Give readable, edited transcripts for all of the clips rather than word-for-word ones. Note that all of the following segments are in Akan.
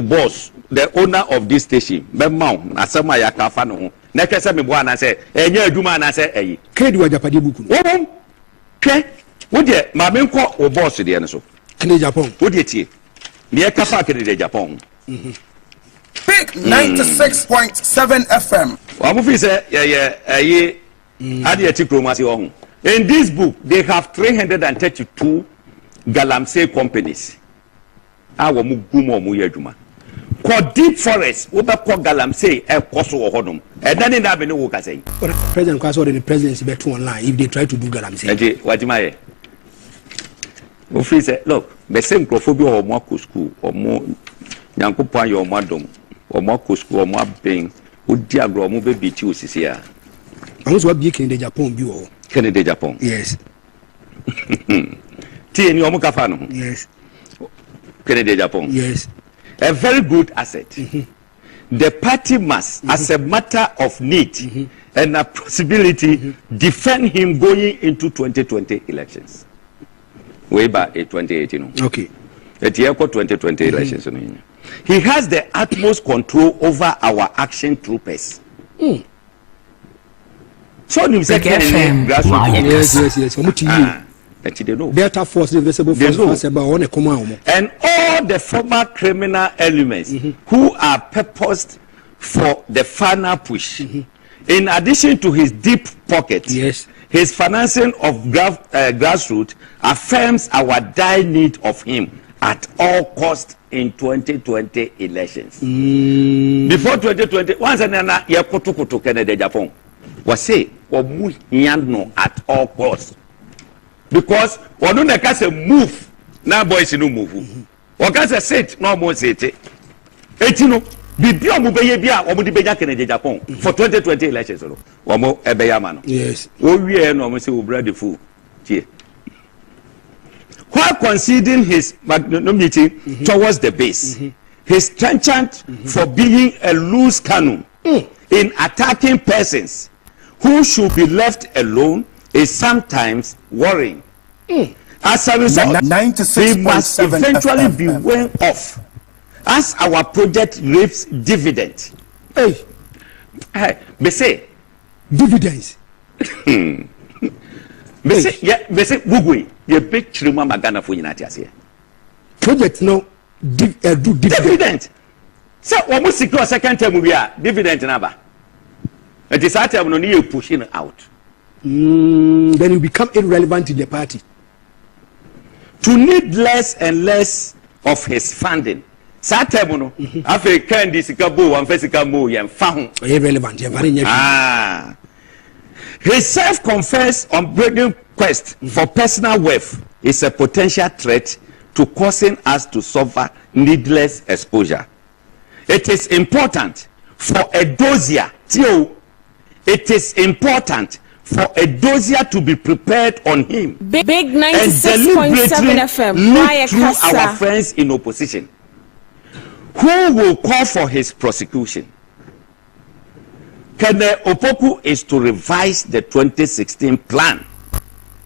boss, the owner of this station, Bemau, Asama Yakafano, Nakasa Mibuana say, and your Dumana say, eh, Kedi wa Japadi buku. Oh, okay. Would ye, Mamenko or boss the answer? Kedi Japan. Would ye tea? Near Kapa Kedi Japan. Big 96.7 FM. Wamufi say, yeah, in this book, they have 332 galamsey companies. Our mugumo muyejuma. Called deep forest, over called galamsey, a cost or hodum. And then in Avenue Woka say, President Kwaso the presidency bet online if they try to do galamsey. What am I? Mufi say, look, the same crophobia or more school or more Yankupa your madam or more school or more being who diagro move be two here. I was what being in the Japan bureau. Canada Japan. Yes. T in Yomukafano. Yes. Canada Japan. Yes. A very good asset. The party must, as a matter of need and a possibility, defend him going into 2020 elections. Way back in 2018. Okay. At the 2020 elections. He has the utmost control over our action troopers. So yes. Delta Force, Invisible Force, and all the former criminal elements who are purposed for the final push. In addition to his deep pockets, his financing of grassroots affirms our dire need of him at all costs in 2020 elections. Before 2020, once another, Canada Japan was say no at all costs. Because one don't say move, now boys no move. One can say sit, no more sit. Etino, be beyond Mubaya or Mudibeja Canada Japan for 2020 elections. One more Ebeyaman. Yes. Oh, we are no say bread the food. While conceding his magnanimity towards the base, his penchant for being a loose cannon in attacking persons who should be left alone is sometimes worrying. As a result, he must eventually be well off as our project reaps dividend. Hey, me say dividends. Me say Google. You big children magana for United States. Project no do dividend. So almost secure second term we are dividend number. It is that time no you pushing out. Then you become irrelevant in the party. To need less and less of his funding. Satem no afi kan disikabo wan fesika mo yen fa ho. Irrelevant. His self-confessed unbreaking quest for personal wealth is a potential threat to causing us to suffer needless exposure. It is important for a dossier. It is important for a dossier to be prepared on him. Big 96.7 FM. Look through our friends in opposition, who will call for his prosecution. Kene Opoku is to revise the 2016 plan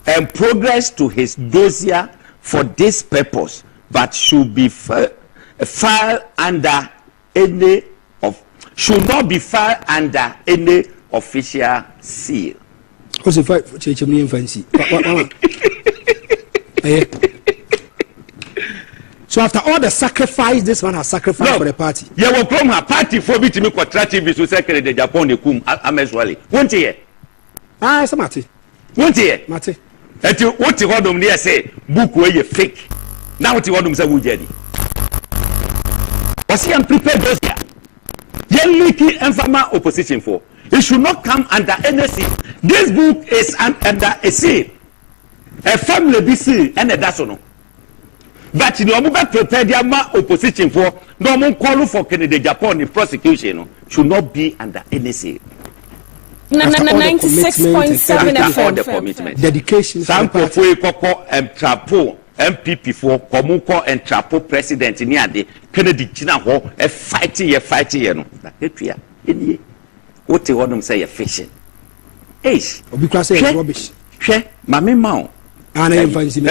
and progress to his dossier for this purpose, but should be filed under any of official seal. What's the fight for Chechemni fancy? So after all the sacrifice, this one has sacrificed for the party. Yeah, well, from her party for me to make contractive to secretary the Japan kum ameswali. Won't you? It's a Mati. Won't you? Mati. And you what you want them there say book where you fake. Now what you want them say we jedi. Was he unprepared those here? Yenliki informal opposition for. It should not come under any seal. This book is under a seal. A family be seal and a dasono. But no more prepared opposition for no more call for Canada Japan in prosecution should not be under any seal. 96.7 FM. The commitment. Dedication. Some for Coco and Trapo MPP for Comuco and Trapo president in Yadi Kennedy China ho a fighting no. That what you want them say a fiction. Ace. Because it's rubbish. Mami Mao. And I fancy me.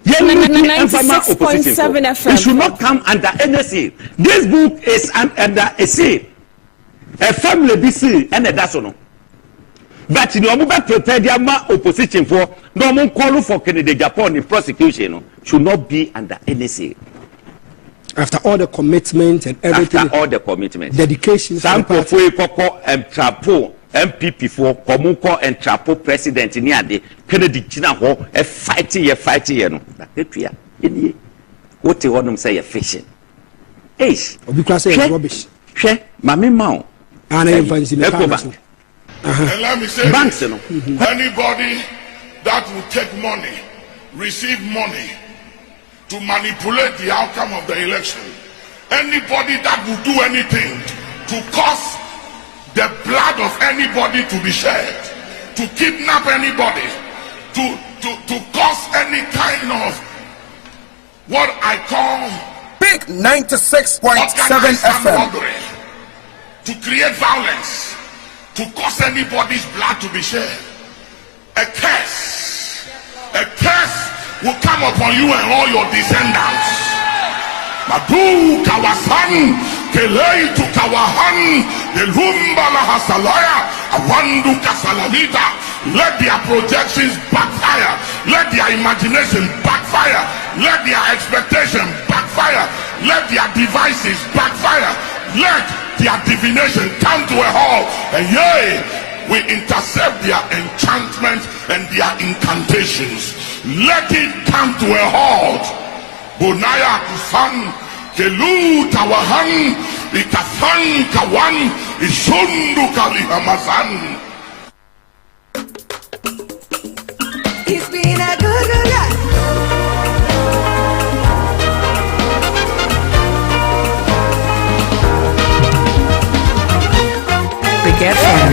96.7 FM. It should not come under any seal. This book is under a seal. A family be seal and a dasono. But no more prepare the opposition for no more call for Kennedy Japan in prosecution should not be under any seal. After all the commitment and everything. After all the commitment. Dedication. Some for and trapo MPP for Komuko and trapo president in Yadi Kennedy China ho a fighting no. That what they want them say a fishing. Ace. Because it's rubbish. Mami Mao. And let me say banks, this. Anybody that will take money, receive money to manipulate the outcome of the election, anybody that will do anything to cause the blood of anybody to be shed, to kidnap anybody, to cause any kind of what I call Big 96.7 FM, robbery, to create violence, to cause anybody's blood to be shed. A curse will come upon you and all your descendants. Madu kawasan kelei tu kawahan delumba la hasalaya awandu kasalavita. Let their projections backfire. Let their imagination backfire. Let their expectation backfire. Let their devices backfire. Let their divination come to a halt. And yea, we intercept their enchantments and their incantations. Let it come to a halt. Bunaya kusan kelu tawahan ikafan kawan isundu kalihamazan. It's been a good life. Big FM.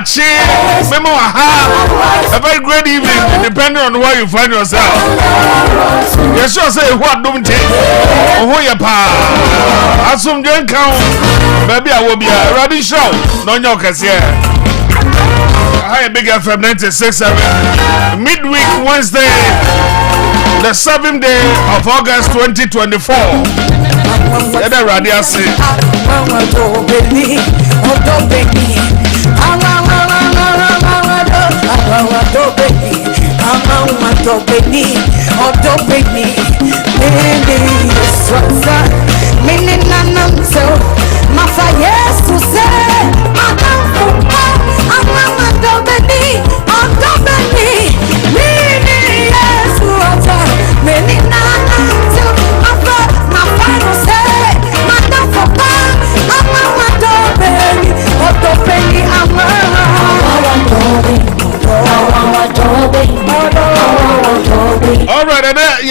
Machi, Memo Aha, a very great evening, depending on where you find yourself. Yes, sure, say what don't take, who you pa. Assume you count, maybe I will be a ready show, no, no, cause Hi, Big FM 96.7, midweek Wednesday, the 7th day of August 2024. Let the radio say.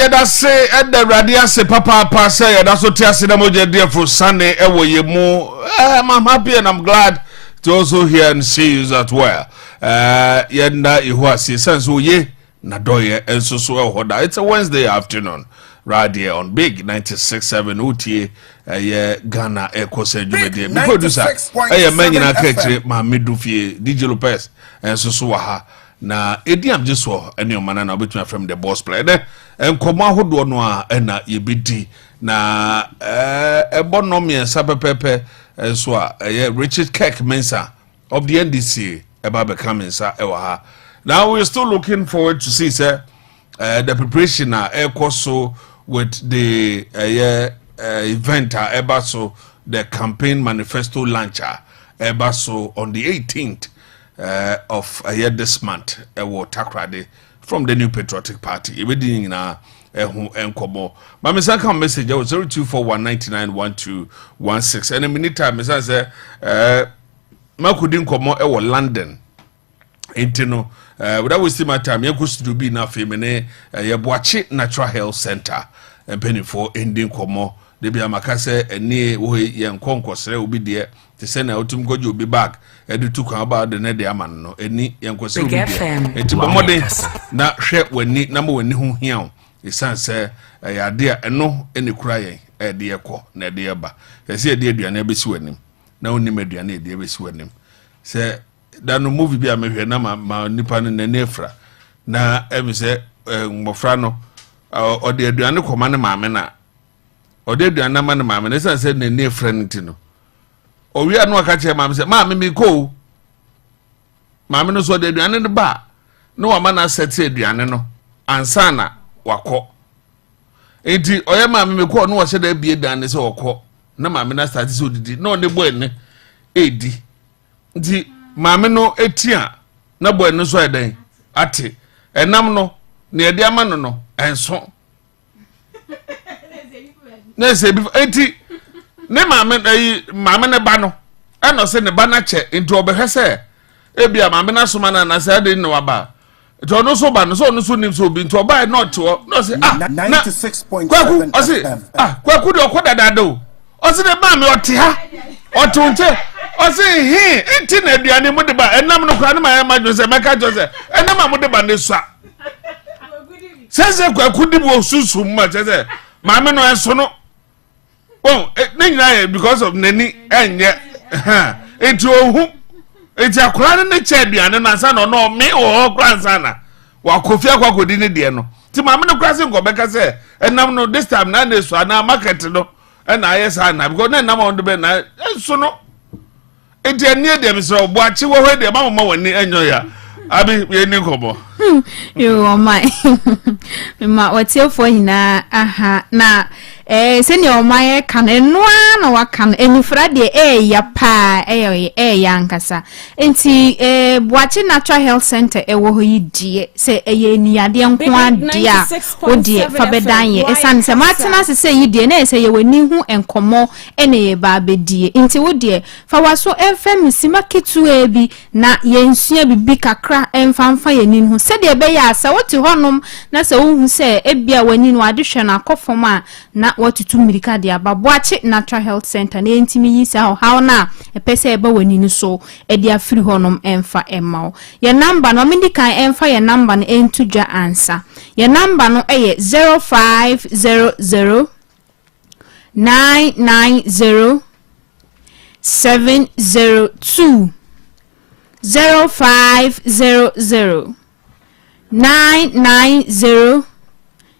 That's say at the radio say papa say that's what I said dear for Sunday I'm happy and I'm glad to also hear and see you as well. Yenda you see sense ye na doye and so it's a Wednesday afternoon radio on Big 96.7 UTA Ghana Echo Sejumedi producer menina kekre ma medufie DJ Lopez and so ha na ediam jeso ene omana na obetuma from the boss player de enkomo ahodo no a na yebedi na ebonom yensa pepepe so a Richard Kirk Mensa of the NDC eba become mensa ewa ha. Now we're still looking forward to see the preparation so with the event eba so the campaign manifesto launcher eba so on the 18th of this month Takrade from the New Patriotic Party. Everything in enkomo. My message 0241991216. And a minute time message say makudin komo London. Intino without wasting my time, you could to be na femine Yabuachi Natural Health Center and penny for ending komo. They be a makase and near way young concourse will be there to send out to go you be back. Edu took about the Nediaman no any young question. It's a modern na share when need number when who here. His son say a dear and no any crying a dear co na dear ba. I see a dear never swim him. No media need dear swim him. Say that no movie be a maybe nama ma nipan in the nefra. Na emi say mofrano or the Adriano command mamma. Or the Adriana man mamma. As I said, the near friend tino. O we are no catch mam say ma me go mam no so de aduane ne ba no wa na set aduane no ansa na wakọ enti oye ma me ko no wo se da bie dan se wakọ na mam na start so didi no ne bo ene edi nti mam no etia na bo ene so eden ate enam no ne edi ama no no enso na se bi enti ne mame ne ba no eno se ne ba na che into obehese ebia mame na soma na se ade no waba to no so ba no so no so nim so bi into oba not to no se 96.7 kwaku de okoda dado o se ne ba me ote ha otunte o se he enti na aduane mu de ba enam no kra ne ma ma jo se meka jo se enam mu de ba ne sua se kwaku di bo susu mu ma se mame no enso no. Oh, because of Neni and yet, it's who it's a crown in the champion and my son or no me or grandson. While Kofia could in the diano. To my men crossing go back, I say, and now no this time, none is for now market no, and I yes, I've got no number on the bed. So no, it's near them, so watch you already about more when you enjoy ya. I be Nicobo. You are my what's your for na aha na senior my can enwa na wakan enifrade ya pa yankasa enti Boachi Natural Health Center ewo ho yidie se niade nko dia odie fa bedanye esan se matena se yidie na se ye wani hu enkomo ene ba bedie enti wodie fa waso FM sima ketu ebi na yensua bibi kakra emfamfa yenin hu se de be ya sa wote honom na se wo hu se ebia wani no adehwe na akofom a na watutu mirika de aba boache natural health center na entimi yi sa how na epese eba wani no so e de afiri honom emfa emma ye number no mindi kan emfa ye number no entudwa answer ye number no eye 0500 990 702 0500 990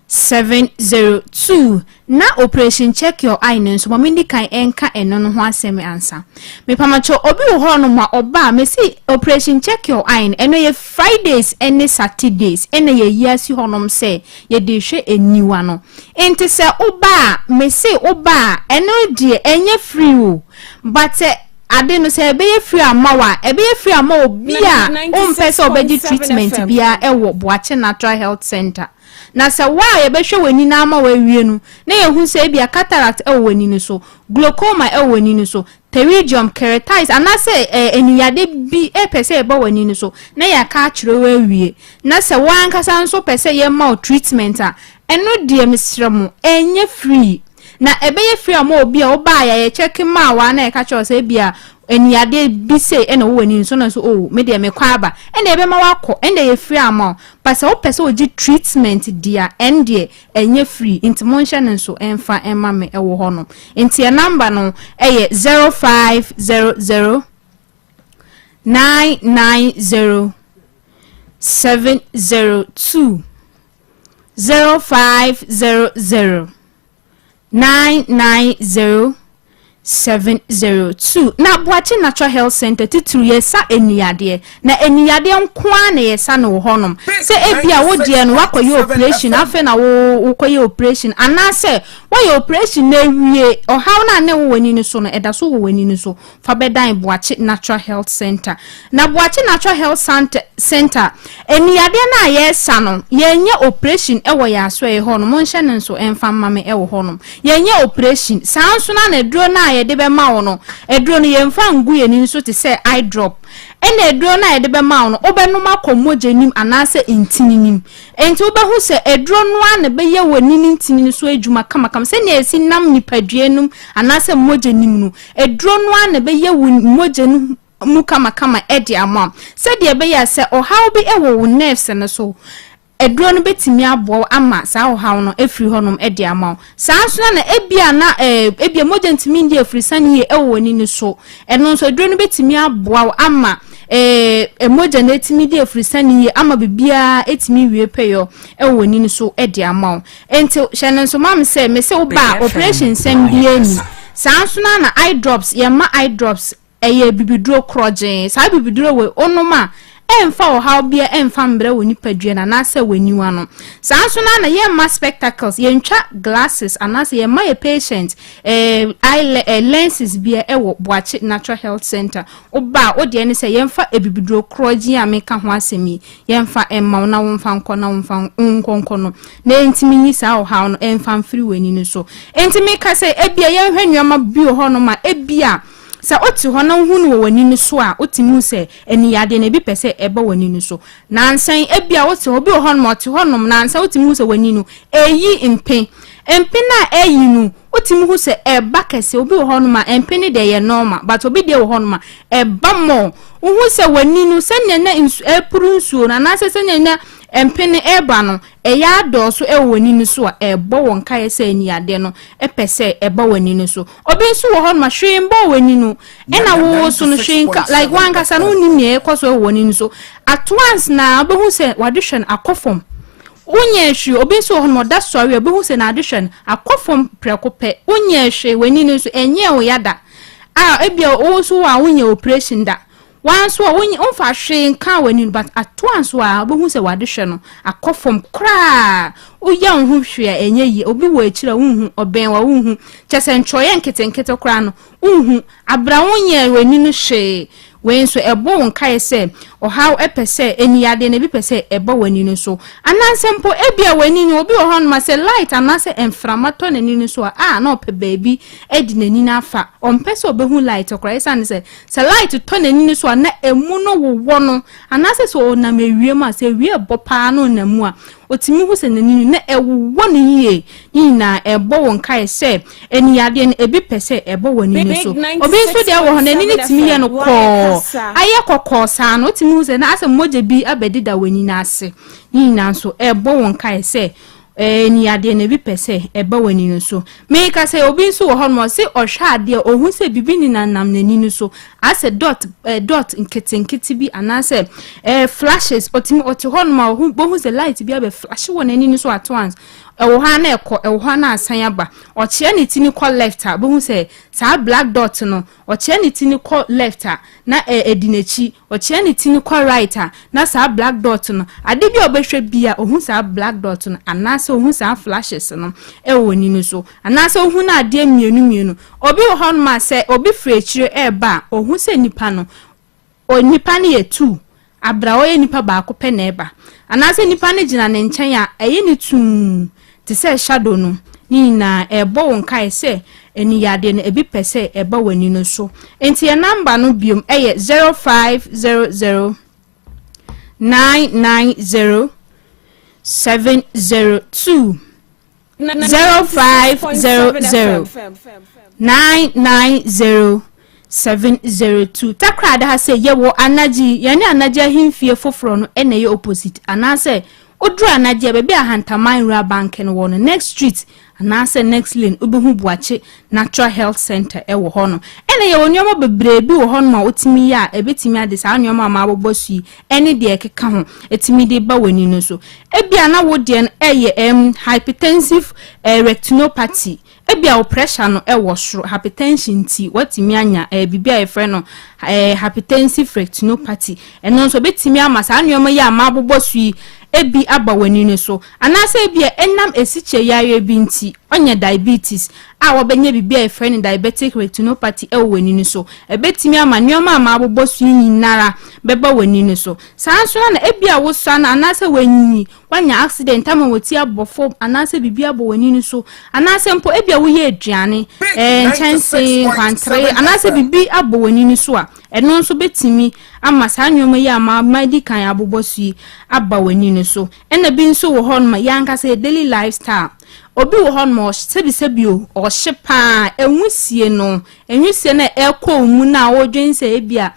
702 na operation check your eye no so mamindi kan enka eno no ho asem ansa me pamacho obi wo ho no ma oba me si operation check your eye eno ye Fridays and Saturdays eno ye yasi honom se ye de hwe eniwa no enti se oba me si oba eno die enye free o but ade no se ebe ye free amawa ebe ye free amawa bia o mpese obeji treatment bia ewo boache natural health center na se wa ye be hwe wani na ama wa wie nu na ye hu se bia cataract ewo wani nu so glaucoma ewo wani nu so pterygium keratitis anase eniyade bi pese eba wani nu so na ya ka kire wa wie na se wa ankasa nso pese ye ma treatment a eno de mesremu enye free na ebe ye free ama obi a oba ya ye check ma wa na e ka cho se bia eniyade bi se ena wo wani so na so oh me de me kwa aba ena ebe ma wakọ ena ye free ama pase o pese o gi treatment dia ende enye free inti monhye nso emfa emma me ewo ho no inti e number no eye 0500 990 702 0500 990 702 na boache natural health center titru yesa eniyade na eniyade nkoa na yesa no honom se ebia wo de no wakoye operation afa na wo koye operation anase wo ye operation na wie ohaw na ne wo wani ni so no eda so wo wani ni so fa bedan boache natural health center na boache natural health center eniyade na yesa no yenye operation ewo ya so e honom monhye ne so emfa mame ewo honom yenye operation sanso na na duro na de be ma wono eduro no yemfa ngu ye ni so te say eye drop ene eduro na de be ma wono obenum akomoje nim anase intininim enti obehu se eduro no an be ye woni ntinin so adwuma kamakam se ne esi nam nipaduenum anase moje nim no eduro no an be ye moje nim mu kamakama edi amam se de be ya se ohaw bi ewo nerves ne so eduro no betimi abo ama sa ohaw no efiri honom edi amaw sa so na ebia na ebia moja ntimi ndi efiri sane ye ewo ni so eno so eduro no betimi abo ama moja na etimi ndi efiri sane ye ama bibia etimi wie peyo ewo ni so edi amaw enti hye so mam se me se oba operation sem bia ni sa so na eye drops ye ma eye drops eye bibiduro kroje sa bibiduro we onoma emfa o how bia emfa mbre woni padua na nasa waniwa no sanso na ye ma spectacles ye ntwa glasses anasa ye ma ye patient eye lenses bia ewo boache natural health center oba o de ne se ye mfa ebibiduro kroji ameka ho asemi ye mfa emma na wonfa nko na wonfa nkonko no na entimi ni sa o how no emfa mfiri wani no so entimi ka se ebia ye hwanwama bi ho no ma ebia sa oti ho na hunu wo wani ni so a otimu se eniyade na bi pese eba wani ni so na ansan ebia oti obi ho no oti ho no na ansan otimu se wani no eyi mpe na eyi no otimu hu se eba kese obi ho no ma mpe ne de ye normal but obi de ho no ma eba mo hu se wani no se ne na epuru nsuo na na se ne na empene eba no eya do so ewoni ni so ebo won kai se ni ade no epese eba wani ni so obi nso wo ho ma hwembo wani no ena wo so no hwenka like wan kasa no ni me ekoso ewoni ni so at once na obehu se wadihwen akofom unye hwe obi nso wo ho no da sorry obehu se na adihwen akofom prekope unye hwe wani ni so enye wo yada ebia wo so wa unye operation da once when you offer shame can when but at once wa bohu se wade hwe no akofom kra uya hu hwe enye yi obi wo akira hu oben wa hu chese nchoye nkete kra no hu abra wonye wani no hwe when so ebo won kai se o how epese eniyade na bi pese ebo wani no so anansempo ebia wani no obi o hon ma se light anase enframato na ni no so na ope baby edi na ni na afa on pese obehu light okra isa ne se light to na ni no so na emu no wo no anase so na mewie ma se wie bo pa no na mu a otimi hu se nanini na ewo ne yie ni na ebo won kai se eni ade no ebi pese ebo wani no so obi so de wo nanini timi ye no ko aye kokko sa no otimi hu se na ase moje bi abedida wani na ase ni na so ebo won kai se ni ade na bi pese eba wani no so me ka se obi so wo hono se ohwa ade ohun se bibi ni nanam nani no so ase dot nkete bi anase flashes otimi oto hono ma ohun bohu se light bi abe flash wo nani no so at once ewo ha na ekọ ewo ha na asan aba ochie ni tini call left ha bohu se sa black dot no ochie ni tini call left ha na edinachi ochie ni tini call right ha na sa black dot no ade bi obehwe bia ohun sa black dot no anase ohun sa flashes no ewo ni no so anase ohun na ade mienu obi wo hon ma se obi frechire eba ohun se nipa no onipa ne ye 2 abrawo ye nipa ba ko pe na eba anase nipa ne gina ne nchen ya eye ni tum ti se shadow no ni na ebo won kai se eni yade no ebi pese eba wani no so enti e number no biom eye 0500 990 702 0500 990 702 takrada ha se yewo anaji yani anaji ahimfie foforo no ene ye opposite anase odru anaji be bia hantaman rural bank no wono next street anase next lane obehu buache natural health center e wo hono ene ye wonyoma bebre bi wo hono ma otimi ya ebetimi ade sa anyoma ma abobosu ene de ekeka ho etimi de ba wani no so ebia na wo de no eye hypertensive retinopathy ebia o pressure no ewo soro hypertension ti watimi anya bibia e frɛ no hypertensive retinopathy eno nso betimi ama sa anyoma ya ma abobosu ebi aba wani no so anase ebia enam esiche yaye bi nti onye diabetes a wobenye bibia e frɛ no diabetic retinopathy ewo wani no so ebetimi ama nyoma ama abobosu nyinara beba wani no so sanso na ebia wo so na anase wanyi wanya accident ama woti abofo anase bibia abo wani no so anase mpo ebia wo ye aduane nchanse kwantre anase bibi abo wani no so a eno nso betimi ama sa nyoma ya ama medical abobosu aba wani no so ena bi nso wo hon ma yanka say daily lifestyle obi wo hon mo sebisebio o hyepa enwusie no enwusie na ekọ mu na wodwense ebia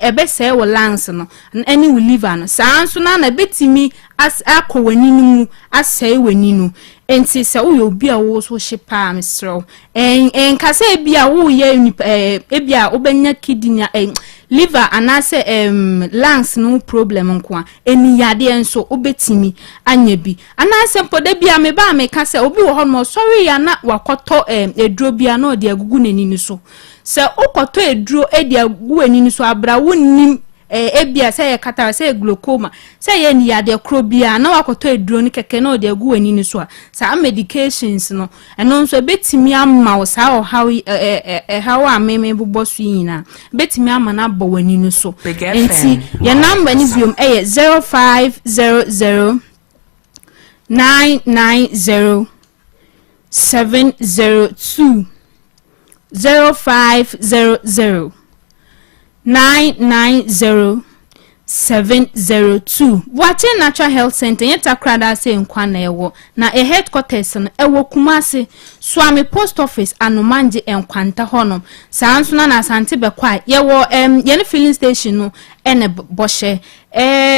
ebese wo lungs no any we liver no sanso na betimi as akọ wani mu asai wani no enti se wo obi a wo so hyepa mesro kase ebia wo ye ebia obenya kidney liver anase lungs no problem nko eni yade enso obetimi anya bi anase mpoda bia me ba me kase obi wo hono sorry ya na wakoto eduro bia na odi agugu nani ni so se okoto eduro edi agugu nani so abra wonnim ebia se ye katara se glaucoma se ye ni yade kro bia na wakoto eduro ni keke na odi agugu nani so sa medications no eno nso betimi amma wo sa o how ameme bobosu yina betimi amma na bo wani no so enti ye number ni biom 0500 990 702 0500 990 702 watching natural health center yeta krada se nkwa na ewo na a headquarters no ewo Kumasi Swami post office anomanje enkwanta hono sanso na asante bekwa yewo yene filling station no ene boshe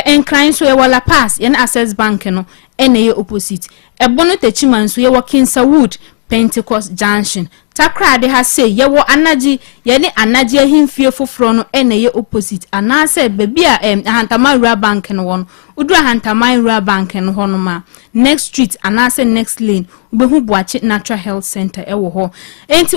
enkran so yewo La Paz yene Access Bank no ene ye opposite ebono techima nso yewo Kinsawood Pentecost Junction takrade ha say yewo anaji yene anaji ahimfie foforo no ene ye opposite anase bebi a Hantama Rural Bank no won udu Hantama Rural Bank no hono ma next street anase next lane ubehu Buache Natural Health Center ewo ho enti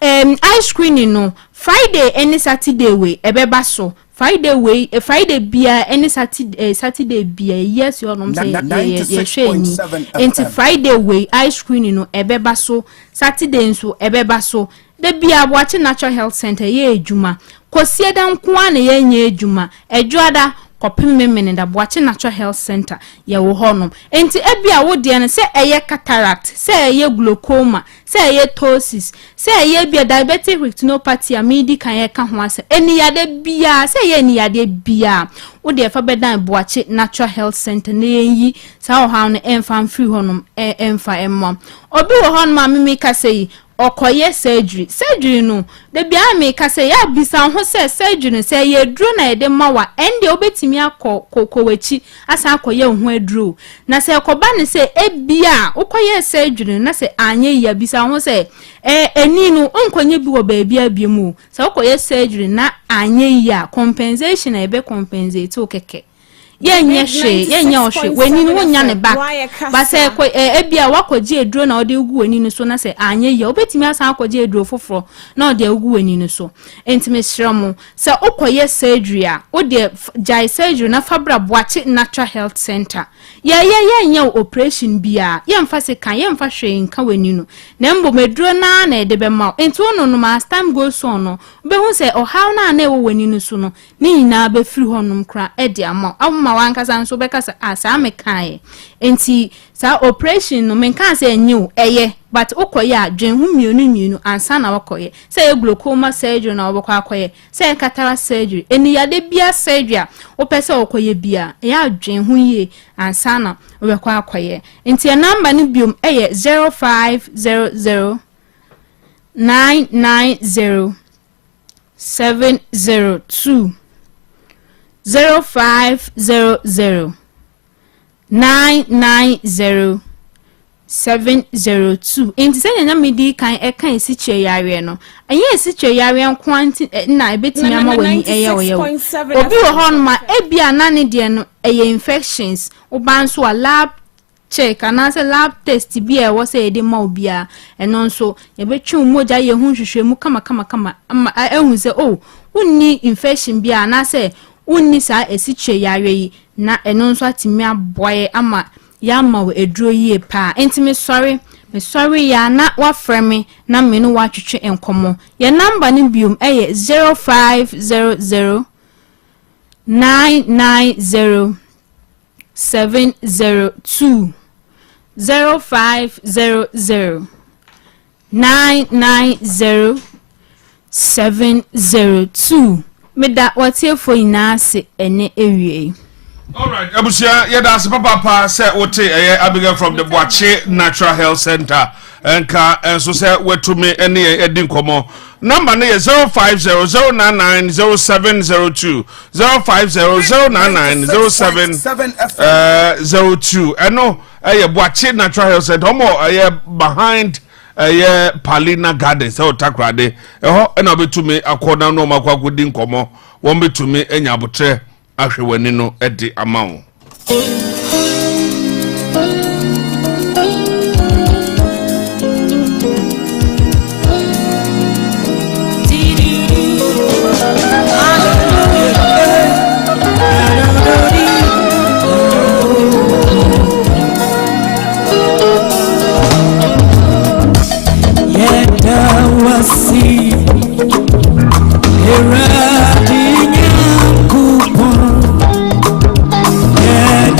eye screening no Friday any Saturday we ebeba so Friday way Friday bia any Saturday bia yes you know say ye sheni enti Friday way eye screening no ebeba so Saturday nso ebeba so de bia Buache Natural Health Center ye ejuma kosieda nko na ye nya ejuma ejuada kopem memene da boache natural health center ye wo honom enti ebia wo de ne se eye cataract se eye glaucoma se eye ptosis se eye bia diabetic retinopathy amidi kan ye ka ho ase eni yade bia se ye ni yade bia wo de fa bedan boache natural health center ne yi sa o ha no emfa free honom emfa emma obi wo honom ma me ka sei okoye surgery no de bia me ka say ya bisa ho say surgery say ye duro na ye de mawa ende obetimi akọ asa akoye ho aduro na say koba ne say ebia ukoye surgery na say anye ya bisa ho say eni no onkonye bi wo baabi abiemu say ukoye surgery na anye ya compensation ebe compensate okeke yenye ohwe weni no nya ne back ba say ebia wakoje eduro na ode ugu weni no so na say anye ya obetimi asa akoje eduro foforo na ode ugu weni no so entime shramo say ukoye surgery a ode jai surgery na fabra boache natural health center yenye operation bia yemfa se kan yemfa hwe nka weni no na mbo meduro na edebe ma enti ono no ma time goes on no be hu say ohaw na ewo weni no so no ni na be free honum kra ede ama ma wankasa nso bekasa asa mekai enti sa operation no menka say enyu eye but ukoye adwen hu mienu ansa na wakoye say glaucoma surgery na obokwa akoye say cataract surgery eni yade bia surgery opese ukoye bia ya adwen hu ye ansa na obokwa akoye enti e number ni biom eye 0500 990 702 0500 990 702 enti senya nya medi kan eka esiche yare no anya esiche yare kwanti na ebetimi ama wani eye oye obi wo hon ma ebia nane de no eye infections obanso a lab check anase lab test bia wo say de ma obia eno nso yebetwi moja ye hu hwehwemu kama ama ehun se unni infection bia anase unni sa esiche yare yi na eno nso atimi aboye ama ya ma we eduro yie pa enti me sorry ya na wa frame na me no wa twetwe enkomo ye number ni biom 0500 990 702 0500 990 702 meda watiefo inase ene ewie. All right, Abusia, that's Papa said what Abigail from the Boache Natural Health Center and so say where to me any edinkomo number is 0500990702 0500990702 and no Boache Natural Health Center behind Palina Garden so takrade and I'll be to me according no makwa dinkomo won't be to me any abutre ahwewani no edi amawo Yeah,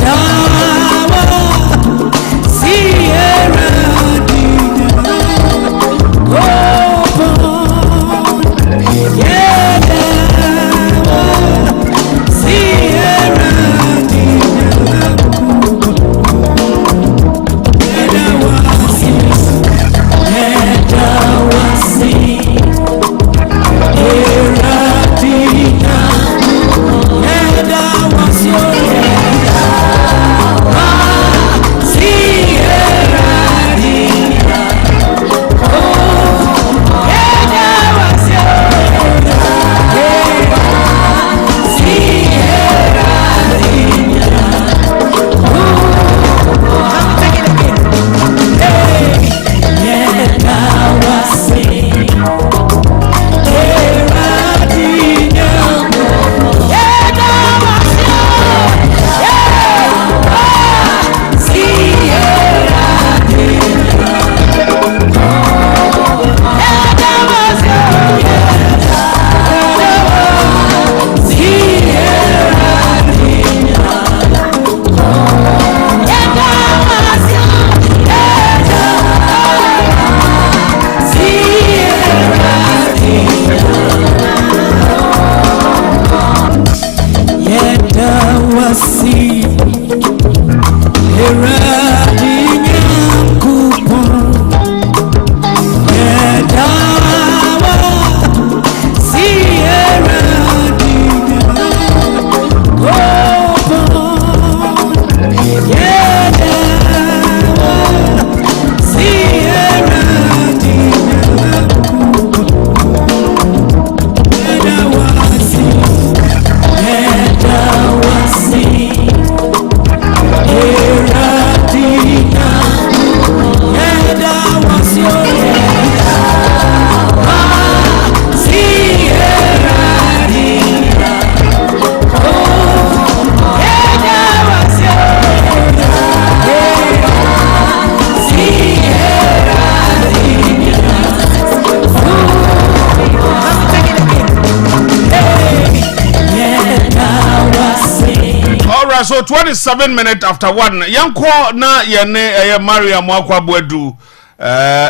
so 27 minutes after 1 yanko na yene Maria Mwakwa Bwedu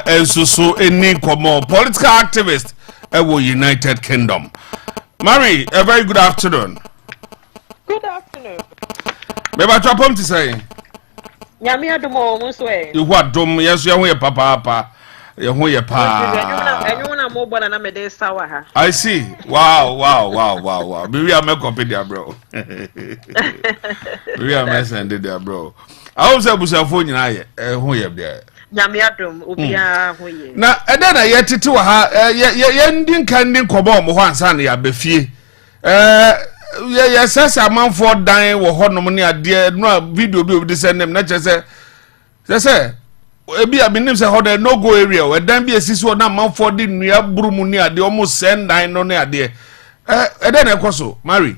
ensusu eni komo political activist ewo United Kingdom. Mary, a very good afternoon. Good afternoon. Meba twapom ti say. Nyame adomo mo so e. You what dom yes you ho papa. You ho ye pa. Enyu na mo bona na me dey sawa ha. I see. Wow. Maybe I make copy there, bro. Maybe I may send it there, bro. I was able to phone you ho ye there. Nyame adom obia ho ye. Na eda na ye tete wa ha ye ndin kan ndin kobo mo ho ansa na ya befie. Ye sese amanfo dan wo honom ne ade no video bi obi send them na chese ebi abinim se hoda no go area we dan bi esisi o na amanfo de nua burumu ne ade o mo send dan no ne ade ede na ekoso Mary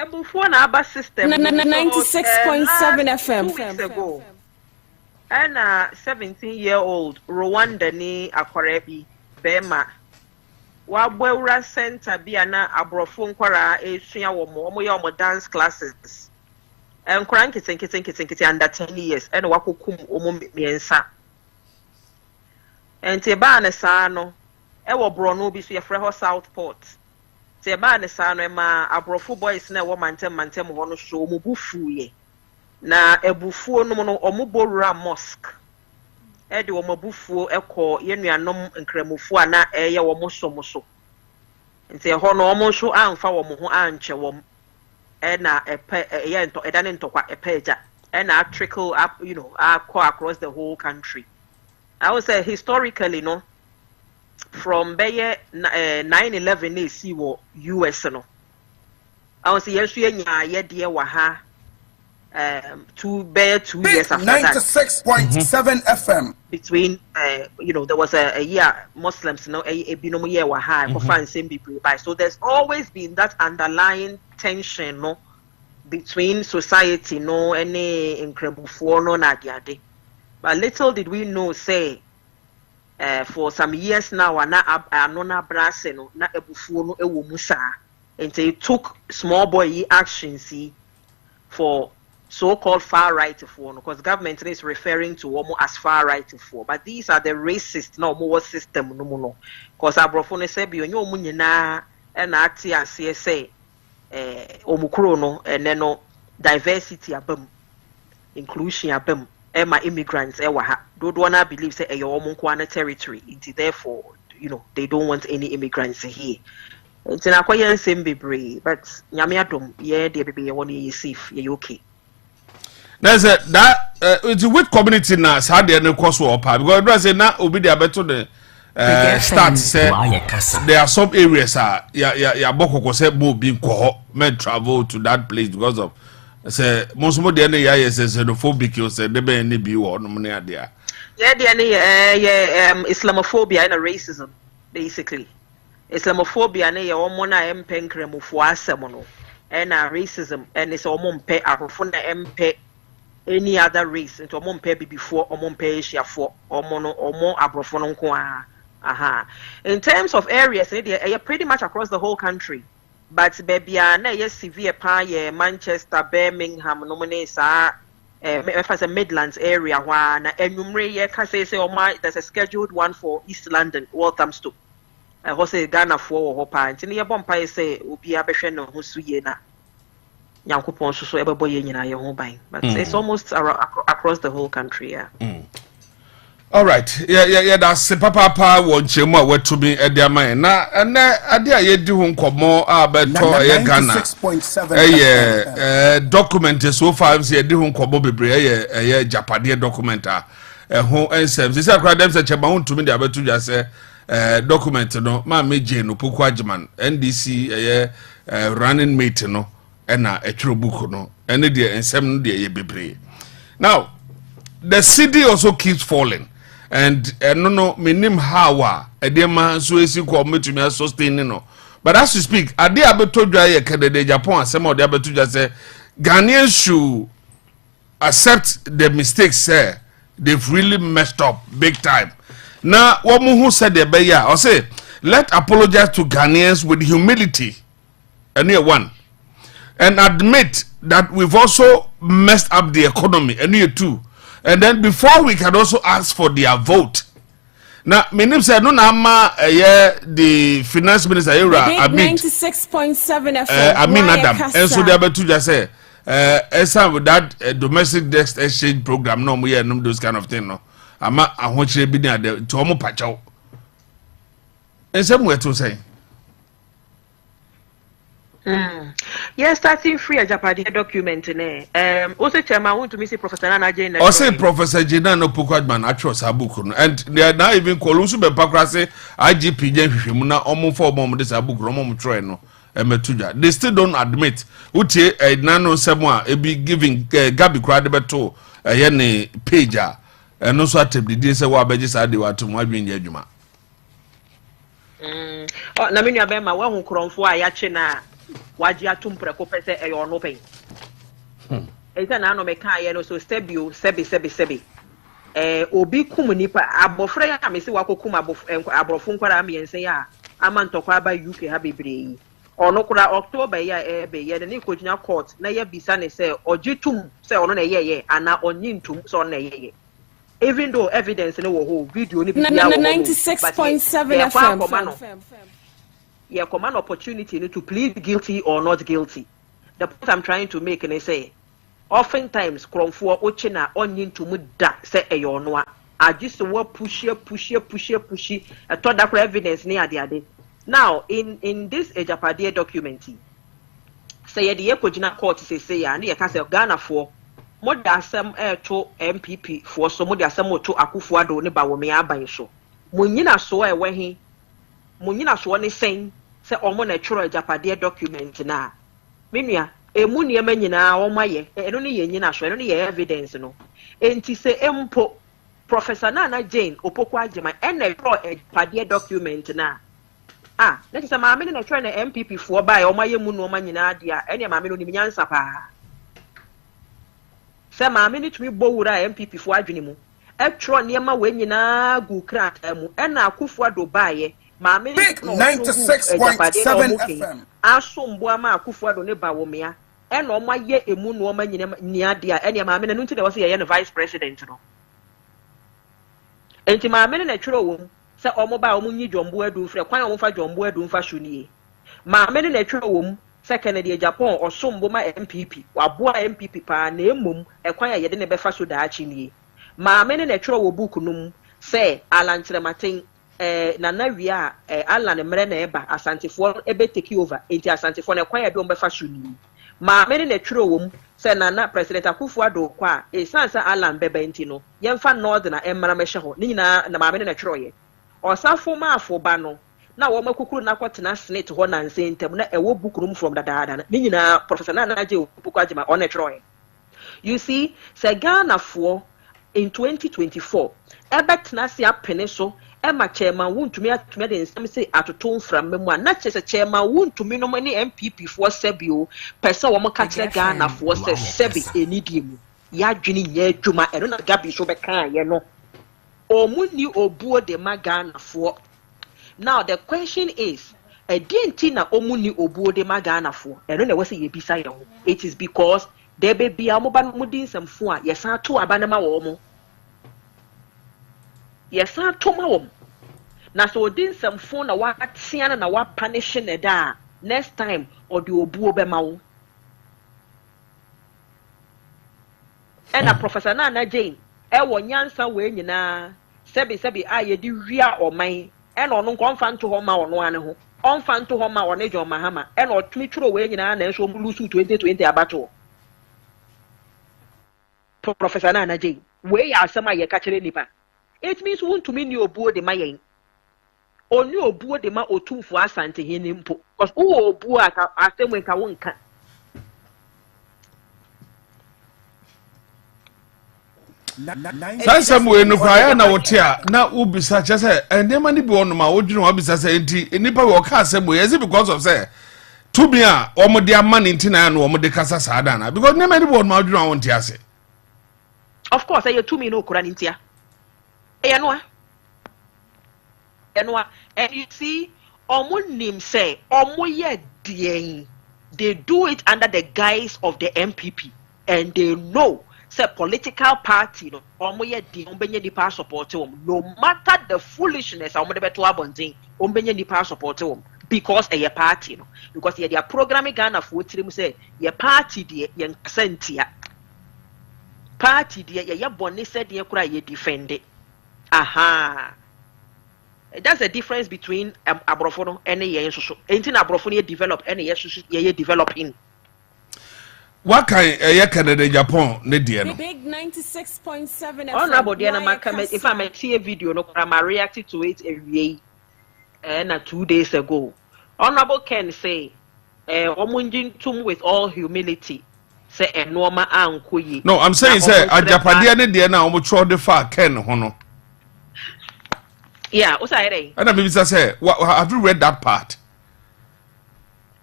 ebufo na aba system 96.7 FM and 17-year-old Rwanda ni akwarebi bema Wabwera center bi ana abrofo nkwara esua wo mo ye mo dance classes nkwara nkete under 10 years and wakokum omo miensa ente ba na saa no e wo bro no bi so ye frɛ ho Southport te ba na saa no ma abrofo boys na wo mantem ho no so mo bufu ye na ebufuo no no omo borura mosque edi wo mabufuo ekọ yenuanom nkramofuo ana eye wo mosomoso nti ho no wo so amfa wo ho anche wo na epe ye nto edane ntokwa epeja na trickle up across the whole country. I would say historically no from beye 9/11 na si wo US no I would say yesu enya ye de wa ha 2 years after 96.7 FM. Between, there was a year Muslims, a binom year were high for fun, same people by. So there's always been that underlying tension, between society, any incredible for nadiade. But little did we know, say, for some years now, na brass, na ebufuno ewumusa, and they took small boy actions for so-called far-right for, because government is referring to almost as far-right for, but these are the racist, more system, no, because abrofone say bi onyo munyina na ati ase say omukro no no diversity abam, inclusion abam, ema immigrants ewa ha. Dodo na believe say eyo omunkwana territory, it therefore they don't want any immigrants here. It's na kwaye nsem bebre, but nyame adom ye de bebe ye won ye safe ye okay. There's that it's a weak community now. So they no cost war pa because I say now obi dey beto the start say there are some areas ya bokoko say mo bi ko men travel to that place because of say most mo dey na ya is xenophobic you say dey be any bi wo no mo na dey Islamophobia and racism basically. Islamophobia na ye omo na empenkremufo asem no and racism and it's omo mpe arofo na empe any other race into omo mpe before omo mpe Asia for omo abrofo no nko aha. In terms of areas they pretty much across the whole country, but baby na yes severe pa ye Manchester, Birmingham no mane sa Midlands area where na enumere ye ka say there's a scheduled one for East London, Walthamstow. I was say Ghana for ho pa nti ne bompa say obi abehwe no ho suye na Yankopon so ebebo ye nyina ye ho ban, but it's almost across the whole country. All right, yeah, that's papa won chemu a wetumi ediama na ade a yedi ho nkomo a beto ye Ghana 96.7 document so far say yedi ho nkomo bebre ye Japade document a ho ensem say akra dem say chema ho ntumi de abetu dwa say document no ma meje no poku agman NDC running mate no na etro book no ene de ensem no de ye bebre. Now the city also keeps falling and no minim how edema so esi ko metumi sustain no, but as you speak ade abetodwa ye kedede Japan asem ode abetodwa say Ghanaians should accept the mistakes say they've really messed up big time. Now woman who said the beya or say let apologize to Ghanaians with humility and year one, and admit that we've also messed up the economy, and year two, and then before we can also ask for their vote. Now, my name said no nama the finance minister era Amin 96.7 FM. Amin Adam, and so they are to just say with that domestic desk exchange program no we no those kind of thing no. Ama ahochire bi na de to omo pachaw. Ensem we to say. Yes, starting free Japadi document also chairman want to miss Professor Nana Jane. Or say Professor Jina no Pukwadman across Abuku. And they are now even Kolusu be Pakrase IGP Jenfimu na omo for mom this Abuku mom try no emetuja. They still don't admit utie nano semwa be giving Gabi Krade beto yene pager and also attempt the say wa beji sa de wa to mo adwen adwuma. Na menu abema wa hu kronfo a ya che na waji atum preko pese e yo no pen eza na no me kan ye no so stebio sebi obi kum nipa abofra ya me se wakokum abrofo nkwara am yense ya ama ntokwa aba UK ha bebre ono kura October ya ebe ye ne kojina court na ye bisa ne se ojitum se ono na ye ana onyintum so ono na ye even though evidence no wo ho video ni bia wo 96.7 FM. Yeah, command opportunity to plead guilty or not guilty. The point I'm trying to make and say, oftentimes, Kromfo Ochina onion to muda say a yonwa. I just work pushy. I thought that evidence near the other. Now, in this Japadia document, say the Ekojina court say and the Casa Ghana for more than some to MPP for some more than some to Akufuado ne Bawomia Baisho. Munina so a way Munina so one saying. Say omo natural Japadia document na menua emu ne ma nyina o maye eno ne ye nyina so eno ne ye evidence no enti se empo Professor Nana Jane opokwa agema ena draw Japadia document na na say ma me na try na MPP fo ba o maye mu no ma nyina dia ene ma me no ni nyansa pa se ma me ni tumi bowura MPP fo adwene mu etro ne ma we nyina gu krata mu ena akufo adobaye Big 96.7 FM. Asombo ama akufo ado ne ba wo mea. E no ma ye emu no ma nyina dia. E ne ma me na nti de wo se ye vice president no. Enti ma me na twero wo se omo ba omo nyi jombo adu frɛ kwan omo fa jombo adu mfa hwunie. Ma me na twero wo se Kennedy Japan osombo ma MPP. Waboa MPP pa na emom e kwan ye de ne be fa so da achi nie. Ma me na twero wo book no se alantrematen nana wia Alan mere na eba asantefo ebe take over enti asantefo na kwan ya bi ombefa shuni ma me ne twero wom se nana president Akufo-Addo kwa sansa Alan beba enti no yemfa north na emara mehye ho ni nyina na ma me ne twero ye osafo ma afo ba no na wo makukuru na kwatena senate ho na nsentem na ewo bukuru from dadaada ni nyina Professor Nana je opukwa agema on twero ye. You see se Ghana fo in 2024 ebetena se apene so Emma chairman wuntumi atumi de nsem say atoto from memu na chese chairman wuntumi no mani MPP for sebio pesa wo maka kire Ghana for se sebi enidie mu ya dwene nya adwuma eno na Gabi so be kan ye no omuni obuo de ma Ghana for. Now the question is edenti na omuni obuo de ma Ghana for eno na we say ye bisa ye ho. It is because there be bia mo ba no mudi nsɛmfo a yɛsan to aba na ma wo mo yɛsan to ma wo na so odi nsɛmfo na wa atia na wa punish ne da next time odi obuo be ma wo. Ɛna Professor Nana Jane ɛwɔ nyansa we nyina sebi a yɛdi wia ɔman ɛna ɔno nko ɔmfa nto hɔ ma ɔno ane ho ɔmfa nto hɔ ma ɔne John Mahama ɛna ɔtumi tworo we nyina na nso ɔmulusu 2020 abato. Professor Nana Jane we ya asɛm a yɛka kyerɛ nipa. It means wuntumi ni obuo de ma yɛn oni obuo de ma otumfo asante hene mpo because wo obuo aka asɛm nka wo nka. Sansam we no kwaya na wotia na ubisa chese ndema ni bi onoma wodwene wabisa se enti nipa we oka asɛm we is it because of say to be a omode amane enti na no omode kasa saada na because ndema ni bi onoma wodwene wonti ase. Of course I to me no kura ntia Enwa. And you see, omo nim say, omo ye dien. they do it under the guise of the MPP, and they know say political party no omoye di ombenye nipa support no matter the foolishness omode beto abondin ombenye nipa support because a party no because their programming Ghana for tirim say your party de yen sentia party de ye bonni said ye kura ye defend it. Aha, that's the difference between abrofono and ye so entin abrofono ye develop and ye developing. What kind Canada Japan ne dear no? Big 96.7 Honorable Diana Makame, if I may see a video, no, I'm reacted to it every and 2 days ago. Honorable Ken say, Omunjin tum with all humility. Say a normal ankuyi. No, I'm saying say a Japadian dear now which the far Ken hono. Yeah, what's I and I mean say, have you read that part?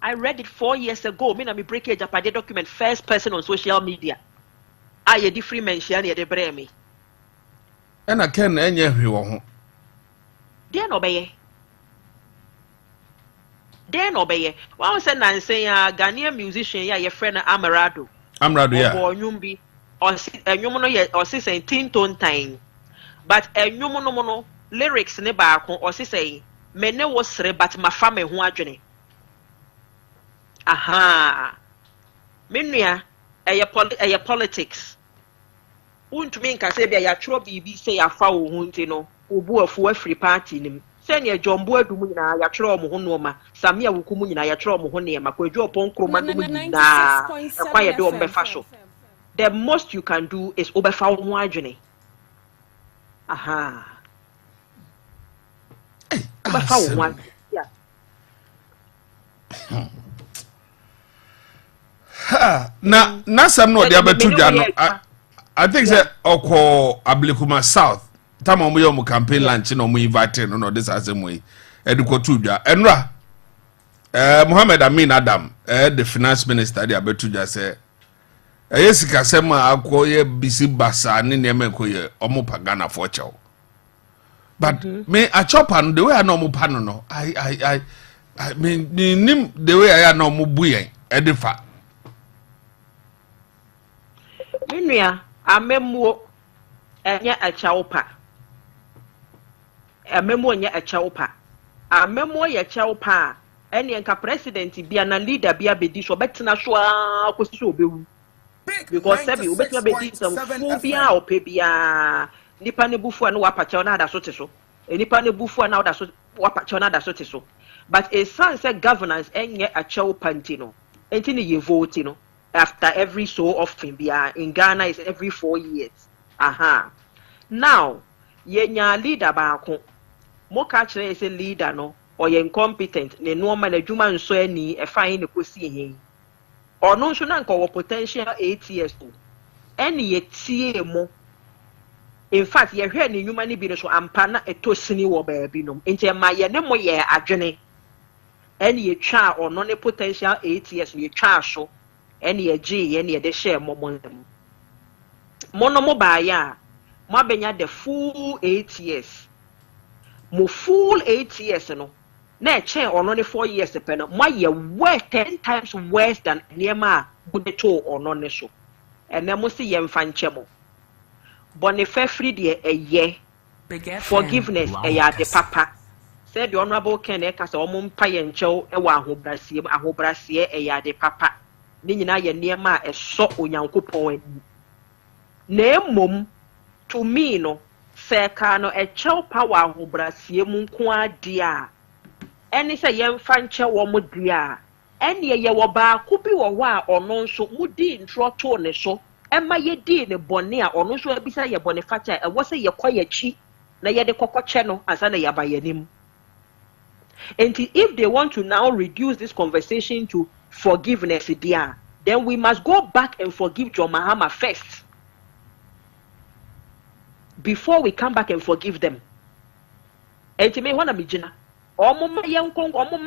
I read it 4 years ago. Me na me break a Japanese document first person on social media. I a different mention here de breme. And I can enye hwe Dey no beye. Dey no beye. One say na say Ghanaian musician ya your friend Amarado. Amarado yeah. Or nyumbi or enyum no ye or say 10 tone time. But enyum no lyrics ne ba ko or say me ne wo sere but ma fa me ho adwene. Aha. Menua eye politics. Untumi nka say bia ya tro bibi say afa wo hu nti no, obu afu afri party nim. Say ne Jombo adum nyina ya tro mo ho no ma. Samia wukumu nyina ya tro mo ho ne ma. Kwadwo opon kroma no nyina. Ekwa ye de o befa so. The most you can do is obefa wo ho adwene. Aha. Obefa wo ho. Na some no dey abetu dwa no. I think say oko Ablikuma South. Time omo yo campaign lunch no mo invite no this asem we. Edukotu dwa. Enra Mohammed Amin Adam the finance minister dey abetu dwa say yesika sema akoye bisi basa ne neme koye omo pagana for chow. But me a chopper the way I know mo pano no. I mean nim the way I know mo buyen edifa. Menua amemmo enye achawpa. Amemmo enye achawpa. Amemmo ye achawpa. Ene enka president bia na leader bia bedi so betina so akosi so obewu. Because sebi obetima bedi some fu bia ope bia nipa ne bufu na wapacha na ada so te so. Nipa ne bufu na ada so wapacha na ada so te so. But a sense governance enye achawpa ntino. Enti ne ye vote no. After every so often, in Ghana is every 4 years. Aha. Now, yenya leader baako. Mo catch is a leader no or ye incompetent. Ne no man adwuma nso ani e fine ne kosi he. Or no so na nko potential 8 years to. Any ye tie mo. In fact, ye hwe ne nwuma ne bi no so ampa na etosini wo baabi no. Enti ma ye ne mo ye adwene. Any ye twa or no ne potential 8 years ye twa so. Any a G, any a de share mono mobile, Mabenya the full 8 years. Mo full 8 years, no. Na chair or only 4 years depend. My year worth 10 times worse than Nema Budeto or non show. And then must see yem fan chemo. Boniface free dear a year. Forgiveness a ya de papa. Said the Honorable Kenneth or Mum Payan Chow, a one who brassier a ya de papa. Nina ye near ma a so onyankopon na mom to me no se ka no e chew power ho brasie mu nko adia eni se ye mfa nche wo mo dia eni ye wo ba ku bi wo a ono nso mudi ntro to ne so ema ye di ne bone a ono nso abisa ye bone facha e wo se ye koye chi na ye de kokoche no asa na yaba yanim. And if they want to now reduce this conversation to forgiveness, then we must go back and forgive John Mahama first before we come back and forgive them. And to me, when I'm Mijina, Omuma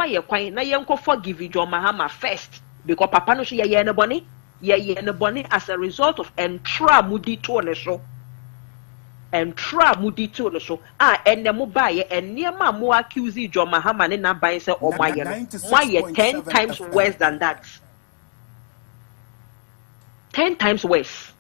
ye kwan na yenko forgive John Mahama first because Papa no ye ne boni as a result of entra mudi to ne so. Entra mudi to ne so and the mobile and near ma mo accuse John Mahama ne na ban say o my 10 times worse than that. 10 times worse.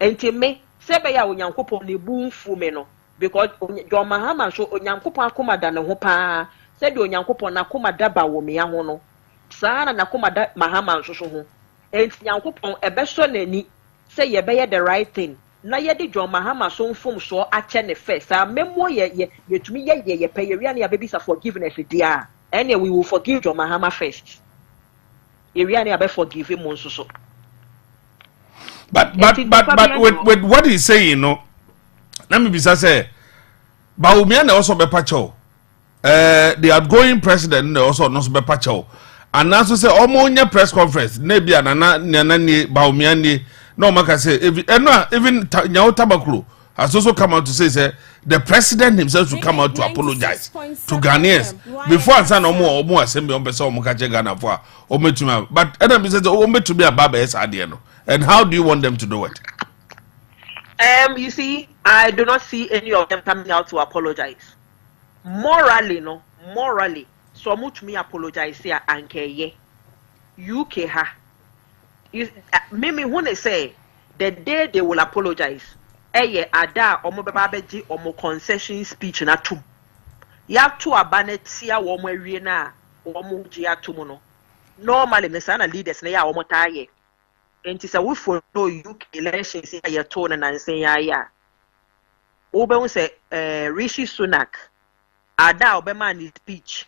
Enti me sebe ya onyankopon ne bu mfu me no because John Mahama so onyankopon akoma da ne ho pa se de onyankopon na akoma da ba wo me ya ho no saa na akoma da Mahama so ho enti onyankopon ebe so nani se ye be the right thing na ye de John Mahama so mfom so ache ne first memo ye tumi ye pay ye na abebisa forgiveness dia anyway we will forgive John Mahama first ye na abe forgive him so. But with what he's saying, no, let me be say, Bawumia also be pacho. The outgoing president also not be pacho. And also say, omonya press conference, nebi anana ni Bawumia ni no maka say even Nyao Tabaklu has also come out to say the president himself should come out to apologize to Ghanaians before and no more assembly on person mukache Ghana for ometuma. But Adam says ometu be a baba es adieno. And how do you want them to do it? You see, I do not see any of them coming out to apologize. Morally, so much me apologize here and ye. UK ha. Mimi when they say the day they will apologize, ada omo bebabeji omo concession speech na tum. Ya to abanetia wo mo awie na omo ji atum no. Normally me sana leaders na ya omo taye. And it's a we for no UK elections in your tone and say ya. Obe say Rishi Sunak ada obema ni speech.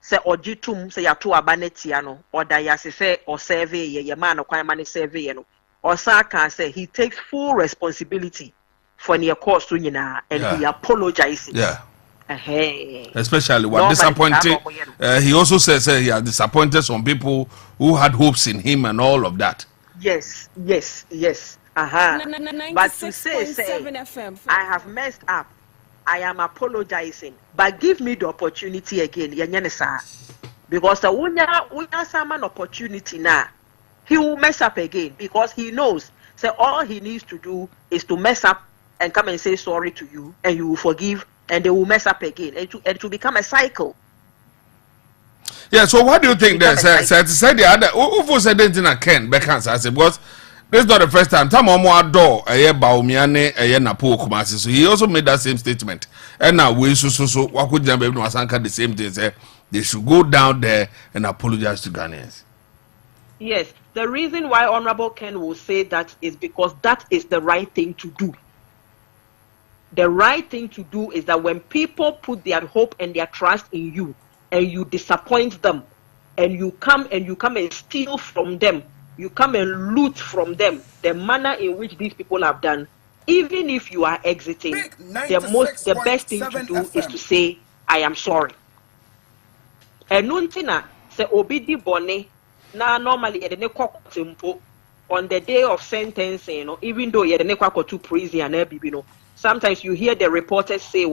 Say ojitum say ya to abanetia no or da ya say or survey ye man or kwan man survey no. Or Saka say he takes full responsibility for near cause to nyina and he apologizes. Yeah. Especially what disappointing. He also says he has disappointed some people who had hopes in him and all of that. Yes. But to say I have messed up, I am apologizing, but give me the opportunity again. Because the unya some opportunity now, he will mess up again because he knows. So all he needs to do is to mess up and come and say sorry to you, and you will forgive. And they will mess up again, and to become a cycle. Yeah. So what do you think? There, said the other. Who said anything? I can because this is not the first time. Time more door a year Bawumiane a year Napo Kumasi. So he also made that same statement. And now we so what could them even Wasanka the same thing? Say they should go down there and apologize to Ghanaians. Yes, the reason why Honorable Ken will say that is because that is the right thing to do. The right thing to do is that when people put their hope and their trust in you and you disappoint them and you come and steal from them, you come and loot from them, the manner in which these people have done, even if you are exiting, the best thing to do is to say, I am sorry. And nuntina se obidi bone na normally on the day of sentencing, even though you're the to prison and sometimes you hear the reporters say,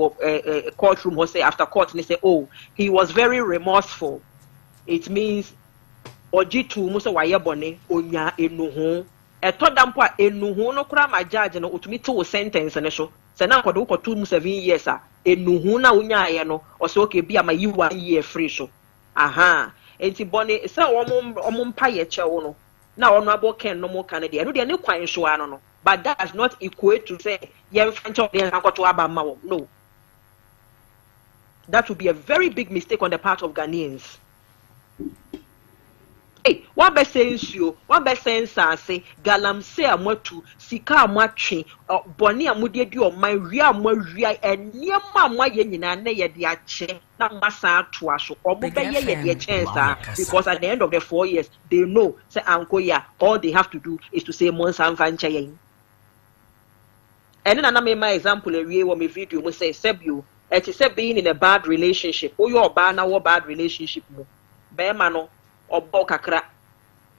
courtroom or say after court, and they say, oh, he was very remorseful. It means, ojitu musa wayabone onya enuhu. Etodampo enuhu no kura ma judge no utumi to sentence ne so. Se na nkodo ko 7 years a enuhu na onya ye no o se okay bia ma yi 1 year free so. Aha. Enti bone se omum pa ye chewo no. Na Honorable Ken no mo Canada. No de ne kwan so ano no. But that does not equate to say, no. That would be a very big mistake on the part of Ghanaians. Hey, what best sense you? What best sense I say? Galam say a motu, sika matching, Bonnie amudi do my real moria and near mamma yenina near the ache, not massa to us or the chance because at the end of the 4 years they know say Uncle ya all they have to do is to say Monsan Vanchain. And then I made my example a real one video will say Sebio, it is being in a bad relationship. Oh, you're bad now, bad relationship. Beamano or Bokakra.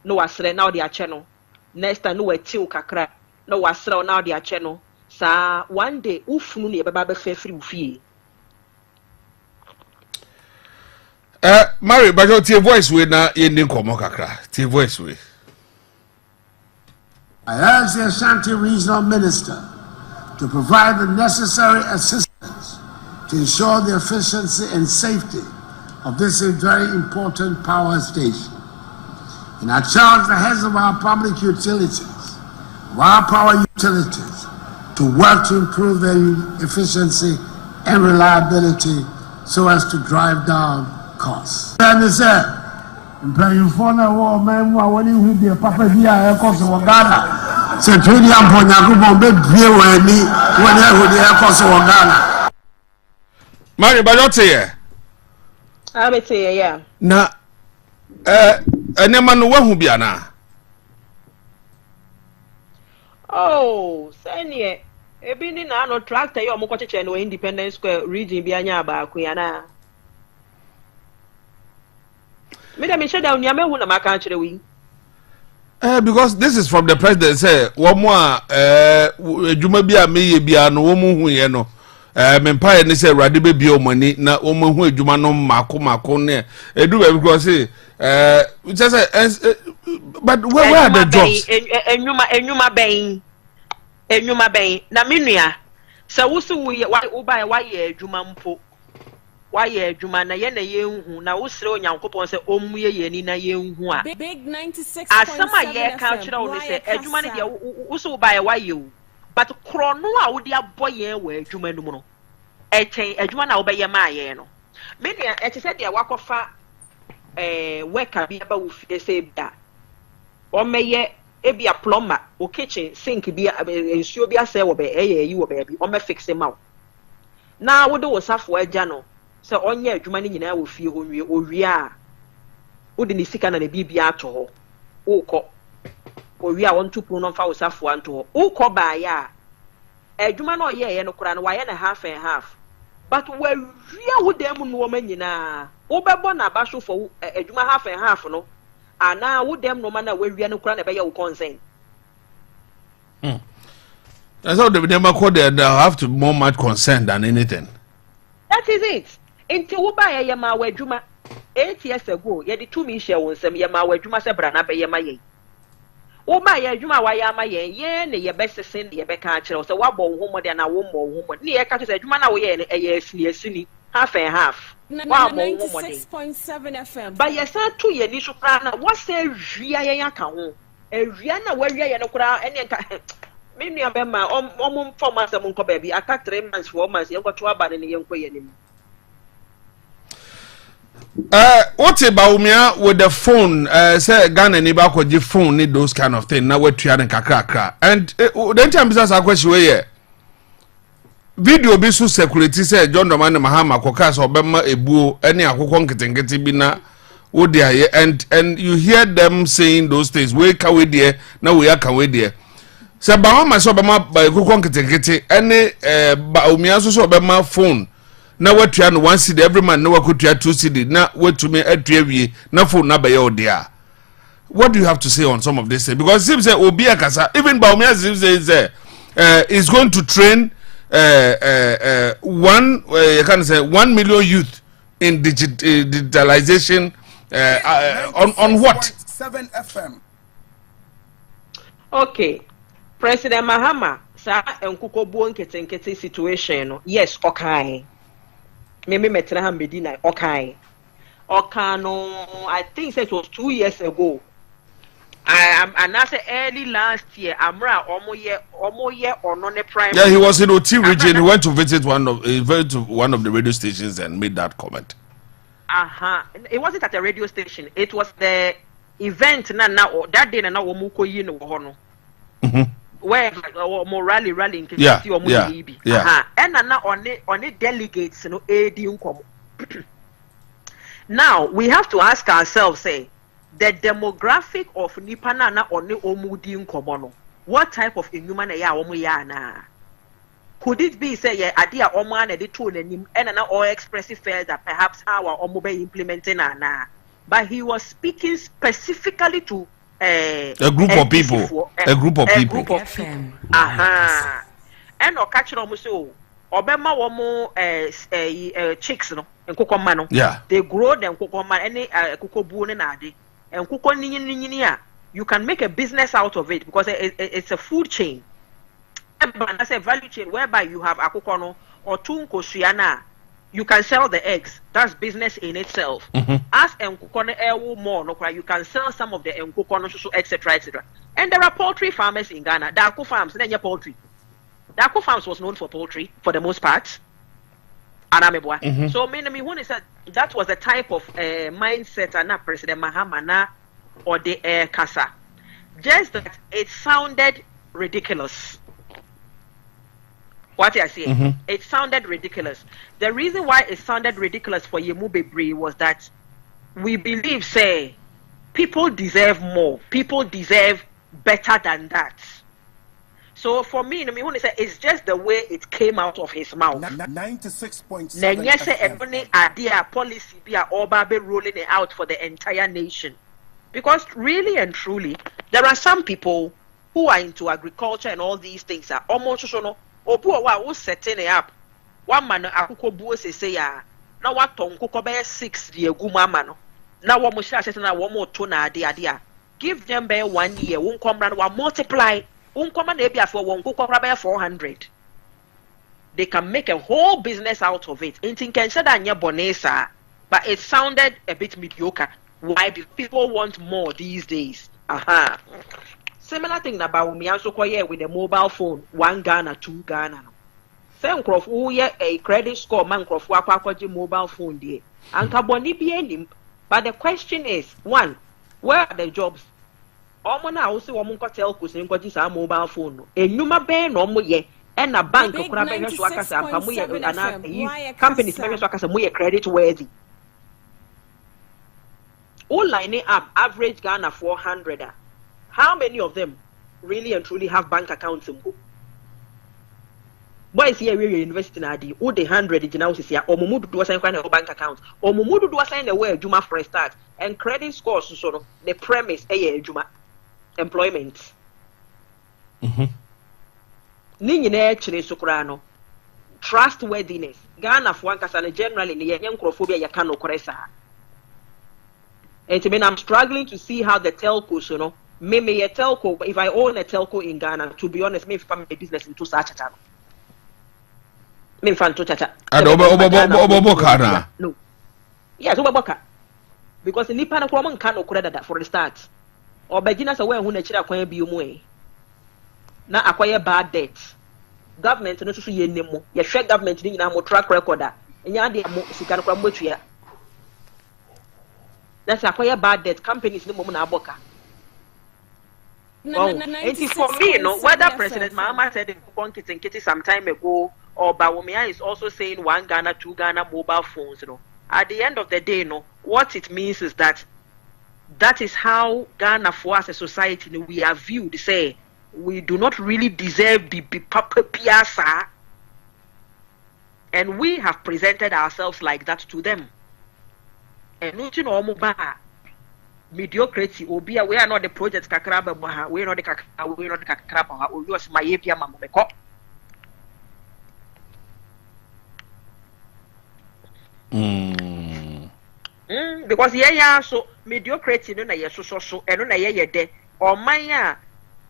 No, wasre now their channel. Next time, no, a chill kakra. No, wasre now their channel. Sa one day, Ufuni, a baby free fee. Mary, but your voice with na in Kokakra. Your voice with. I urge the Ashanti Regional Minister to provide the necessary assistance to ensure the efficiency and safety of this very important power station. And I charge the heads of our public utilities, of our power utilities, to work to improve their efficiency and reliability so as to drive down costs. And they said, mpanyinfoɔ na wɔ ɔman mu a wɔne hu deɛ papa bi a ɛkɔ so wɔ Ghana sɛ twɛdi ampɔ Nyankopɔn bɛbie wɔn ani wɔne ahu deɛ ɛkɔ so wɔ Ghana. Mari bajote ye. Abete ya. Na enema no wahu bia na. Oh, senior. Ebi ni na no tractor yo mo kɔkyekyɛ no Independence Square region bi anya ba akua na. Me da me sheda unia mehu na maka kyerɛ wi. Because this is from the president say wo mo a adwuma bi a meye bia no wo mo hu ye no. Me mpa ne say Awurade be bia omani na wo mo hu adwuma no mako ne edu be because say just say but where are the jobs? Enyuma ben na menua se wo so wo ba wa ye adwuma mpo wa ye adwuma na ye na ye hu na wo sere Onyankopɔn se ommuye ye ni na ye hu a Big 96.7 asama ye ka kyerɛ wo se adwuma ne de wo so ba ye wa ye o but krono a wo de abɔ ye wa adwuma no mu no ɛkyɛn adwuma na wo ba ye ma ye no menua ɛte sɛ de wakɔfa worker bi aba wo fie se da o meye ebi a plumber o kitchen sink bi nsuo bi asɛ wɔ bɛ ɛyɛ yi wɔ baabi o me fix ma wo na wo de wo safo agya no sɛ ɔnyɛ adwuma ne nyinaa wɔ fie ho nwie owie a wo de ne sika na ne bibia ato hɔ wo kɔ owie a wɔn tupu no mfa wo safo anto hɔ wo kɔ baayɛ a adwuma no ɔyɛ no kora no wayɛ na half and half but wɔwie wo dem no wɔn nyinaa wo bɛbɔ na ba so for adwuma half and half no ana wo dem no mana we wi no kura na be ye wo concern. That's how they have to more much concern than anything. That is it. Until wo ba ye ma wa adwuma 8 years ago ye de to me share won sem ye ma wa adwuma se bra na be ye ma ye. Wo ba ye adwuma wa ya ma ye ne ye be sesen ye be ka kire so wa bo wo mo de na wo mo wo mo ne ye ka se adwuma na wo ye ye asini half and half. 96.7 FM. But yes, I too ye ni so na what say ria ye aka ho. Ria na wa ria ye no kra ene nka. Me nua be ma om form asem nko ba bi aka 3 months 4 months ye nkoto aba ne ye nko ye nim. What about me with the phone? Say Ghana ni ba kwaji phone need those kind of thing. Now we try and kakra. And then time business question we video bi so security say John Domani Mahama kokas obema ebuo any akokon ketenkete bi na wo dia and you hear them saying those things we ka we there na we aka we there say ba mama so obema ba akokon ketenkete any ba omia so obema phone na watua no 1 cedi every man na wakotua 2 cedi na watumi atua wie na phone na ba ye odia. What do you have to say on some of this thing? Because it seems say obi akasa even ba omia seems say is going to train you can say 1 million youth in digitalization on what? 7 FM. Okay, President Mahama sa enkuko buon ketenkete situation no yes okay me metra ha medina okay no I think it was 2 years ago. And that's early last year. Amra omoye onone prime. Yeah, he was in OT region. He went to visit one of the radio stations and made that comment. It wasn't at a radio station. It was the event na that day na womuko yi no ho no. Where more rally in yeah. And na on delegates no edi nkomo. Now we have to ask ourselves say the demographic of Nipana na one omudi nkomo no. What type of inhuman ya omo ya na? Could it be say yeah idea omo na de to nanim and na all expressive fears that perhaps how omo be implementing na? But he was speaking specifically to a group of people. A group of people. And o catch omo so obema womo chicks no nkokoma no. Yeah. They grow them nkokoma any kokobu ne na ade. And you can make a business out of it because it's a food chain. That's a value chain whereby you have akokono or tunko suyana you can sell the eggs. That's business in itself. As enkukone ewu more, no, you can sell some of the enkukone, etc., etc. And there are poultry farmers in Ghana. Daku Farms, then your poultry. Daku Farms was known for poultry for the most part. So, me when is that was the type of mindset and President Mahama or the KASA. Just that it sounded ridiculous. What I say, it sounded ridiculous. The reason why it sounded ridiculous for Yemu Bebre was that we believe, say, people deserve more. People deserve better than that. So for me, it's just the way it came out of his mouth. 96.7 idea policy be rolling it out for the entire nation. Because really and truly, there are some people who are into agriculture and all these things are almost setting it up. One man akuko buo say ya na waton kuko be 6 the egu mama no. Na wo mo sha na wo mo to na ade ade a. Give them be 1 year, won come run wa multiply. Won come na ebia for won kuko be 400. They can make a whole business out of it. Intin can say that nya bonesa, but it sounded a bit mediocre. Why do people want more these days? Similar thing about me also with the mobile phone, 1 Ghana, 2 Ghana. Same crop, a credit score, man crop, mobile phone there. And Kaboni be but the question is, 1, where are the jobs? Omona also woman telcos and got this mobile phone. A numa ben no more ye, and a bank of companies credit worthy. All lining up, average Ghana 400. How many of them really and truly have bank accounts? Boys here, we're investing at the 100 now is here, or Mumudu do a sign of bank account, or Mumudu do a sign away Juma for a start, and credit scores sort of the premise a Juma employment. Ningine Chile Sukrano, trustworthiness, Ghana for one and generally in the young crophobia Yakano Coresa. And to me, I'm struggling to see how the telcos, maybe a telco, but if I own a telco in Ghana, to be honest, maybe if I'm a business into such a time. Maybe if I'm to tata. No. Yes, Obaboka. Because in Nippon, woman can't credit for the start. Or beginners aware who nature acquire Biumwe. Now acquire bad debt. Government, no to ye nemo. Your share government in a track recorder. And Yandi, she can come with you. That's acquire bad debt. Companies no moment aboka. For me, whether President Mahama said in Kitty some time ago, or Bawumia is also saying 1 Ghana, 2 Ghana mobile phones, at the end of the day, what it means is that is how Ghana, for us as a society, we are viewed. Say we do not really deserve the Papa Piazza, and we have presented ourselves like that to them. And mediocrity obi we are not the project kakraba we are not the kakraba we was my epia mameko because so mediocrity no na so eno na ye de o man a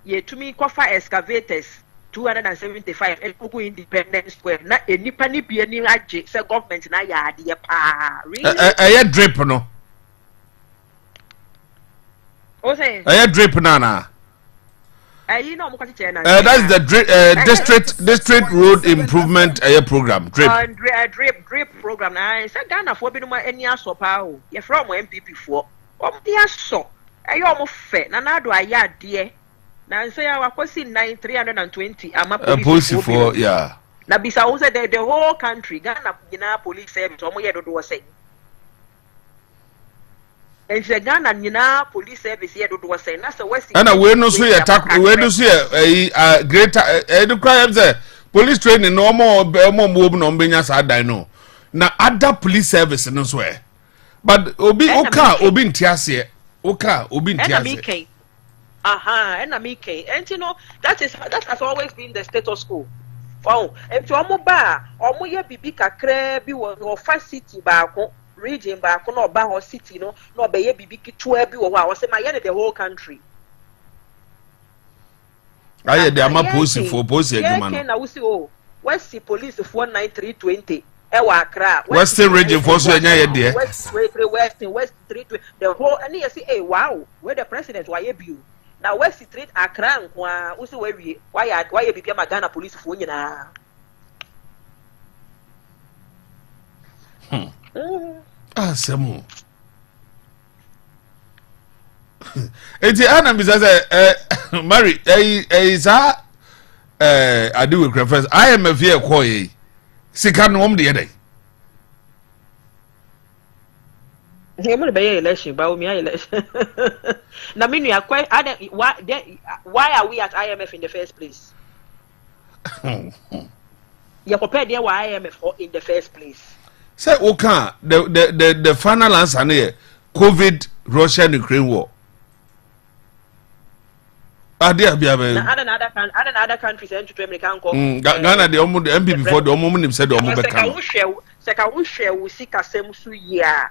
ye tumi kofa excavators 275 and go independent square na enipa ni bia ni age say government na ya ade pa really drip no drip nana. That's the district road improvement program. Drip. Drip program. I said Ghana for be no any aso pa o. You from MPP for. Be aso. Ayo almost fair. Na na do aya de. Na say I was 9320 ama police for yeah. Na bisa o say the whole country Ghana police service omo ye do say. And the Ghana police service here do was saying that's the West. And we no so attack we no so a greater the crime say police training no more no benya sa dan no. Na other police service no so but obi ntiase obi ntiase. And and that has always been the status quo. Oh, and to omo ba omo ye bibi kakra bi wo fa city ba ko region ba ko no ba ho city no be ye bibi kitwa bi wo wa say my the whole country. Aye dey ama police adwuma no. Na we see West police for 9320 Accra. Western region for so anya West 3, the whole and you see, hey, wow, where the president why you now West Street Accra also where we why you became a Ghana police for you now. Semu. Eti ana mi say Mary I do with reference IMF here call ye sika no de dey he mo be election ba o mi election na me nua why are we at IMF in the first place? You compare there why IMF in the first place. Say okay the final answer na COVID Russia and Ukraine war. Other countries enter to American call. Ghana the MP before the omum said the omum we see kasem su ya.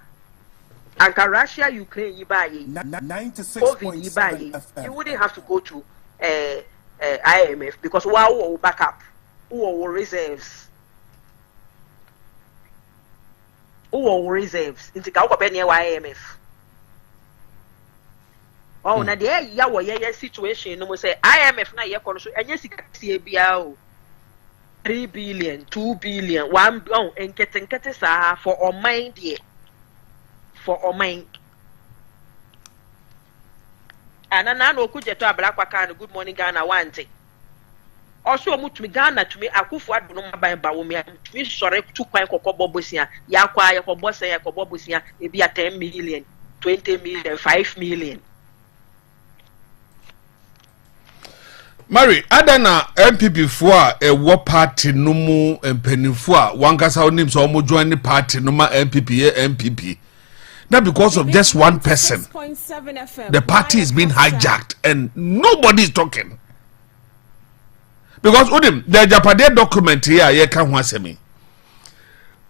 Anka Russia Ukraine yibaye. 96.7 you wouldn't have to go to IMF because wow backup who reserves. Who reserves into ka ko near IMF. Oh, na there ya wo ye situation no mo say IMF na ye kono so enye sika tie bia o 3 billion 2 billion 1 enkete sa for Oman there for Oman anana no kuje to ablakwa kan good morning Ghana wante also omutumi Ghana tumi akufu adu no maban ba wo mi tumi sore tu kwan kokobọ bosia ya kwa ya kobọ se ya kobọ bosia e bia 10 million 20 million 5 million. Mary, Adana MPP for a war party no mu empenifo a wankasa onim so omo join the party no ma MPP. Not because of just one person. The party is being hijacked and nobody is talking. Because Udim, the Japade document here, ye can wasemi.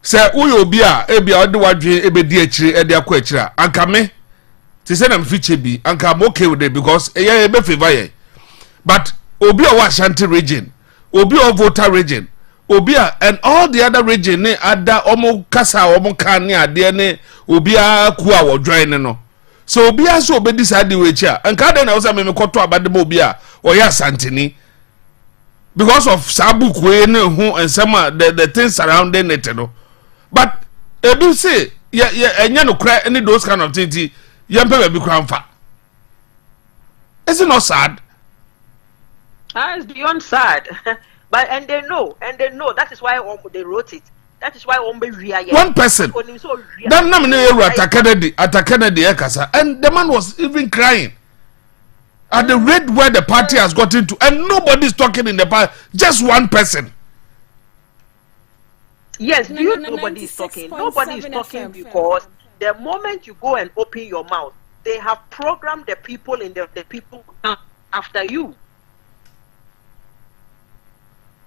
Say, Uyo bia, ebia, oduwadri, ebedi echiri, edia kwechira. Anka me, ti say na mfiche bi, anka I'm okay with it because ebe favor ye. But Obi or Ashanti region, Obi or Volta region, Obi and all the other region, ne ada omo kasa omo kani ade ne Obi a kuwa wo join no. So Obi a so be decide we chia. And ka den na say me koto abade mo Obi a oya Asantini. Because of sabu kwe ne hu and some the things surrounding it no. But ebi say enya no kra any those kind of things yempe be kra mfa. Is it not sad? It's beyond sad. But and they know that is why they wrote it. That is why one person that at Kennedy KASA and the man was even crying at the rate where the party has gotten to and nobody is talking in the party, just one person. Yes, nobody is talking. Nobody is talking because the moment you go and open your mouth, they have programmed the people in the people after you.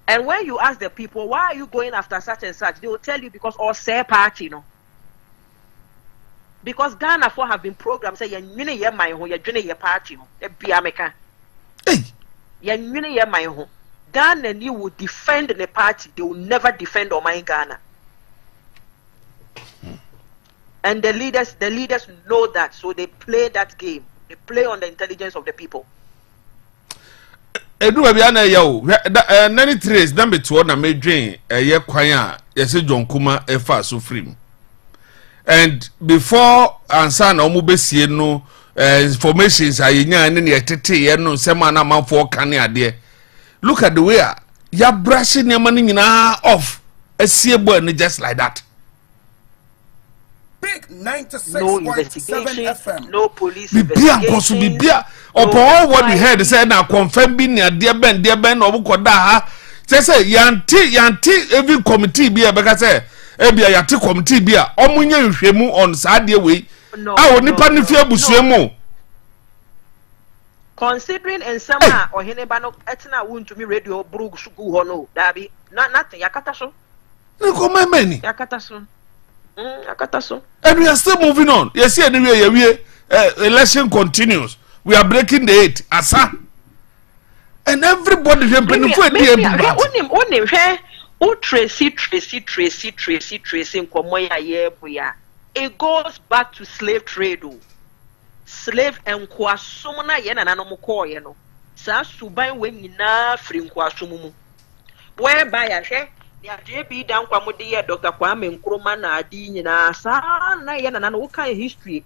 And when you ask the people, why are you going after such and such, they will tell you because all say party, you know. Because Ghana for have been programmed, say, you're ye my home, you're doing your party, you be America. You're my home. Ghana and you will defend the party, they will never defend Oman Ghana. And the leaders know that, so they play that game. They play on the intelligence of the people. Edu abi ana yawo nani trace na beto na medwen ye kwan a yese John Kuma efa so free. And before ansa na omo besie no informations ayenya ne ne tete ye no sema na manfo kan ade. Look at the way ya brushing ne man nyina off asiebo and just like that. Big 96.7 no investigation, FM. No police investigation. Bibia upon all what we heard say na confirm bi ne ade ben no obukoda ha say yanti every committee bi e beka say e bia yate committee bi a omunye nhwemu on saade we a onipa ne fi abusuamu considering and some ohene ba no etina wuntumi radio brug sugu ho no dabi nothing yakata so ne ko memeni yakata so akataso. And we are still moving on. You see, anyway, election continues. We are breaking the 8. Asa. And everybody O tracy nkomoya yebuya. It goes back to slave trade. Slave and kwasumuna yena na no mko ye no. Sa suban we nyina firi nkwasumu. Whereby ahwe ni adebi dan kwamode ye Dr. Kwame Nkrumah na adi nyina sa na yena na no kan history.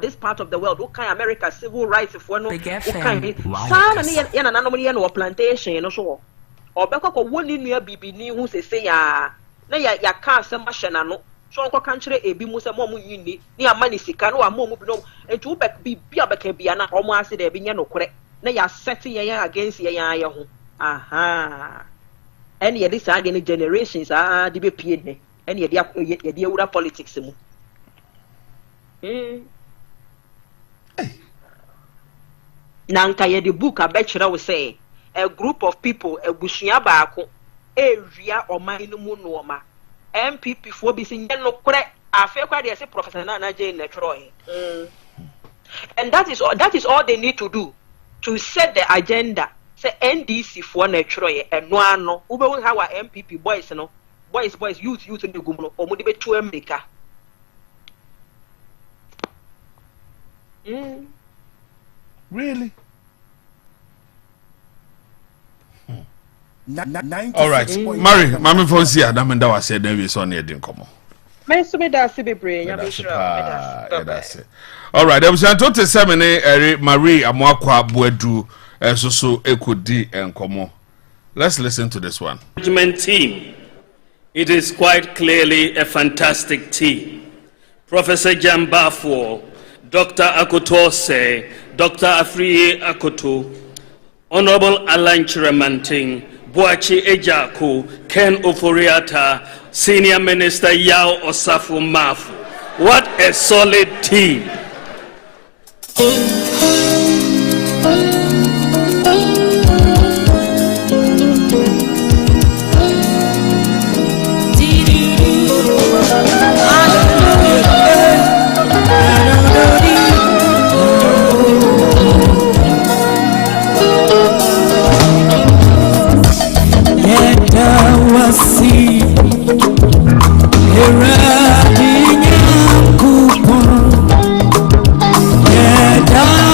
This part of the world, okay, America civil rights if one okay, sa na yena na no mo ye no plantation no so. Obekwa ko woni nua bibini hu sese ya na ya ka asem ahye na no so nko kan kire ebi mu se mo mu yini ni amani sika no amu mu bi no enti wo bi abeka bia na omo ase de bi nye no kore na ya set ye against ye ya ho aha eni ye this again generations de be pie ne eni ye de ewura politics mu na nka ye the book abekire wo say a group of people ebusuya baako ewia oman no mu no MPP for be sin no kore afa kwa de say Professor Nana Jane Netroy and that is all they need to do to set the agenda say NDC for Netroy and no ano ube won how MPP boys youth in the gumno omo de betu America really. All right, Mary, Mami Fonsi, Adamenda was said, then we saw near Dinkomo. All right, there was a total seminary, Marie Amwakwa Buedu, so Ekudi and Komo. Let's listen to this one. Management team, it is quite clearly a fantastic team. Professor Jambafo, Dr. Akotose, Dr. Afriye Akoto, Honorable Alan Chiramanting, Boachi Ejaku, Ken Oforiata, Senior Minister Yao Osafo Mafu. What a solid team. Yeah.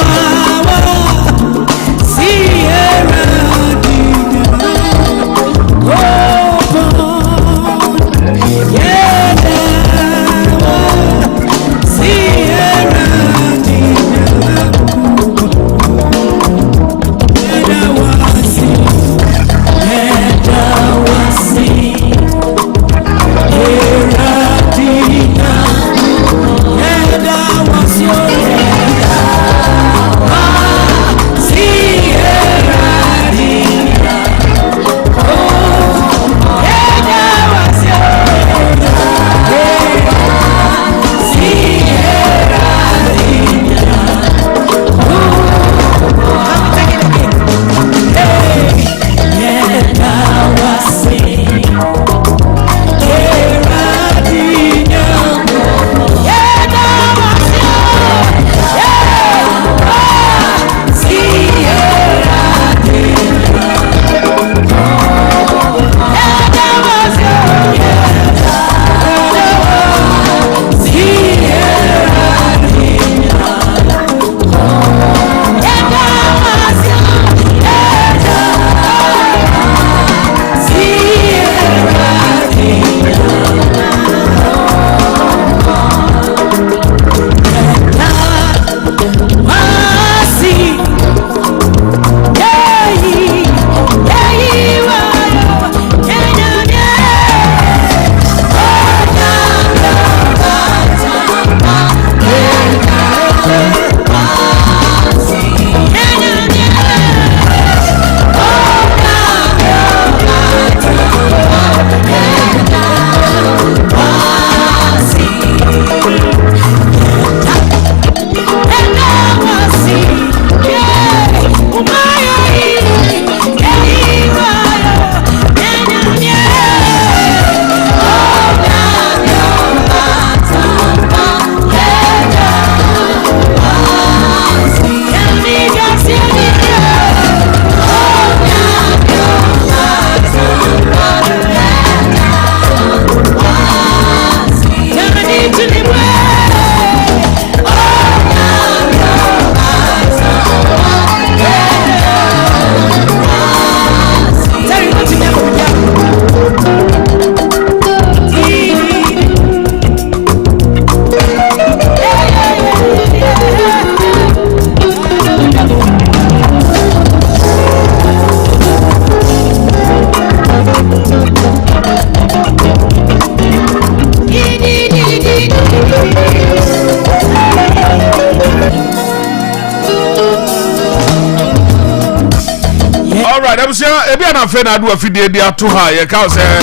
ebi ana fe na adu afidie dia to ha ye ka say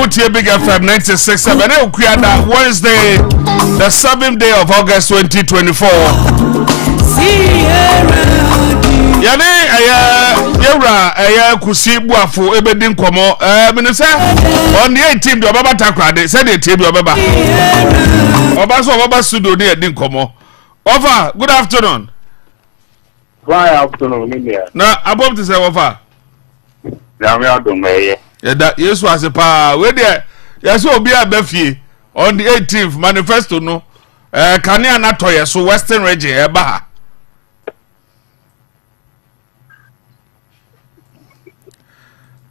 Utie Big FM 96.7 and Ukuada Wednesday the 7th day of August 2024. Yani yewra kusi buafo ebedi nkomo me say on the 18th do baba takrade say the team do baba oba so baba studio dey edi nkomo. Over, good afternoon. Good afternoon, India. Na abom to say over. Na me adumeye. Yeah, yes was a pa. We there. Yes, will be a befie on the 18th manifesto no. Kania na toye so Western region eba.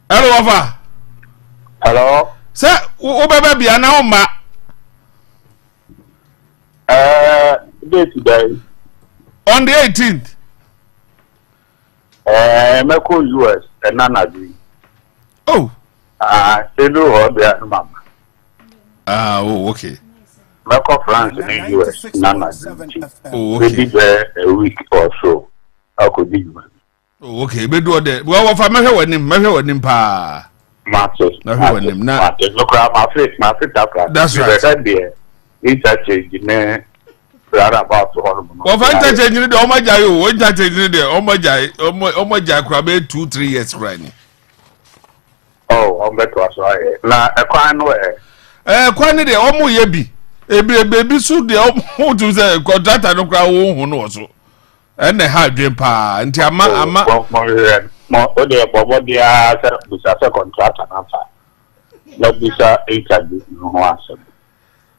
Hello, over. Hello. Sir, ubebe bia na oma. Day today. On the 18th. Meko US and Nanaji. Oh. They do all their mama. Oh, okay. Meko France in US, Nanaji. Oh, okay. We did there a week or so. I could be man. Oh, okay. We do that. Well, if I measure him, pa. Masters. Masters. Look at my face, that's right. It's a change, man. About well, if I change it, oh my God, when I change it, oh my God, crab 2-3 years, right? Oh, I'm better as I now a crime where quite the almost yebi. A baby suit the almost to say contract and no crowd who knows so. And the hard dream pa and Tiama, more what they are with a contract and answer. Not this interview, no answer.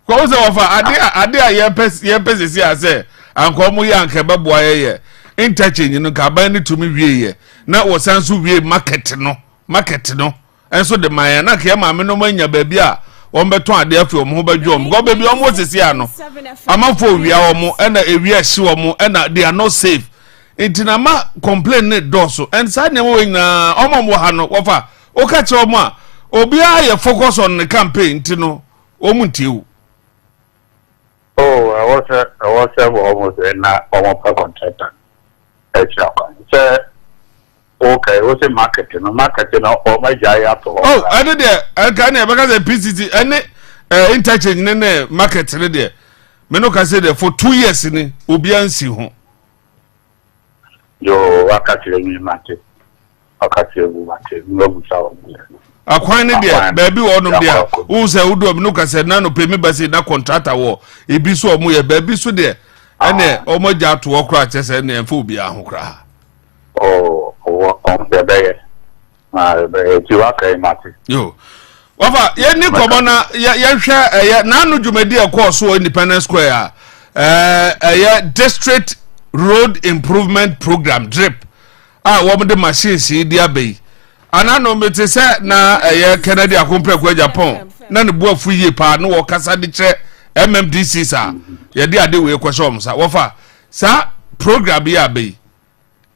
Cause offer adia yepes is here say and come we anke beboa ye interchange no ka ban ni to me wie ye na wo sanso wie market no enso de man na ka ma me no manya ba bia wo beto ade afi wo badwo go ba bia wo sisi ano amafo wia wo na ewia hye wo na they are not safe intina ma complain ne doso and sa ne wo nyina omo ha no wo fa o ka che wo a obi a ye focus on the campaign tino o muntiu. Oh, I was almost in almost a contract. So, okay, what's a marketing? Oh, my giant. Oh, I did there. I can't because the PCT and interchange in market there. Menoka said for 2 years in Ubiansi home. Yo, I can't tell you, Matty. I can't tell you, Matty. No, Akwane dia baby wonum dia wo se wudo no ka se na no pemi base na contractor wo ebi so omo ye baby so de ene omo ja to okra che se na emfa obi ahokra oh on the bay be ti wa kai mati yo wafa ye ni komo na ye hwe na no dwumadi e course so Independence Square ye district road improvement program drip wo mo de machines di abai ana no mete se na Kennedy akompre kwa Japan na ne boafu yie pa no wo kasa de kire MMDC sa ye de ade we kwhom sa wo fa sa program ya be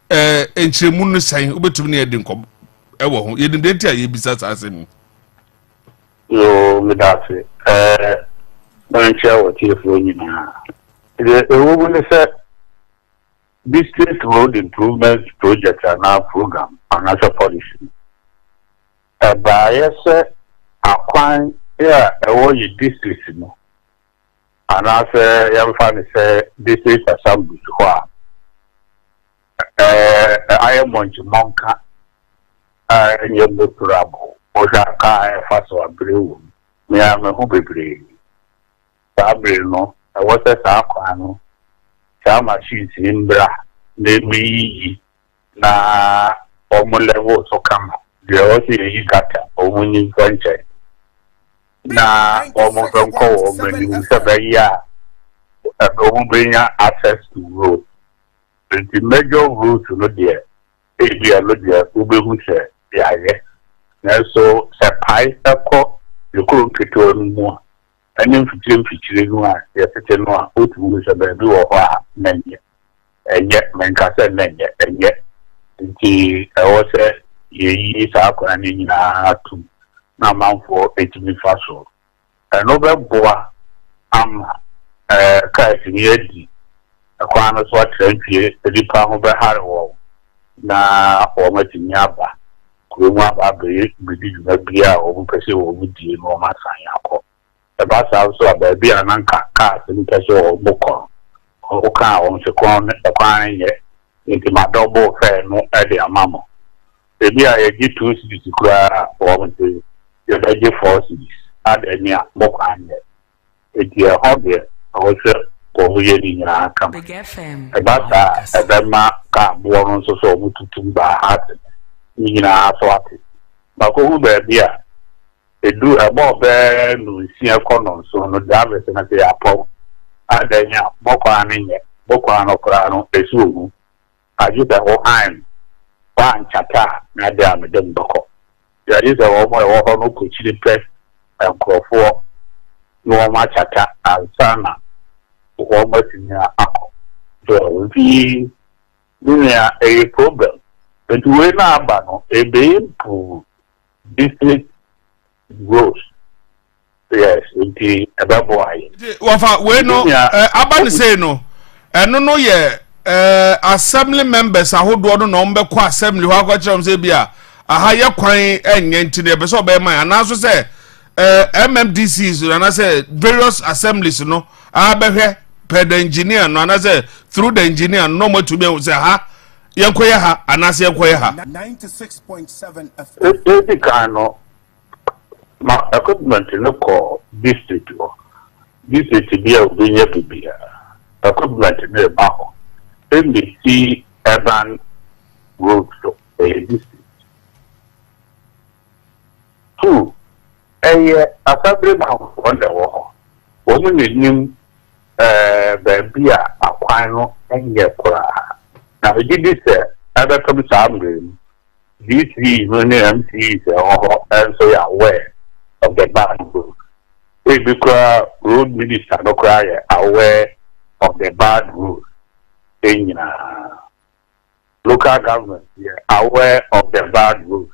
enchiremu no san obetum ne yede nkom e wo ho ye de date ya ye bisa sa asem yo me da se ban che wo ti fu nyina e wo ne se district road improvement project and our program and our policy yes akwan ya your district no and as yam fan say district assembly ho I am on monka yam do turabo o ja ka fa so abrewu me am ho bebre abre no was sa akwan no sa machines imbra ne mi na omo level so kama de o si yi gata omo ni konche na omo fenko o mani se be ya omo benya access to road the major roads no there e bia no there ubehu se ya ye na so se pai eko yekuru keto no mu ani mfikyire no a yesete no a otu se be bi wo ho a nanye enye menka se nanye enye nti ewo se yeyi sa akora ni nyina atu na manfo etimi faso no be boa am ka etimi edi akwa no so atrantie edipa ho be hare wo na o matimi aba Kuruma Baby, Bia, or Pessi, or Mudi, no Masayako. The bus also a baby and Anka cars in Peso or Boko. Or car on the corner, the crying yet. Into my double fair, no idea, mamma. Maybe I get 2 cities to cry for the Veggie forces. Add any book and it's a hobby. Also, for we come. About that, a Bema car born so to by heart. In our thought. But who baby? They do a more bad, no, see a corner, so no damage and a apple. Add any Bokan in it. Bokan or Crano, a soon. I use the whole time. One chata, Madame Demboko. There is a woman who could see the press and call for no much chata and sana. Almost in your uncle. So we have a problem. But we now ban a being to district growth. Yes, indeed, a boy. Wafa, we know, Aban say no, and no, yeah. Assembly members ahodo no no mbekọ assembly ho akwachiram se bia ahaya kwan enye ntine be so be man anaso se MMDCs na say various assemblies no abehwe per the engineer no na say through the engineer no mo to be say ha yenkoye ha anase yenkoye ha 96.7 FM e kano ma equipment no ko district bia obinya bibia equipment no ba ho MBC urban road to a district. 2. A assembly man on the wall. Woman in him, baby, a quino and your cry. Now, we did this, other from some these 3 MCs and so are aware of the bad road. We because road minister no cry aware of the bad road. In local government, aware of the bad rules,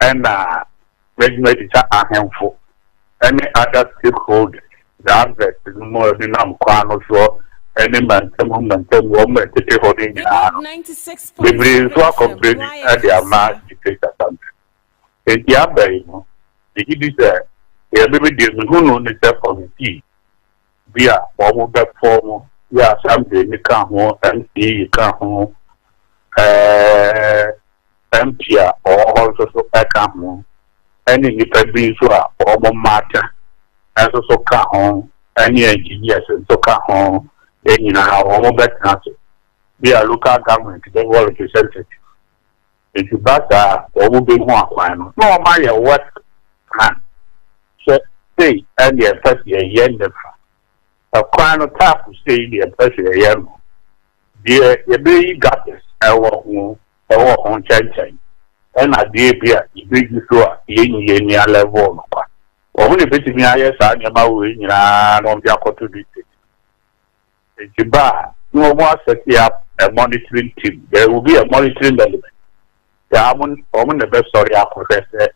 and regiment is a handful. Any other stakeholders, the address is more than I'm quite sure. Any man, woman, holding the brains were complaining at the amount dictator something. In the other, the is a baby did who know the self committee via formal form. Yeah, something you can't hold, MC, you can't hold, MP, or also so I can't hold. Any different beings who are almost matter, as also can't hold, any engineers, and so can't hold, then you know how almost better. We are local government, they will represent. If you pass, or will be more final. No, my what can say, and the first year, a crown of tap to stay the pressure. Dear, you be got this. I walk on chain. And I dear beer, you big sure, any level. Only between me, I said, about winning on the aqua to be. It's a bar. No more setting up a monitoring team. There will be a monitoring element. The woman, the best story I professor,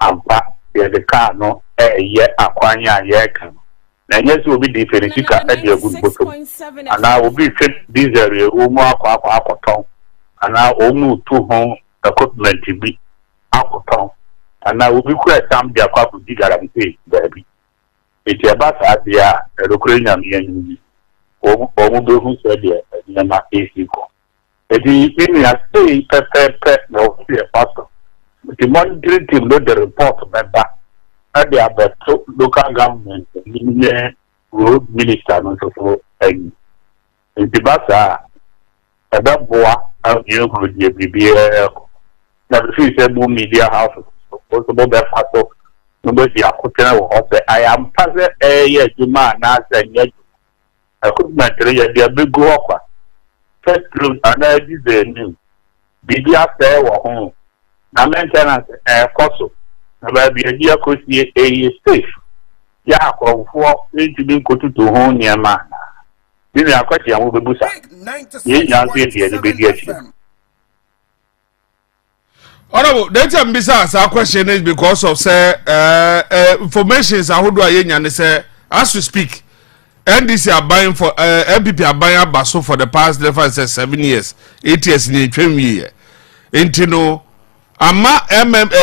and back the car, no, a year, acquire, year can. And yes, will be different. You can add your good book. And I will be fit this area, town. And I will move to home equipment to be town. And I will be quite some dear couple of guarantee, baby. It's about idea, a Ukrainian or who said, you're not easy. If you say, pet, no fear, pastor. The monitoring team know the report member. And they are the local government, road minister, and so and in the Bassa, a boy, and you could be never see some media houses, also about that. Nobody are putting out. I am passing a year to man, and yet I could not tell you the big offer. First room, and I did the new. Be after home. Now, maintenance, cost. About the idea could be a safe. Yeah, for need to be go to home near man. Then I quite young with the busa. Honorable, that besides our question is because of say information is how do I and say as we speak, NDC are buying for MPP are buying Basso for the past 7 years, 8 years in a 20 year. Intino ama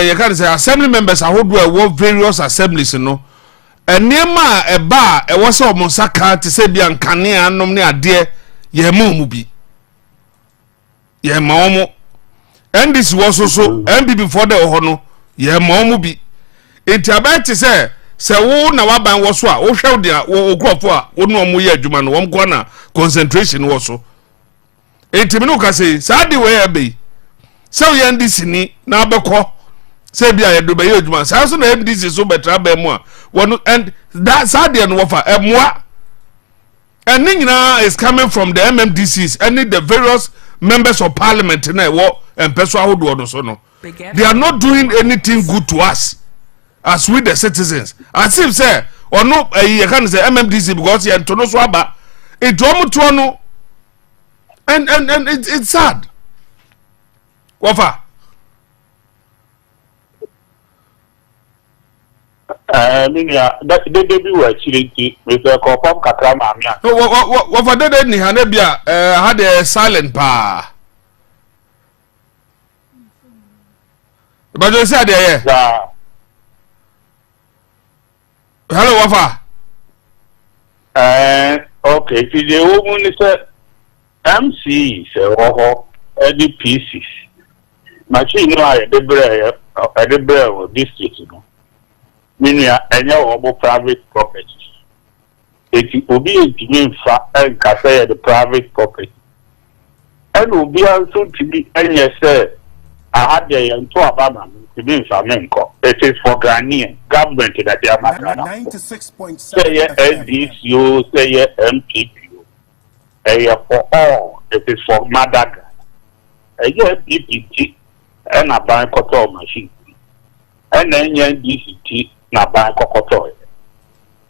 you can say assembly members ahodo various assemblies no enema eba e wo se omonsaka te se bia nkane anom ne ade ye ma omu bi ye ma omu and this was also and before the oho no ye ma omu bi enti about say wo na waban wo so a wo hwew de wo krofo a wo no omu ye adwuma no wo mko na concentration wo so enti me no ka say sa de we ebe say ye ndisi ni na abekọ say bia ye do be ye adwuma sa so na ndisi so betra ba mu a one and that sad and wafa emwa and nyina is coming from the MMDCs and the various members of parliament na wo empeso ahodo no so no they are not doing anything good to us as we the citizens as if say or no you can say MMDC because you to no so aba it to no and it's sad wafa Minya that they be were chilling with a confirm kakra mamia. What for dead ni hanebia had a silent pa. But you said yeah. Hello Wafa. Okay, if the woman is MC so any pieces. Machine no I the bread district no. Meaning any obo private property. It will be a mean fa and cafe the private property. And will be also to be any say I had the and to Obama to be flamenco. It is for Ghanaian government that they are 96.7 say NDCU, say MPP. For all, it is for Madagascar. A year DPT and a bank control machine. And then DCT. Na ban kokoto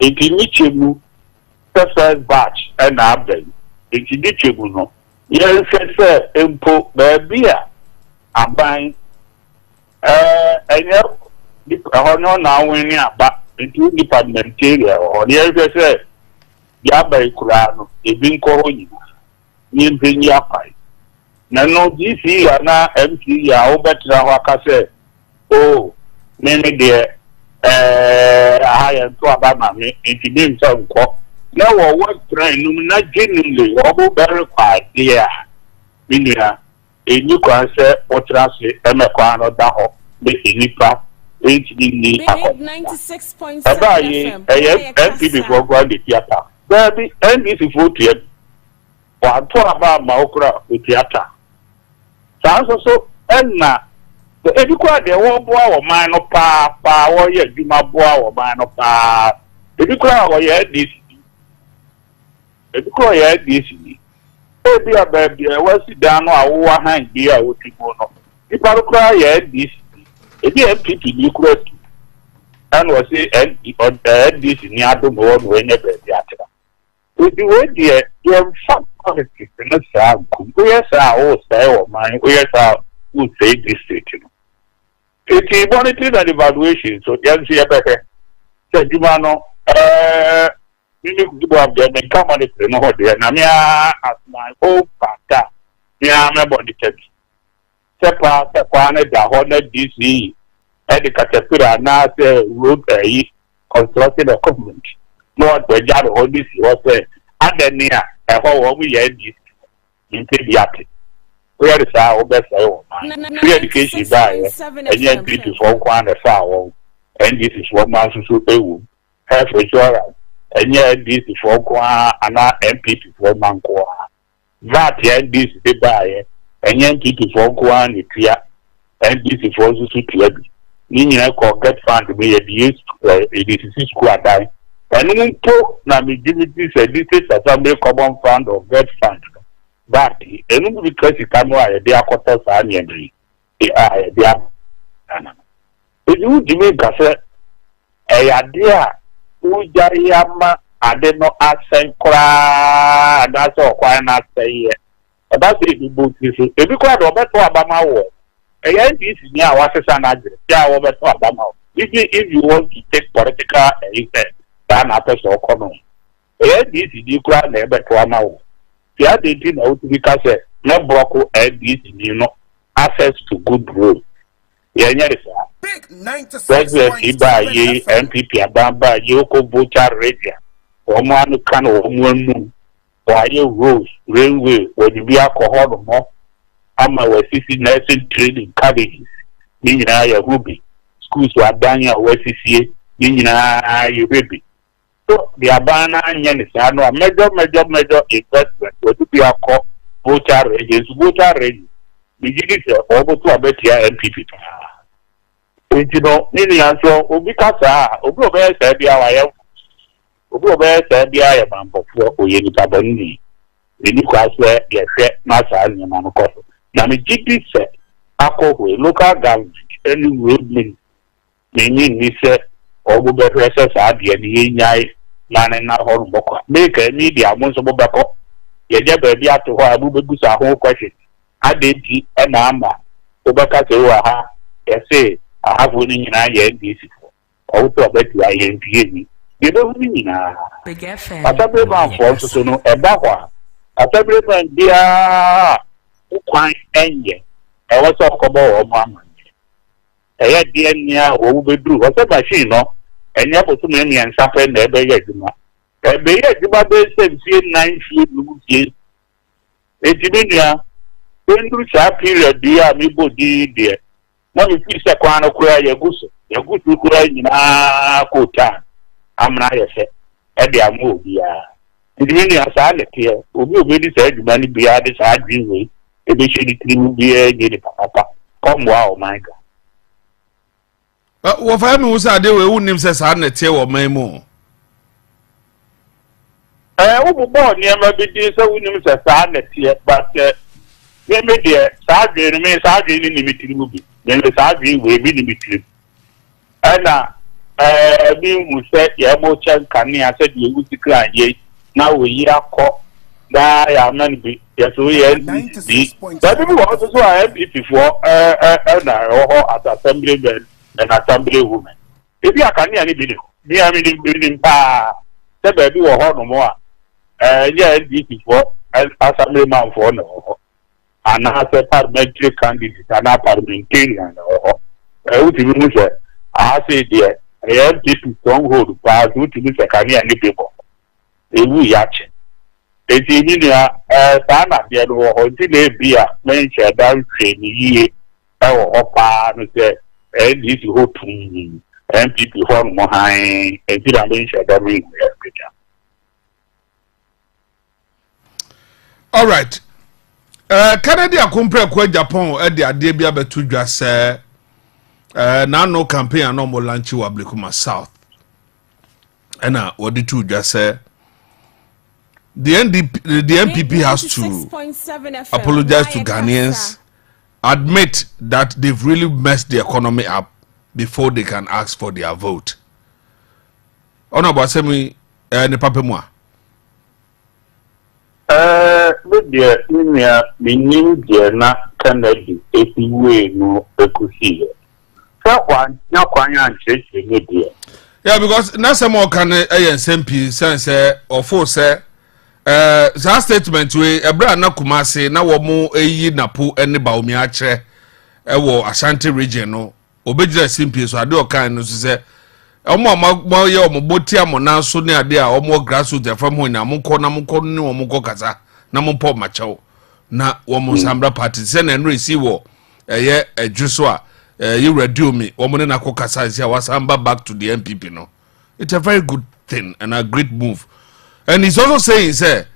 enti ni chemu the first batch and abem enti ni chemu no ye se empo ba bia aban enye di hono na wini aba enti departmentary or ye se ya ba ikura no ebi nko honyi ni mpenyi apai na no DC ya na MC ya obetra ho aka se oh meme de I am to Obama if you didn't say no what train not genuinely or very quiet there. Meaning a new concert or transit Emequano Daho, the Inipa, HD 96.7 MP before going to theater. Baby, and this is 40. Or about Maokra with theater. Sounds also, and now. So if you call the one boy or man of power, or yes, you my boy or man of power. If you call this, if you call this, if you are baby, I will sit down or hand here with you. If I cry this, if you have people you could and was say, and this in the other world whenever the other. With the way dear, you have some politics in the sound. Yes, I will say, or mine, yes, I would say this statement. It's monitoring and evaluation. So, yes, you better. So, you know, you have them and come on it. No, dear. Namia as my own factor. Yeah, I'm about the text. Sepa, the Honda DC, and the Caterpillar, now the road constructed a government. Not the job of this was and then near a whole we had this in Pediatric. Where is our best free education by and yet people for one a foul, and this is what man should pay health insurance, and yet this is for one and our MP for Manqua. That yet this is buy, and yet people for one and this is also to club. Meaning I call get fund to be a DCC squad die. And when talk now, me give it this assembly common fund or get fund. But and because you come why they are quarters and they are if you give me gas a idea who Jayama I did not ask cry that's all why not say but that's it book if you quite Robert Obama war a this is near what is an address Robert Obama if you want to take political effect then after so common this is the crowd never to Obama. The other thing I would because no broker and this you know access to good road. Big 96.7 President by ye MPP abamba yoko voter radio. Oman can omu. Why you rose railway when you be alcohol more. Ama we sisi nursing training cabbages. Nina ya ruby. Schools were done ya WCCA. Nina you baby. So the abana nyanisano a major investment will be a call voter radio. Voter radio. We did it over to a better MPP. You know, Nini answer Obi Kasa, Obi Obey Sabia, I am Obi Obey Sabia, I am for Oyeni Tabani. The new class where you set Massa and Yamako. Now, me GP said, Ako, local government, any roadman, meaning me said, Obi Pressers are the Yai, man and not Hornboka. Make a media, Monsible Bako. You baby out to her, Abu Busa, whole question. I did an armor. Obaka Sewa, say. I have winning in INDC. Also, I bet you INPA. You don't mean a big FM. I tell you about forces to know about I tell you about dear Quine Engine. I was talk about Oman. I had the near over do what's a machine, no? And never too many and suffer never yet. A baby, you 9 feet. It's in the sharp period, dear, me body, dear. No, if you say, Quano, cry your goose, your good to cry in a quota. I'm not a set. And they are moved, yeah. The meaning of silent here, who will really say, money beyond this hard greenway, if we should be a papa. Come, wow, my God. What family was I do? Who names us on the tail or Memo? I was born near my business, so we names us on the tail, but maybe dear, Sergeant remains Sergeant in the meeting movie. Then the Sergeant will be limited. And we said, Yamochan Kania said you would decline, yea. Now we are caught. I am not be. Yes, we are. That people also have it before at assembly and assembly woman. If you are canny video, we are meeting building power. The baby will hold no more. Yeah, this before as assembly man for no. And as a parliamentary candidate, and a parliamentarian, I say, dear, I have this stronghold pass which is a Canadian people. They will yatch. It's in India, Sana, the other, or today be a mention down train ye, or pan, and this hope and people from behind, and did I mention that ring. All right. Canada compare kwa Japan the ade bia betu dwa se na no campaign no mo launch wa Blekuma South ena wodi tu dwa se the NPP has to apologize to Ghanaians, admit that they've really messed the economy up before they can ask for their vote. Ona ba se mi ne papa mu a Media meaning na Kennedy if you no ekusi. So one na kwanya nchese media. Yeah, because na some more can SMP sense or for say that statement we ebra na Kumasi na wo mo eyi napo ene ba omi a kire e wo Ashanti region no obejira SMP so ade o kan no so say omo ma ye omo boti amona so ne ade a omo grassroots from ho na monko ne omo kasa na monpo macho na omo Sambra party se na nre si wo ye adwuso a you radio me omo ne na kokasa sia wasamba back to the MPP no. It's a very good thing and a great move. And he's also saying say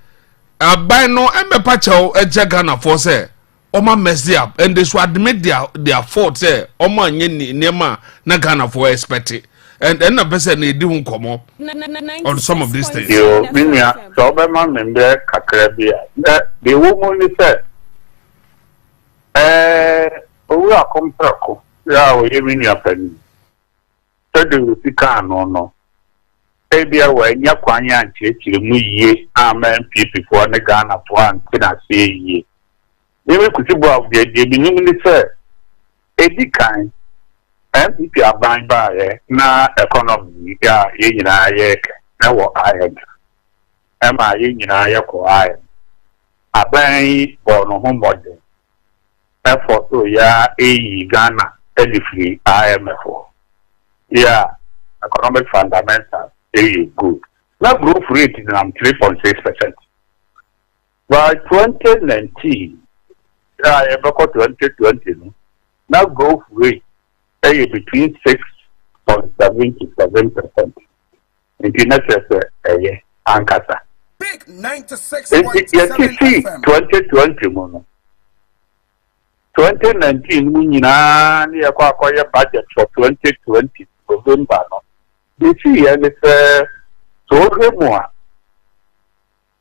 by no embe pacho Ghana for say Oma mess up and they should admit their fault say Oma nye nema na Ghana for expect it. And the person they do come up on some of these things. Yo, minya, so be man member kakrabia. The woman said, we are comprako. Yeah, we minya pen. So the sika no. Ebia we nya kwanya nchechire mu yie amen people for the Ghana for an na say yie. We kusibo of the binim ni say edi kan MPP aban ba na economy ya ye nyina ye na wo ahead. Ema ye nyina ye ko ahead. Aban bo no ho modern. Effort so ya eyi Ghana free IMF. Yeah, economic fundamentals is good. Now growth rate is 3.6%. By 2019, 2020, now growth rate is between 6.7 to 7%. International and KASA. Big 96.7 FM. 2020 2019 we acquire budget for 2020 November. This year is so more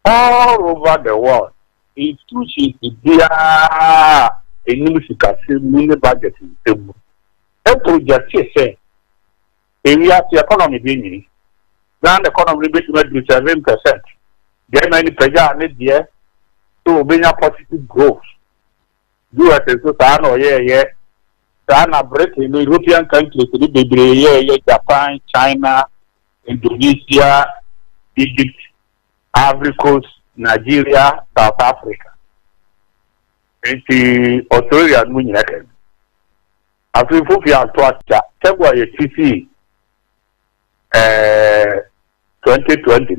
all over the world. Institutions there a new mini budget in the project say area the economy being the economy between 7%. There many pressure need there to be a positive growth. US is so China break in European countries, Japan, China, Indonesia, Egypt, Ivory Coast, Nigeria, South Africa. And the Australia and United. After we have to February 2020,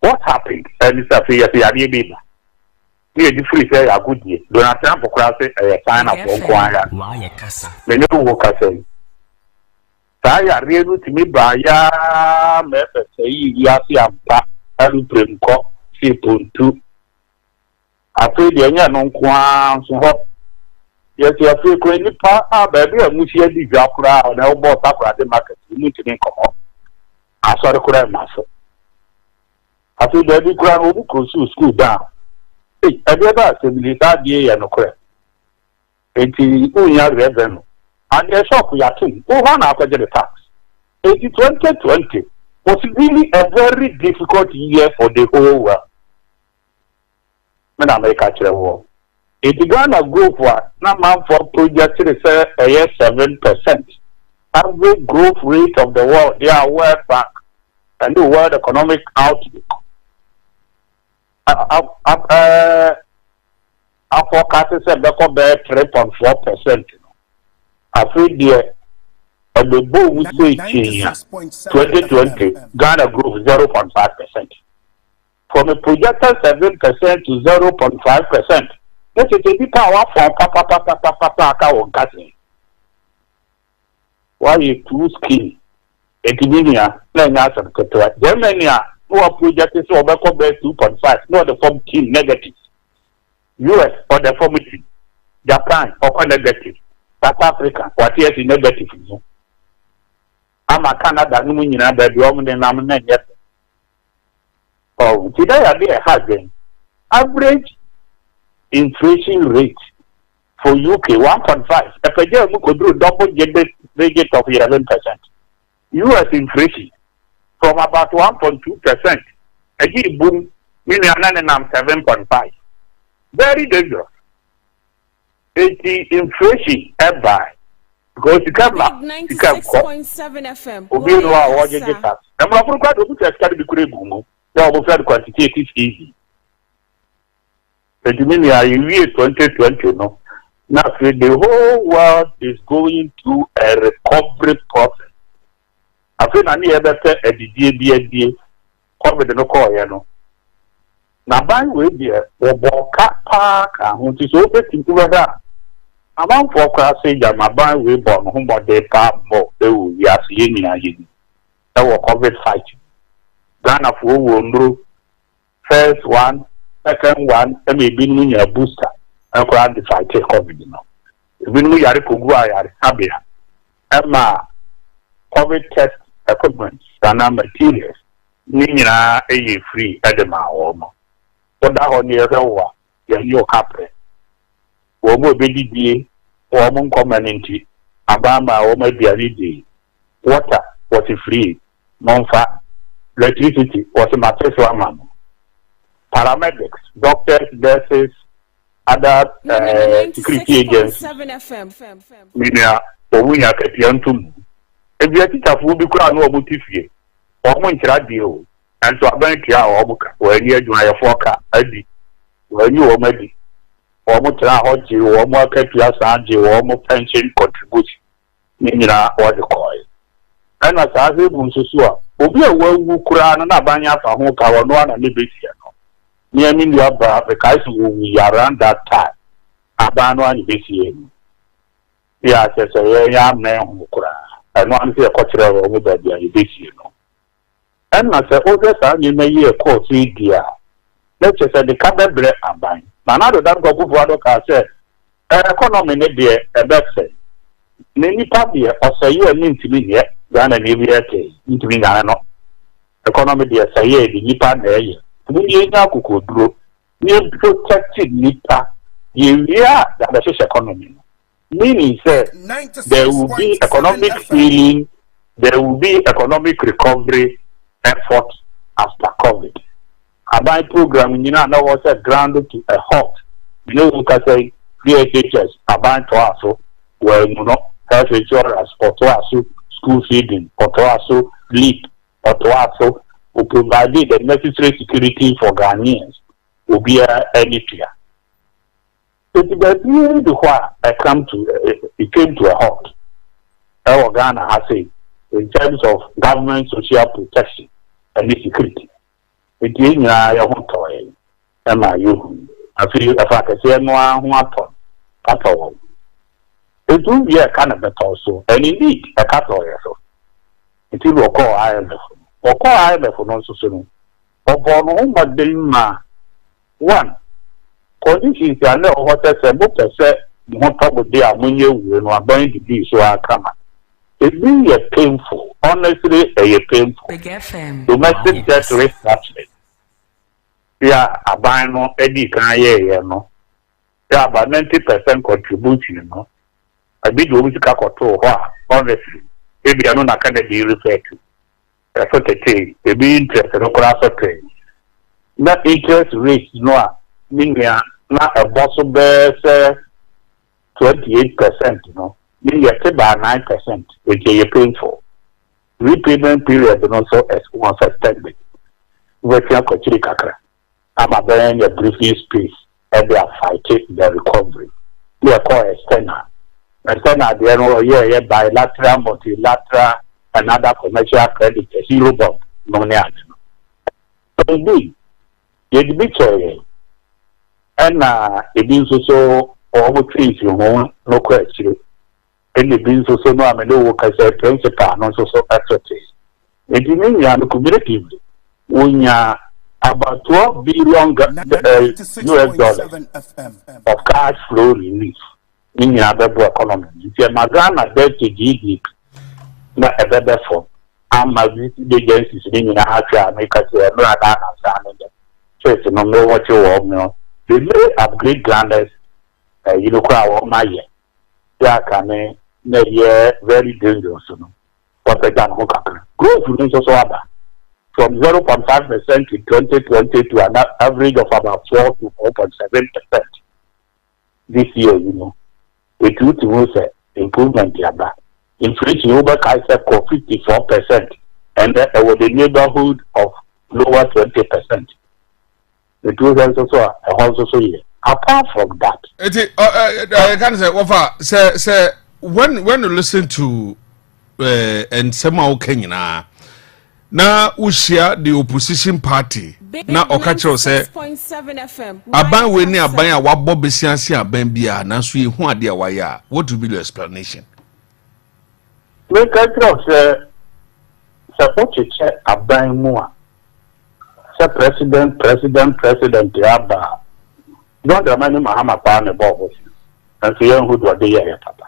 what happened? And it's a free the free say a good year. Donald Trump for class a sign of one KASA. Many work say. Saya real to me by ya me say ya si ampa alu premko 3.2. After the anya non kwan so ho. Yes you feel ko ni pa baby amusi adi jakura na obo takura de market ni tini komo. Asori kura maso. After the baby kura obu ko school down. Hey, I never assembly that year and okay. Revenue. And the shop we are doing, one after the tax. 2020 was really a very difficult year for the whole world. When I make a war. It began a growth for number for projects say a year 7%. Average growth rate of the world, they are World Bank and the World Economic Outlook. I forecast said the 3.4%. I feel the boom we say 2020 Ghana growth 0.5%. From a projected 7% to 0.5%. This is a bit power from papa. Why you too skinny? Etibinia, Germany. No project is over 2.5. No the form team negative. US or the form team. Japan or negative. South Africa what is negative. I'm a Canada. No mean that the woman and I'm not yet. Oh, today I be a husband. Average inflation rate for UK 1.5. The Pajama could do double digit of 11%. US inflation. From about 1.2%, a year boom, million 7.5. Very dangerous. It's the inflation ever. Because you come up, you can call. 96.7 FM. We know how to get that. I'm not going to put a study to Google. They are going to quantitative easy. But you mean, in year 2020, no? Now, the whole world is going through a recovery process. I feel I need better at the DBA COVID no call, you know. Now, by way there, or Boca Park, and which is open to weather. Among for classing, my by way born home or they come more, they will be as yin. That will COVID fight. Ghana for will first one, second one, and maybe mean a booster, and crowd the fight COVID, you know. Even we are Kugua, Sabia, Emma, COVID test. Equipment and materials. Nina a free edema or more. But that on the other one, your capre. Womo BDD, Womon community, Abama, or maybe a lady. Water was free. Monfa, electricity was a matter of paramedics, doctors, nurses, other security agents. Mina, or we are at the if you are teacher for the crowd, no motive, or one radio, and so I'm going to our book when you do a forecast, when you are maybe, or more hot you, or more cat to your son, or more pension contribution. Nina or the coin. And as I say, Bunsusua, Obi a well Kuran and Abanya for whom power no one and Libya. Near me, you have because we are around that time. Abano and BCA. Yeah, says a young man who cry. And one is a cultural over the BCA. And I said, oh, that's how you may hear call 3 dear. Let's just say the cabin bread and buying. Manado don't go for what I said. Economy, dear, a best say. Many party or say you mean to be yet than an EVA into me. I know. Economy, dear, say, the Nippon area. We could grow. You protected Nipa. You are the economy. Meaning, sir, there will be economic healing, there will be economic recovery effort after COVID. My program, you know, was a grounded to a halt. You know, we can say, DHS, Aban Toaso, where you know, health insurance, or Toaso, school feeding, or Toaso, leap, or Toaso, who provided the necessary security for Ghanaians, will be any fear. So it came to a halt. Our Ghana has said, in terms of government social protection and security. It is not your own toy. Am I you? I feel if I can say no one at all. It will be a kind of better also, and indeed a cattle. It will call IMF. Or call IMF for non so. Or born home, but then one. Conditions are not what I said, but I said, more probably when you are going to be so I come. It's really a painful, honestly, a painful. Domestic death rate naturally. Yeah, I buy no Eddie can you know. Yeah, about 90% contribution, you know. I did the music control, honestly. Maybe I don't know can be referred to. That's what they say. They be interested in class of trade. That interest rate, no, meaning not a possible 28%, you know. Meaning you by 9%, which you paying for. Repayment period and also as one suspended. We can continue kakra. I'm a very briefing space and they are fighting the recovery. We are called external. External, they are yeah, bilateral, multilateral, and other commercial credit, zero bond, money. So indeed, you be choice. And it is also all trees you want, no question. And it means also no, I mean, no work as a principal, and also expertise. It means you are cumulative. When you are about 12 billion US dollars of cash flow relief in your economy. If you are Magana debt to GDP, not a better form. I'm a visiting agencies in a half year, make us a brother and so it's no know what you want. They may upgrade grandest, you know, my year. Yeah, can very dangerous. What I done, growth remains also other. From 0.5% in 2020 to an average of about 4 to 4.7% this year, you know. It will improvement here. Inflation over KASA for 54%, and with the neighborhood of lower 20%. It was also here. Apart from that, I can say, when you listen to and somehow Kenya now we share the opposition party now okacho say aban we ni aban a wabo besiansi aban bia na so ye hu ade a waya. What will be the explanation? We can say support che aban mu a say president yaba don't the man Mahama pa me bobo and say who do dey here papa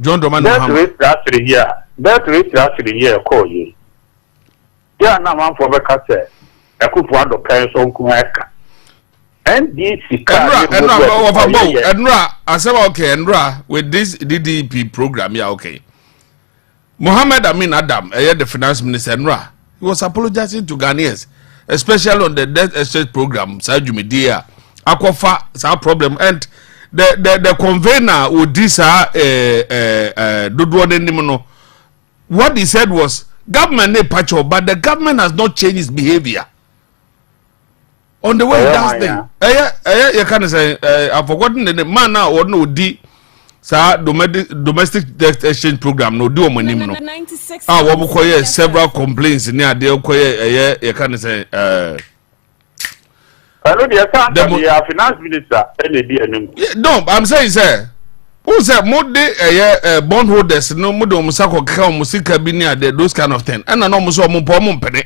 John Doman Mahama that rate actually here call you. Yeah, now man for beka say Akufo Addo pension ku eka. NDC Enra I said okay Enra with this DDP program yeah okay. Mohammed Amin Adam the finance minister Enra he was apologizing to Ghanaians especially on the debt exchange program Sajumedia Akwafa sa problem and the convener with this what he said was government may patch up, but the government has not changed its behavior on the way that's thing. You can say I've forgotten the man now or no D sa domestic exchange program no do omanim no wo koye several complaints ni ade koye ye kan say hello the finance minister no I'm saying sir who say mo de bondholders no mo do mo sako ka mo sika bi ni ade those kind of thing and no mo so mo po mo mpene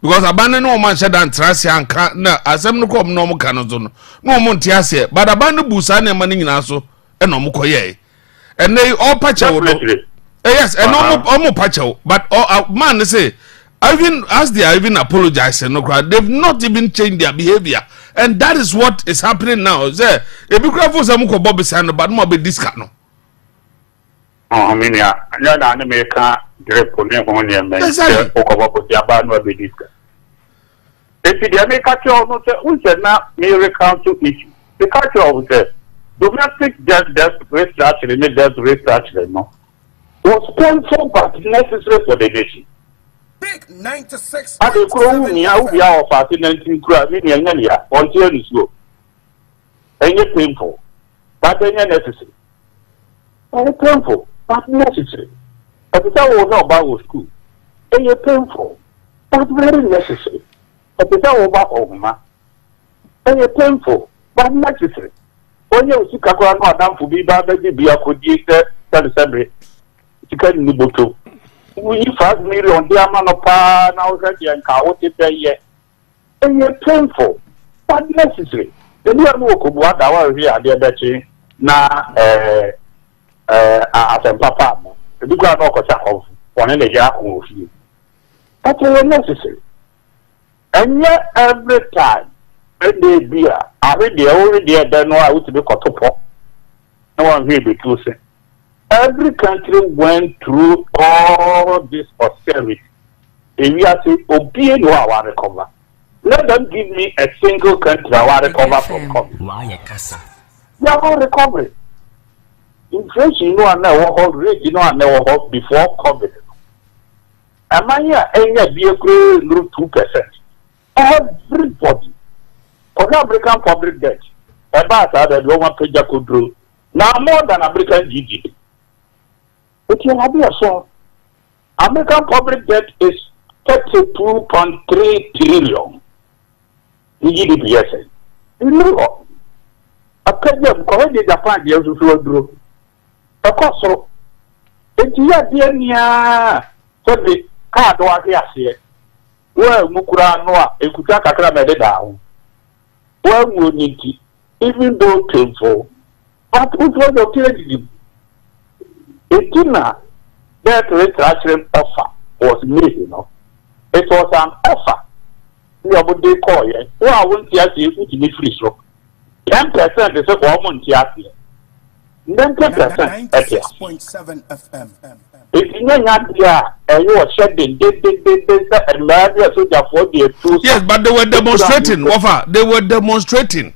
because abandon no man shed and trust anka na asem no kom no mo ka no so no mo ntiase but abandon busa na ma ni nyina so e no mo koye and they all patch out yes and no patch out but man say even as they are even apologizing no they've not even changed their behavior and that is what is happening now say e be crafo say mo ko bob say no but mo be discount no I mean ya na me ka grep ko ne ho ne me o ko bob say aba no be discount if the America no say who said na me recount to issue the culture of say domestic debt restructuring no was painful but necessary for the nation. Big 96. I think we are of 19 crowd, meaning until it's slow. And it's painful, but necessary. And painful, but necessary. At the time we know about school, and it's painful, but very necessary. At the time about Oman, and it's painful, but necessary. When you see Kakwa no Adam for be bad, be a could get that assembly. You can be able we 5 million diamond pa now ready and cow it and you're painful but necessary. The new work of what our here the other na as papa the big one of one in the yak of you. But they necessary. And yet every time when they be already there no I would be cut up. No one here be close. Every country went through all this austerity. And we are saying, obey no our recover. Let them give me a single country our recover from COVID. Why KASA? We are all recovering. Inflation, you know, I never rate, you know, I never hold before COVID. Am I here? Any vehicle grew 2%. Everybody. For American public debt, about that, the one page could do now more than American GDP. It will be a song. American public debt is 32.3 trillion. The GDP, yes. You know, a president correctly Japan, yes, you will do. Of course, so it's here, dear, so the card was here. Well, Mukura Noah, a Kutaka made it down. Well, we need it, even though painful, but it was okay. That restructuring offer was made, you know. It was an offer. We are what they call it. Well, I won't see you to be free. So 10% is a woman here. Then 10%. 96.7 FM. It's not here, and you are shedding. Yes, but they were demonstrating. They were demonstrating.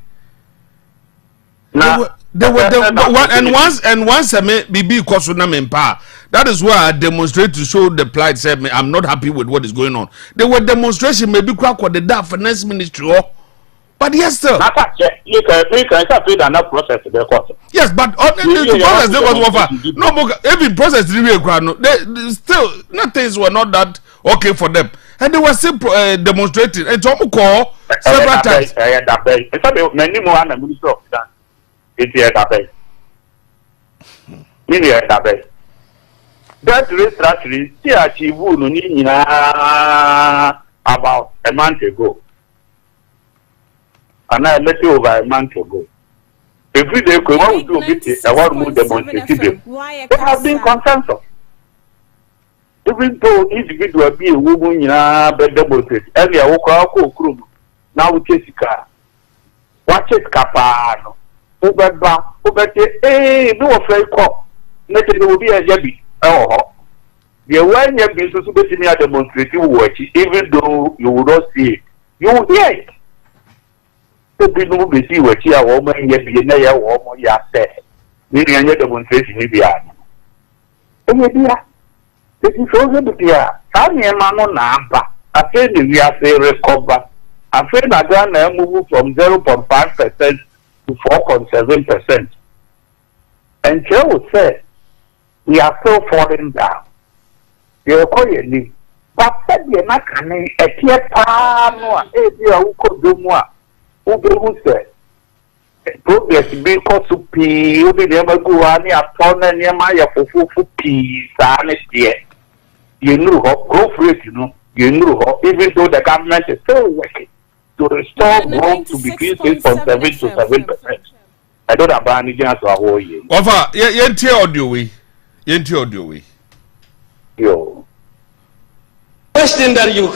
They were and once I may be because in power. That is why I demonstrate to show the plight. Say I'm not happy with what is going on. They were demonstration maybe crack what the finance ministry. But yes, sir. You can another process. Yes, but the process they was offer. No more even process they still nothings were not that okay for them, and they were still demonstrating. And some call several times. Many more than minister of finance. It's here that way. That restructuring, see, achieved about a month ago. And I let you over a month ago. Every day, we want to do a one more demonstration. There has been consensus. Even though individual be a woman, but demonstrate. Earlier, we call now we chase the car. Watch it, Capano. Ubeba, no afraid call. Let it will be a jabby. Oh, the one you be so me a demonstrative watch, even though you would not see it. You will hear it. The people will see what you are woman, yet be a woman, you are said. Meaning a demonstration, maybe I am. Oh, dear. This is also the dear. I'm a man on Nampa. I said we are say recover. I'm afraid I can move from 0.5% to 4.7%. And Joe said, we are still falling down. You're quietly. But said you're not coming a tear palm, who could do more. Who said, progress because to pee, you be never go on your phone and your Maya for peace, honest dear. You know how growth rate, you know how, even though the government is still working to restore growth to between 6.7 to 7%. I don't have any chance to avoid you. Over, yenti audio we. Yo. Question that you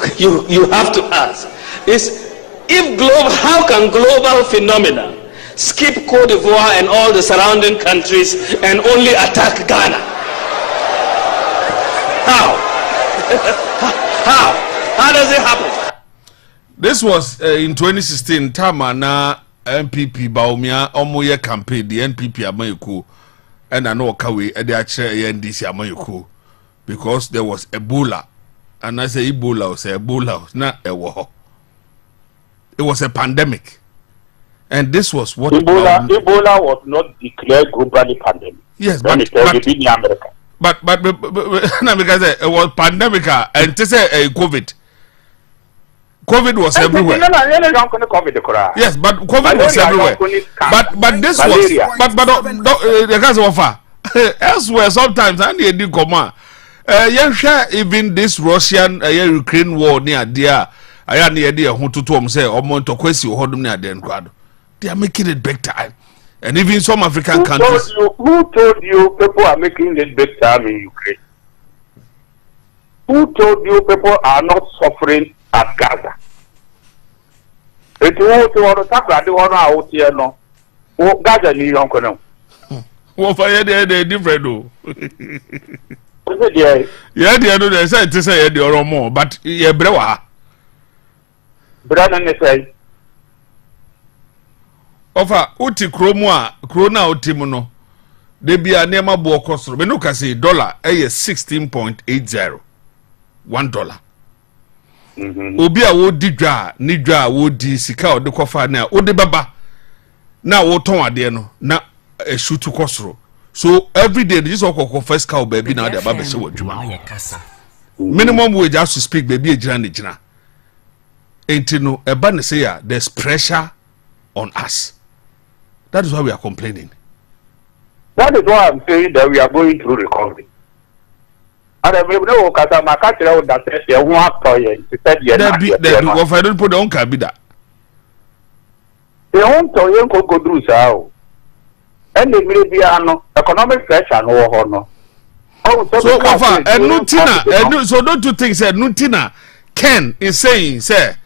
have to ask is how can global phenomena skip Cote d'Ivoire and all the surrounding countries and only attack Ghana? How does it happen? This was in 2016 Tama na NPP Baumia Omoye campaign the NPP Amayuku and I know Kawi and the NDC Amayuku because there was Ebola and I say Ebola was Ebola not a war. It was a pandemic and this was what Ebola was not declared globally pandemic. Yes, but because it was pandemic and to say COVID. COVID was everywhere. Yes, but COVID was everywhere. But this was the guys offer elsewhere sometimes and they do come on. Even this Russian Ukraine war near there. I had the idea who to them say or to question hold them near the they are making it big time. And even some African countries. Who told you people are making it big time in Ukraine? Who told you people are not suffering at Gaza? It was to attack the one out here no. Gaza ni yonko no. What for they different though. Yeah, they know they say to say the or more, but yeah, brewa. Brother say. Ofa uti kromwa krona utimuno. They be a nema bo kosro. Me no ka say dollar eh 16.80. $1. Obi a wo di dwa ni dwa wo di sika o de kofa na o de baba na wo ton ade no na shoot kosro. So every day this okoko first cow baby na de baba se wadwuma. Minimum wage has to speak baby ejina ne jina. Enti no eba ne say ya there's pressure on us. That is why we are complaining. That is why I'm saying that we are going through recovery. And I will know because my country that says you want to said you I don't put on cabida. They want to go through so. And they may be an economic pressure no. So far, and Nutina, so don't you think said Nutina Ken is saying, sir,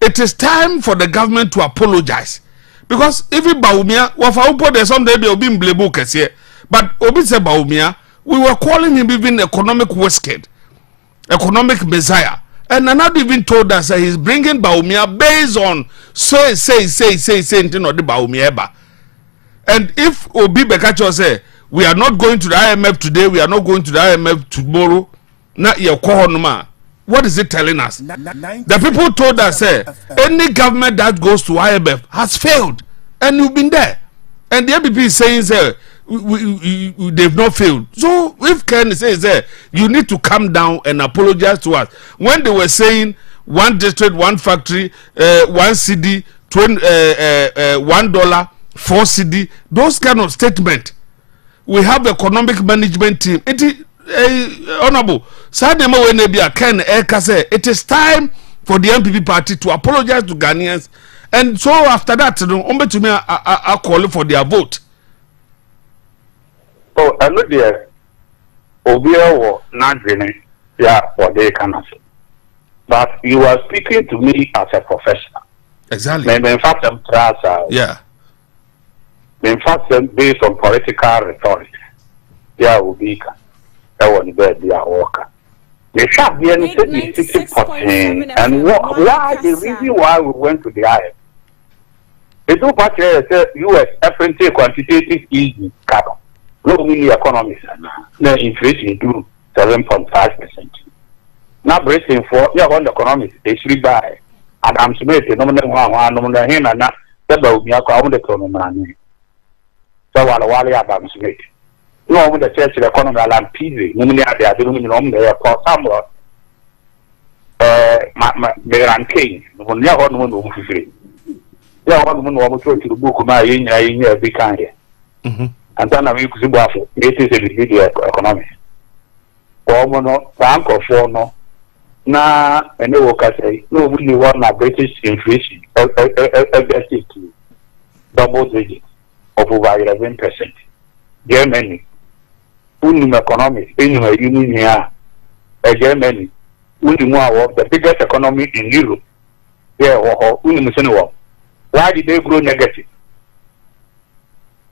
it is time for the government to apologize. Because if it Baumia, wafa there's some day be obin blebu kese, but obi se Baumia, we were calling him even economic wasted, economic messiah, and not even told us that he's bringing Baumia based on say no the Baumia eba. And if Obi Bekacho say we are not going to the IMF today, we are not going to the IMF tomorrow, not your kohonuma. What is it telling us? The people told us, any government that goes to IMF has failed. And you've been there. And the ABP is saying, they've not failed. So if Ken says, you need to come down and apologize to us. When they were saying, one district, one factory, one CD, $1, 4 CD, those kind of statement. We have economic management team. It is honorable. It is time for the MPP party to apologize to Ghanaians, and so after that, I call for their vote. Oh, I know there. Obia not really, yeah, what they can say. But you are speaking to me as a professional. Exactly. In fact, I'm yeah. In fact, based on political rhetoric, yeah, Obika. That was bed they are working. They shot the NCT and why the reason why we went to the IMF. The two parties said US apprentice quantitative easy carbon. No mini economies now inflation to 7.5%. Now bracing for on the economies they should buy. And I'm Smith, nominal him and not the Bobia the economy. So while Adam Smith. no mo the church economy alam pizzy mo ni ade ade mo ni no mo dey for somewhere me ranking no ni ho no mo fifiri ya ho no mo church book ma yin bi kan here and then we kusi boafo it is a video economy ko mo no bank of no na ene wo ka say no we want na British inflation double digit of over 11%. Germany, union economy, union here. Germany, union the biggest economy in Europe. Yeah, union. Why did they grow negative?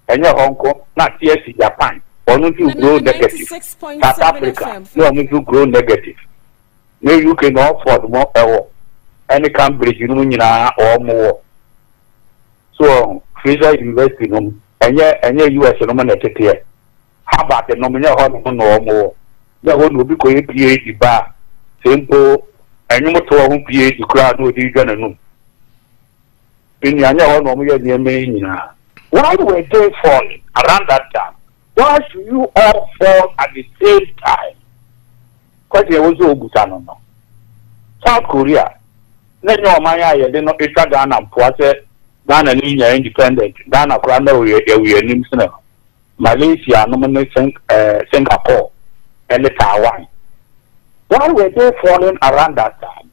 And your Hong Kong, not TSC Japan, or not you grow negative. South Africa, no, you grow negative. No, you can afford more power. Any Cambridge union or more. So, Fraser University, and US no man at here. How about the nominal no more? The one will be going PhD bar, simple, and you must have PhD crowd with you gonna know. In the other one, why were they falling around that time? Why should you all fall at the same time? Because there was no good no. South Korea, then your Maya, they not extra Ghana and Poise. Ghana independent. Ghana Kranda we are Malaysia, Singapore, and Taiwan. Why were they falling around that time?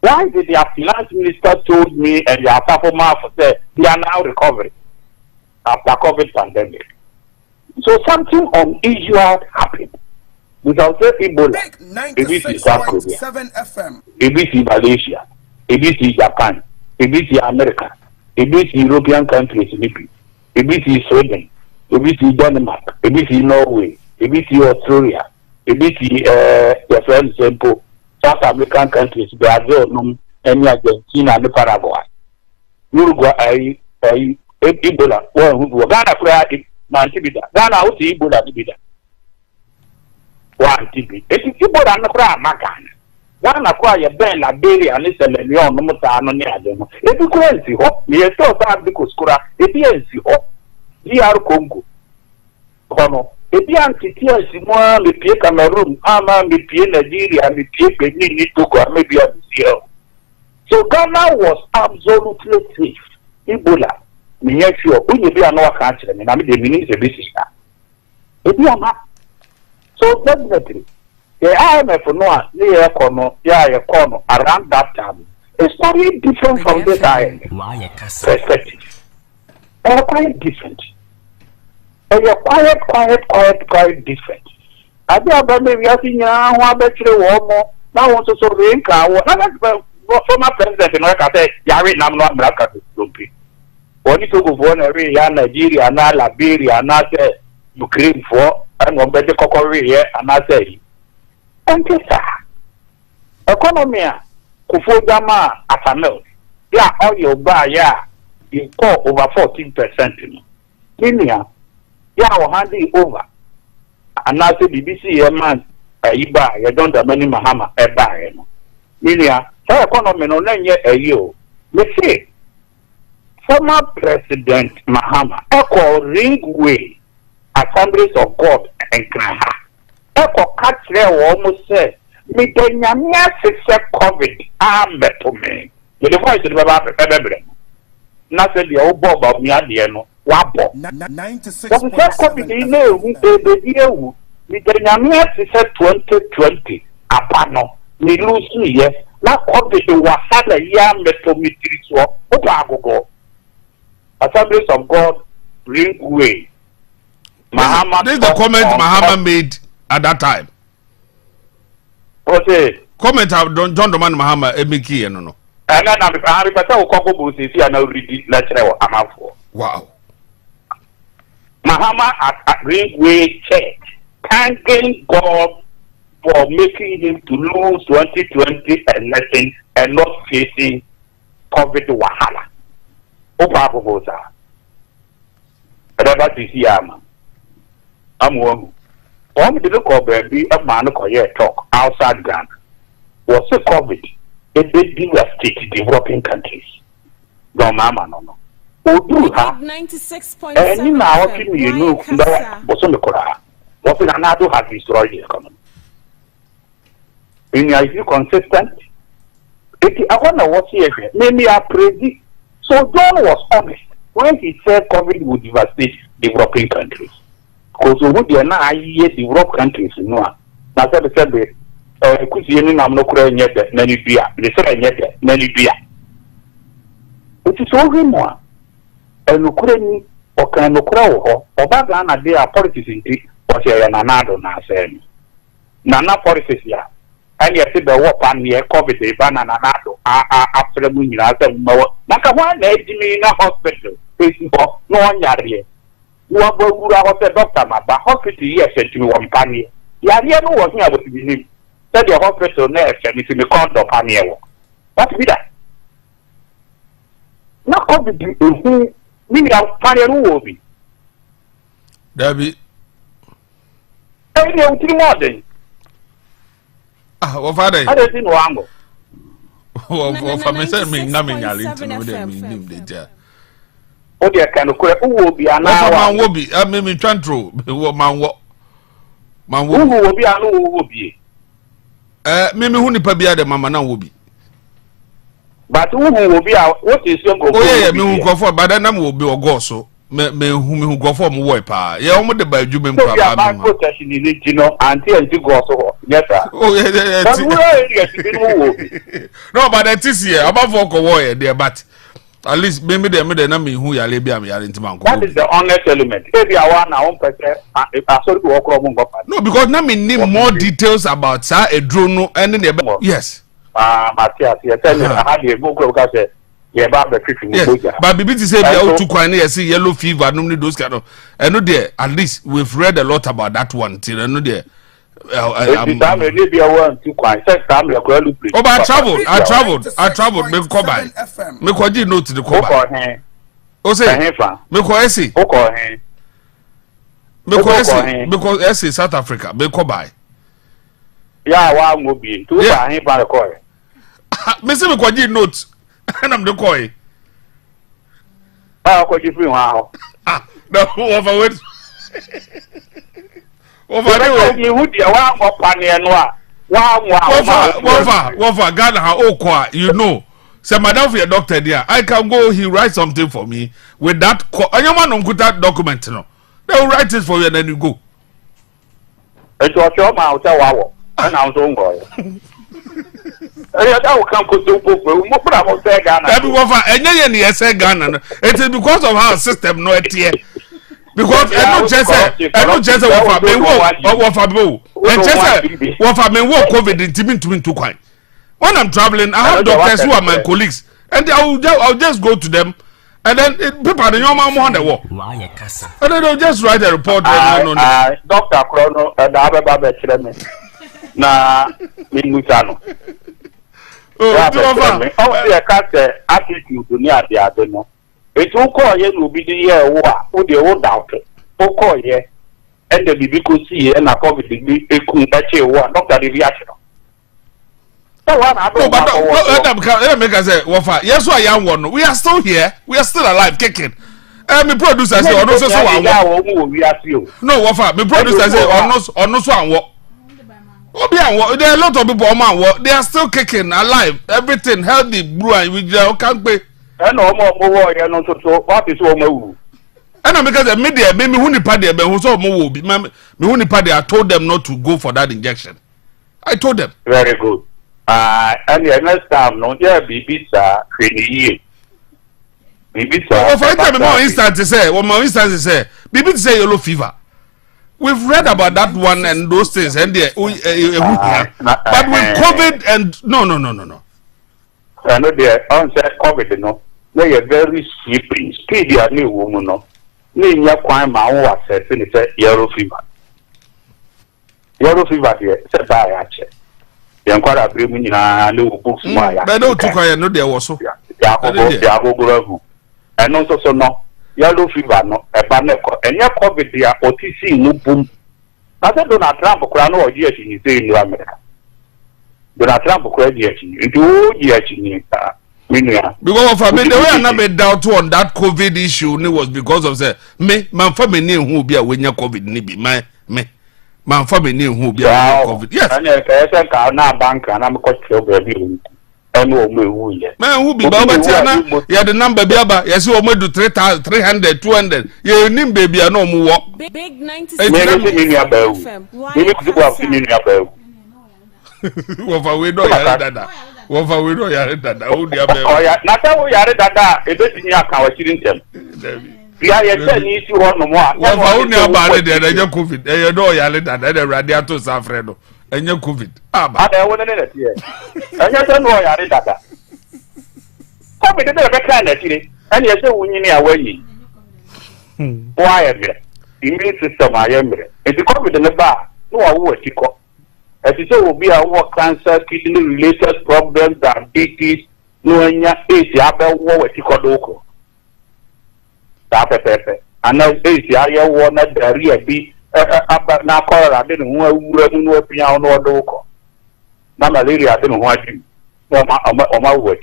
Why did their finance minister told me and their performance said they are now recovering after COVID pandemic? So something unusual happened. Without say Ebola, ABC South Korea, ABC Malaysia, ABC Japan, ABC America. ABC European countries, ABC Sweden, ABC Denmark, ABC Norway, ABC Australia, ABC the French Simple, South American countries, Brazil, and Argentina and Paraguay. Uruguay, Ebola, Ghana, Ghana, what's Ebola? One TB. It is Ebola and Magan. Ghana acquire Ben Liberia and Israel no mutano ni ademo. If you currency ho, me so sad because kura, if you ho, DR Congo. Kono, if you anti mo me pie Cameroon, ama me pie Nigeria, me pie Benin ni Togo, maybe Brazil. So Ghana was absolutely safe. Ebola, me sure, we be no country, and I mean the minister business. If you are so definitely. The IMF near around that time is very different from this IMF perspective. They're quite different. They're quite different. I think maybe I think I bet you more. Now also so the former president in America said, "Yari nam no America to be." When you go for Nigeria, na Liberia, na Ukraine for, and one better Kokori here, and I say. And economy, Kufodama Atamel, yeah, all your buy, yeah, you call over 14%. Kenya, yeah, will hand it over. And now the BBC, a man, you buy, you don't have many Mahama, a buy. Minia, so economy no yet a year. Let's say, former President Mahama, echo Ringway, Assemblies of God and Kraha. Eko katre almost say me denyamia se COVID meto me the voice the baba na say the obo ba mi ade no wa bo 96 COVID ile ewu be ewu me denyamia se 2020 apano me lose ye na COVID wa sala ya meto me tiri so o ba agogo Assemblies of God bring way Mahama. This is the comment Mahama made at that time. Okay. Comment of John Doman Mahama Emiki no. And then I'm wow. Mahama at Greenway Church thanking God for making him to lose 2020 election and not facing COVID wahala. Opa Bobosa. Never to see I'm one. One did call baby a man who talk outside Ghana. Was a COVID. It did devastate developing countries. No, mama, no. Who do her? 96.7. And now, you know, was on the Koran. What in another has destroyed the economy. Is it consistent? I wonder what he said. Maybe I praise. So John was honest when he said COVID would devastate developing countries. Because we would not developed countries. No, that's what they said. Because you know, I'm not crying yet. Many beer. They said yet. Many beer. It is all more. And Ukraine or can Ukraine or back on a day of politics in it. Or say Nanado na say. Nana politics ya. And you see the war pan here, COVID, the banana, after the moon, I said, Naka one in a hospital, facing for no one yard here. You are going to have a doctor, but hospital, yes, said to one panny. Yaria no was here with him. Said the hospital nurse and it's in the condo panny. What be that? Not COVID, who meaning our panny will be. Debbie. I know 3 more than. What father? I don't know angle. Oh, for me, send me nothing. I'll name the jar. Oh, dear, can who will be an hour? Will be. I mean, Trantro, man, what? Man, who will be? I know who will be. Mimi, who nipa be the mama now will be. But who will be out? What is your go? Oh, yeah, me who go for, but then I will be a go so. Me who go for more pa. Yeah, almost the by Jubin problem. Protection is it, you know, until you go so. Yes, sir. Oh, yeah. No, but that is here. Above all, warrior there, but at least maybe they made a number who you are into man. That is the honest element. Maybe I want our own person. I saw to walk around. No, because now we need more details about a drone and then yes. Matthias, you tell me, I had a book because. Yeah, yes, but BBC said they are too quiet. See yellow fever, normally those kind of. I know there. At least we've read a lot about that one. Till I know there. Oh, but I traveled. Me come by. Me go give note to the come by. Oh say. Me go esi. Me go esi. Because esi South Africa. Me come by. Yeah, wa mo bi. Tu ba hin ba ko. Me say me go give note. And I'm the coy. Oh, could you free wow? No, overweight. Over you would your one more panny and one. Wafa, Ghana, how you know. Say, madam, for your doctor, dear, I can go. He write something for me with that. And your man don't put that document, no. They will write it for you and then you go. It was your mouth, wow. And I was going. It is because of our system, no here. Because I don't just what COVID in Timin to too quiet. When I'm traveling, I have doctors who are my colleagues, and I'll just go to them, and then people are your mom on the wall. And then they'll just write a report. Dr. Chrono, na Minutano. Oh, yeah, attitude to near the other. It's all call you will be the year who the old doctor. Oh, call ye, and the BBC see and a COVID a cool one, Dr. Reaction. So what I don't make us say, Wafa, yes, I am one. We are still here, we are still alive, kicking. And my producer say, or no, so we are still. No, Wafa, my producer say, or no, so I walk. There are a lot of people on they are still kicking alive, everything healthy, blue and we can't pay. And no more, what is all and because the media made me who party, but who saw more be me who party, I told them not to go for that injection. I told them. Very good. And the next time, no, yeah, BBC, BBC. For example, more instances say, one more instances say, BBC say yellow fever. We've read about that one and those things, and but with COVID and no. I know they answer COVID, no. They are very slippery. Speedy, a new woman, no. Name your crime, my own assess, and it's yellow fever. Yellow fever here, said by actually. The inquiry bringing in a little books. I don't took I know there was so. And also so no. Yellow fever no ebaneko enye COVID ya OTC no boom. Na say Donald Trump kura no oji echi ni say in America. Donald Trump kura di echi ni oji echi ni because of me the way I never doubt on that COVID issue was because of say me man for me who be a when COVID ni be me man for me near who be COVID. Yes, and I can now bank and I'm got to be. Man who be Baba yeah, the number be about yes, you do 300, 200. You name baby, I know more. Big 96 FM. What we know, Dada. What we know, Dada. Oh, dear, not how we are Dada. It is in your car, Chillingham. We are telling you one more. What only about it, and your COVID. You know, Yalida, and the radiator Safredo, and your COVID. I wouldn't let it here. And you don't know Yalida. Come with the kind of thing, and you say, when you are away. Why am I? Immune system, I am. If you come with the bar, no, I will take up. As you say, will be our cancer, kidney related problems, diabetes, no, and ya is the upper war with Ticodoco. And now is the area one at the rear be about now call. I didn't know piano or local. Now, lady, I didn't want you. On my work.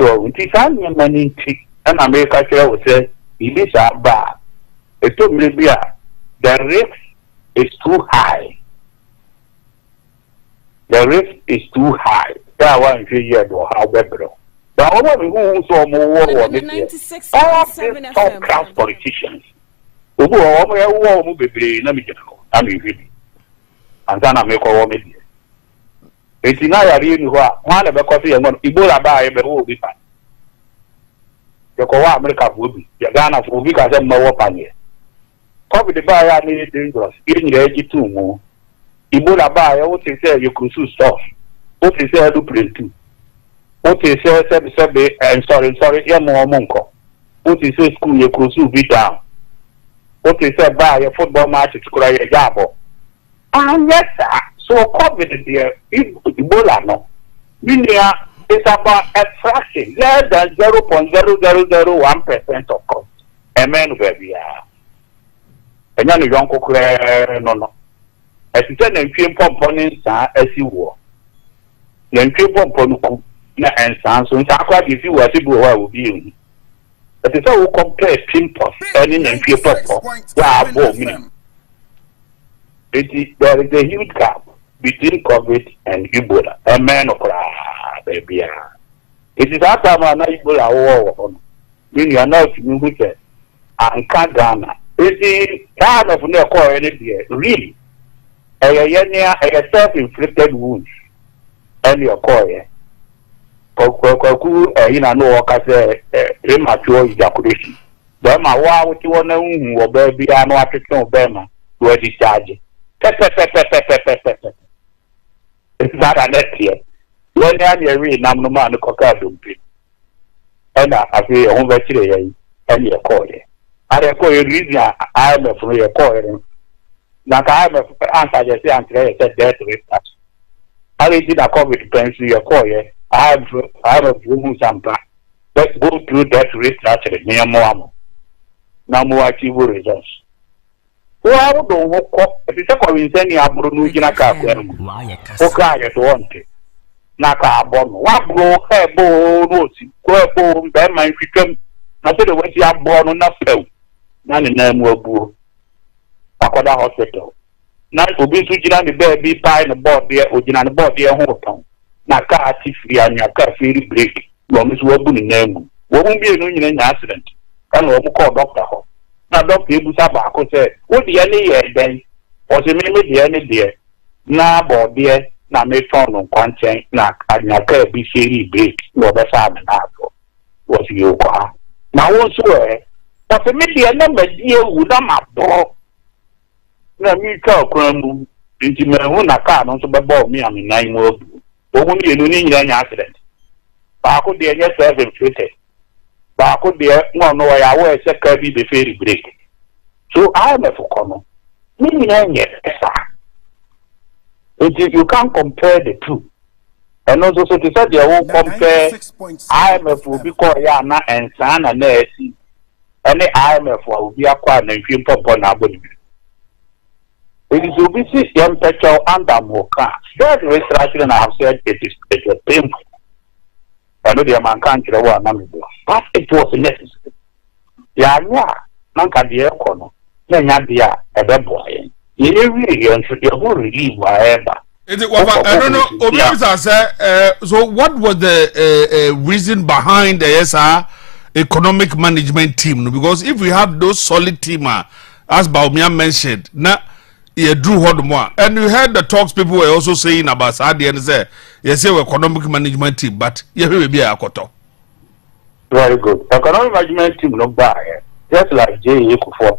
So, it is only a money tick, and America would say, it is a bar. It took me be the risk is too high. The risk is too high. That one year or how better. But all who saw more war this year, all these top class politicians, who are all war be I mean, and then I make all media. It's not a real one of the coffee and one Ebola by the whole be fine. The Kowa America will be, the Ghana will be as a more open here. Coffee the buyer needed dangerous, in the edge too more. Ebola buyer, what they say you could sue stuff. What they say, I do print too. What they say, and sorry, yeah, more monko. What they say, school, you could sue be down. What they say, buy a football match to cry a jabo. And yes, sir, so COVID there, Ebola no. Minia is about a fraction, less than 0.0001% of cost. A man where we are. And then you don't go no. As you said, and few components are as you were. Then few components and sounds, so if you were to go, I will be in. But if I will compare pimples, any and few purple, there is a huge gap between COVID and Ebola. A man of baby. It is that time an Ebola war. When you are not in which and can't Ghana. It is kind of no call any really. A self-inflicted wound, and your coy. In a no work as a premature ejaculation. Then my wow, what you want to know, or baby, I know I can know Bema, where discharge. It's not a net here. When I read Namman, the cockadum pit. And I feel a home vegetarian, and your coy. I call you reason I am a free coy. Now I am answer just answer said that with that. I did a COVID pension your coy. I have a woman sample. Let's go through that restructure near Moamo. Now more achievable results. Well, I don't walk up. If it's a coincidence, I'm going to Naka. Okay, at one day. Naka bomb. What blow, hair bone, bone, then my freedom. I said, when you are born on that flow. None in them will go. Akoda hospital. Now, to be switching on the baby pie and board there, or in the board there, whole town. Naka, free and your car free break. Woman's working in them. Won't be an accident. And what we call Doctor Ho. Now, Doctor Busaba said, what the any then? Was a minute the any dear. Now, board there, now may found on content, knock, and your car be free break. No, that's how an apple. Was you are. Now, also, but the media number dear would not have. Na mi ka okran nti me hu na car no so bebo mi am 9 wo wo hu ni enu ni nyanya accident ba ko de enye self inflicted ba ko de no ya wo ese ka bi be ferry break so I am for kono mi nyanya esa you can't compare the two and also so to say they will compare IMF will be called ya na ensa na na esi any IMF will be akwa na mfim popo na abodi. It is obviously young petrol and Amoka. That restoration I have said it is painful. I know the man can't get one, but it was necessary. Yeah, Nanka dear Kono, then Yadia, a bad boy. Relieve whatever. I don't know. So, what was the reason behind the SR economic management team? Because if we have those solid team, as Baumia mentioned, now you drew more, and you heard the talks people were also saying about Sadi and say, yes, you economic management team, but you will be a koto. Very good. Economic management team no buy just like J. for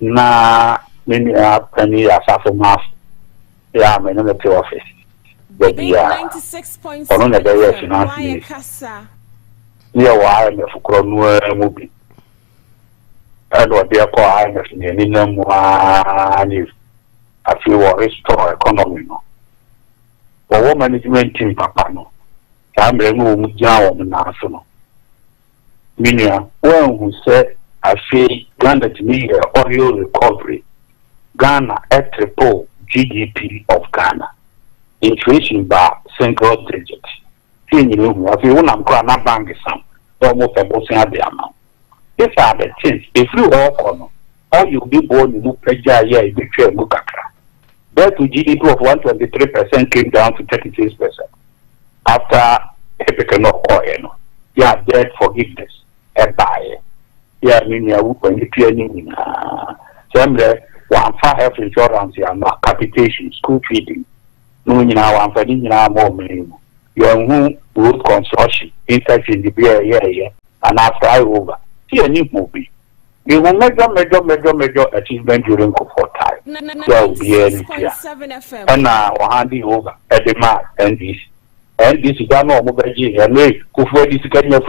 na many penny as a math. Yeah, I'm in the office. But yeah, on the day of KASA. Near why I'm a Kronua movie. And what they are calling us in them one a few restore economy. For what management team, Papa, no. I'm removed down on national. Meaning, one who said, I feel granted me oil recovery. Ghana at triple GDP of Ghana. Inflation by single digit. If you want to go na bank some, almost about the amount. These are the things. If you walk on, all you be born in Mupeja, yeah, you be Mukaka. That to GDP of 123% came down to 36%. After economic oil, yeah, debt forgiveness, a buy. Yeah, I mean, you when you pay any, one for health insurance, capitation, school feeding. No, you know, I'm finding more money. Your road construction, interest in the beer, yeah, and after I over. See a new movie. You will major achievement during for time. So be any and now handing over at the mark and this. And this is done on mobile, and we go for this kind of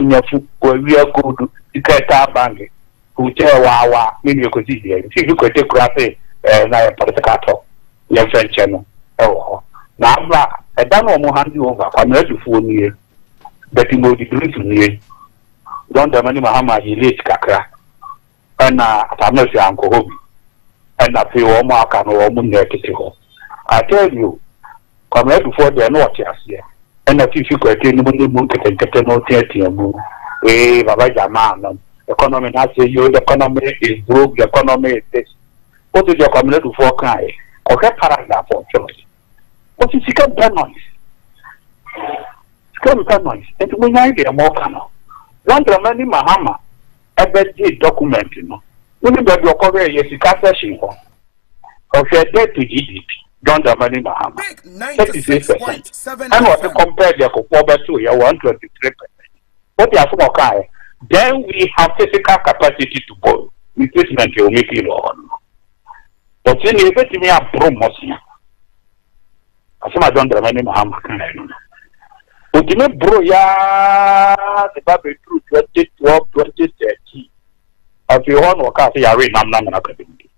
where we are good to get our bank. Who tell Wawa, maybe you could see here. See, you could take crappy and I put the cattle. Your French channel. Oh, now, I don't know more handing over. I'm ready for me. But you know the great near. Don't the money Mahama, he late Kakra. And I'm not your uncle Hobby. And I feel all mark and all moon there. I tell you, come ready for the north here. And if you could attend the moon, get no 30 moon. Eh, Baba man. Economy, I say you, the economy is broke, the economy is this. What is your community for cry? Okay, paragraph for choice. What is second noise? Second noise. And when I get more canal. One Dramani Mahama, a bed document, you know. When you got your cover, yes, you can't say of your debt to GDP. Don't Dramani Mahama. 36%. And what to compare the Kokoba to your 123%. What you have for cry? Then we have physical capacity to borrow. Replacement will make it on. But then you bet me a promotion. I said, I don't have any Muhammad. But you know, bro, yeah, the Bible through 2012, 2013. As you want to cast your ring, I'm not academic.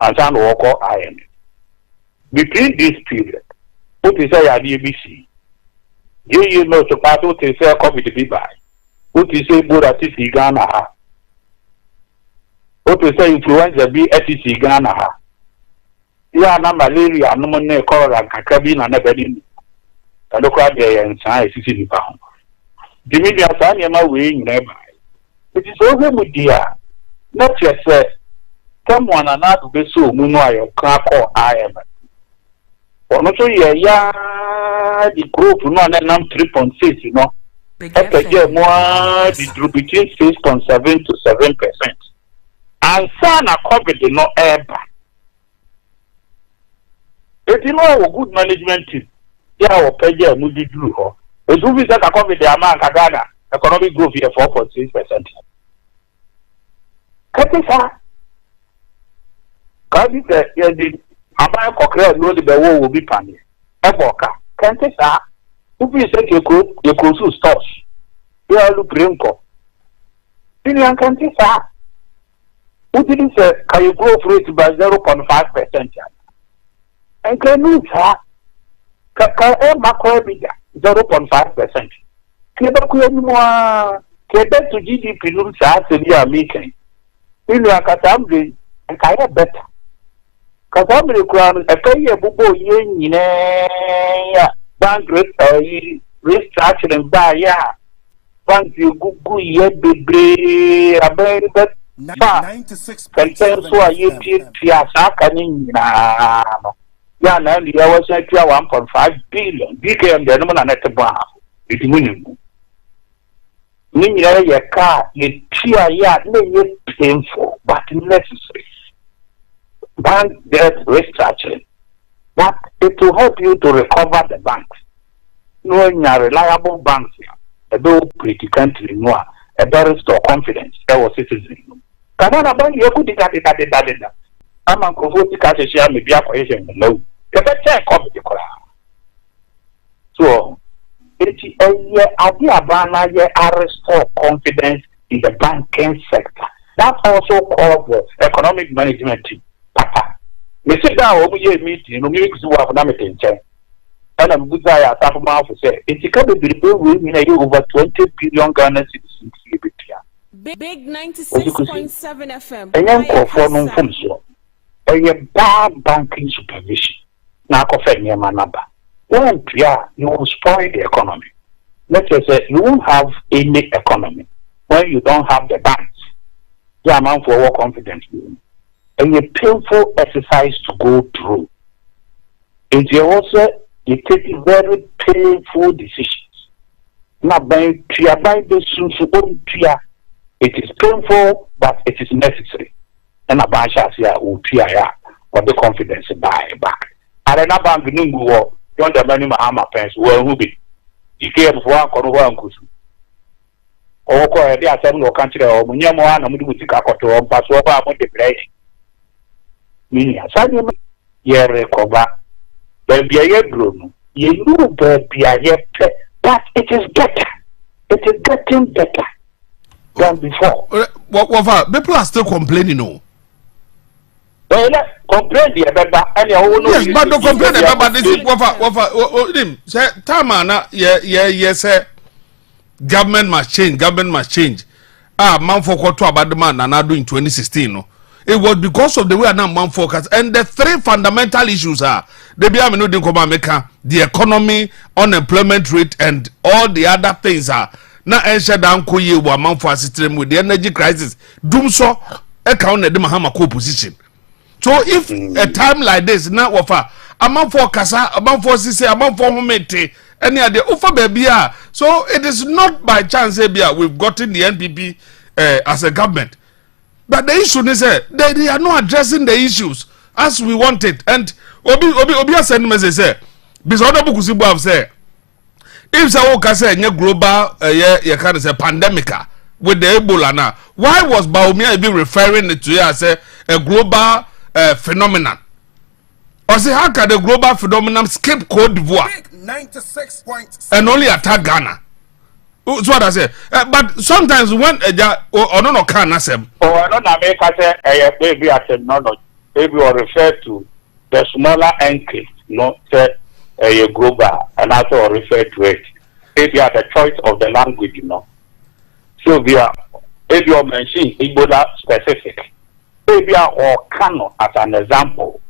And some walk I am. Between this period, what is a DBC? You know, to pass what is a copy to be by. What is say good at Ghana? What is say influenza be at Ghana? Yeah, no malaria, no money, cholera, cabin, and never in. And look at the inside 60 pounds. The media sign my way nearby. It is over with dear. Not just say, someone and not be so, Munoy, crack or I am. Or not so, yeah, the group, no, and I'm 3.6, you know. More between 6.7 to 7%. And son are covered in no air. If you know a good management team, yeah, or pay a moody drew. It will be that I cover the amount of Ghana economic growth here 4.6%. Katisa, Kadisa, yeah, the Amaya Cockrell know the war will be panny. Eboka, Kantisa. Who is that you could stores? You are look Brinko. Pinion country, sir. Who didn't say, can you grow rate by 0.5%? And can you, sir? Can macro be 0.5%? Quebec more, Quebec to GDP looms as we are making. In your Catambi, and I have better. Catambi crown a pay a bubo yin, bank restructuring by ya. Bank you go ye be a very bad 96.7 so you tia saka ni na no ya na ndi ya wasa tia 1.5 billion bkm de no na net ba itimunimu ni nyira ye ka ye tia ya na ye painful but necessary bank debt restructuring but it will help you to recover the banks no reliable banks a pretty country no a better restore confidence our citizens. Kanana bank you could did I'm a confused cash share maybe a question no. The better copy the crowd. So it's a year idea banner year restore confidence in the banking sector. That's also called the economic management team. Papa. Me sit down over here meeting, no music to have an check. And I'm good guy at Sapama for say it's a couple of over 20 billion Ghana citizens. Big 96.7 FM. And then for no from so. A bad banking supervision. Now, coffee near my number. One prayer, you will spoil the economy. Let's say you won't have any economy when you don't have the banks. The amount for work confidence. And a painful exercise to go through. And you also you take very painful decisions. Now, by the soon to it is painful, but it is necessary. And a bunch of will try or the confidence buy back. I don't know about the new war, don't the many Mahama pens will be. You care for one could. Or call the assembly country or Munyamoan and Mudika or Passover with the play. Meaning, I said, ye recover. There be a year grown. You know, there be a year, but it is better. It is getting better than before. What people are still complaining, no? Well, complain the better, and yes, but don't complain about this. What Tamana, yes, sir. Government must change. Man for what about the man and I do in 2016, no? It was because of the way now man focus and the three fundamental issues are the economy, unemployment rate, and all the other things are. Na ensure down koye wa manfo system with the energy crisis doom so e count na de mahama ko position. So if a time like this na wofa amanfo kasa amanfo sisi amanfo homete any ade ofa bia so it is not by chance bia we've gotten the NPP as a government, but the issue is they are not addressing the issues as we want it. And obi send message say bisodo bukusibu have say if so say global kind of say pandemic with the Ebola now, why was Baumia even referring it to it as a global phenomenon? Or say how can the global phenomenon skip Cote d'Ivoire and only attack Ghana? That's what I say. But sometimes when no can say maybe I said no maybe or refer to the smaller enclave, say a global, and also refer to it. If you have the choice of the language, So if you mention Ebola specific, maybe or Kano as an example,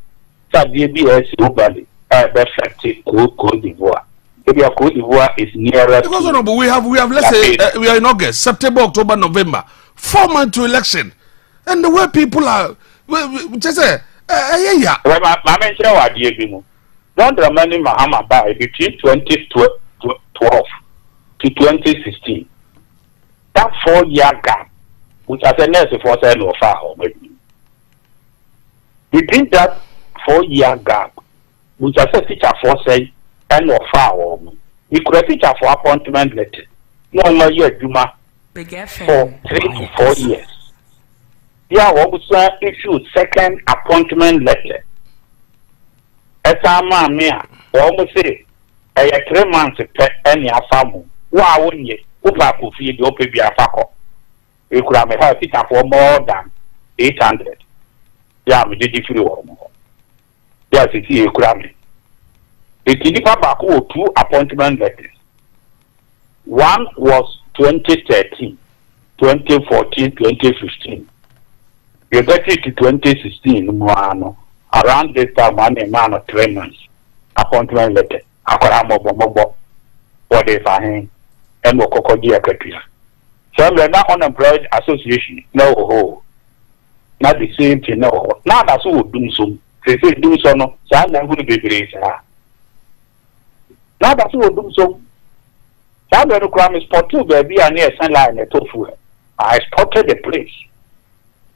so DBS globally, effective Cote d'Ivoire. Maybe Cote d'Ivoire is nearer. Because we have let's say we are in August, September, October, November, 4 months to election, and the way people are, just say, yeah. Well, I mentioned what you don't remember Mahama by between 2012 to 2016. That 4-year gap, which as a nurse for saying no far maybe. Between that 4-year gap, which as a teacher for saying and no far you could a teacher for appointment letter. No more year Juma for 3 to 4 years. Yeah, what was issued second appointment letter. Esama mea almost say 3 months any afamu wa wonye upa ku fi de ope bia fako e kura me ha teacher for more than 800 ya me dey free wo mo ya siti e kura me e kidi papa ko 2 appointment letters. One was 2013, 2014, 2015. You get it to 2016 no. Around this time, I'm a man of 3 months. Appointment letter. Mobo. What if I hang? And what cocoa dear. So I'm not unemployed association. No, Not the same thing. No, now that's who would do so. They say do so no. So I'm going to be very now that's who would do so. So I'm going to cram spot 2 baby and near sunlight and tofu. I spotted the place.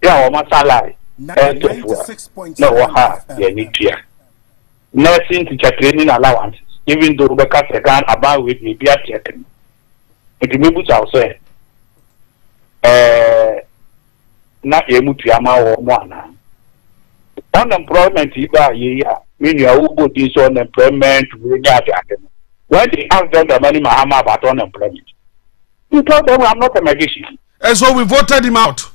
Yeah, my salary. No, yeah, need to. Nursing teacher training allowances. Even though Rebecca Segan about with me, be a theatre. It means I'll say, not able to ama or one. Unemployment, meaning you will this unemployment. When they ask them the money, Mahama about unemployment, you told them I'm not a magician. And so we voted him out.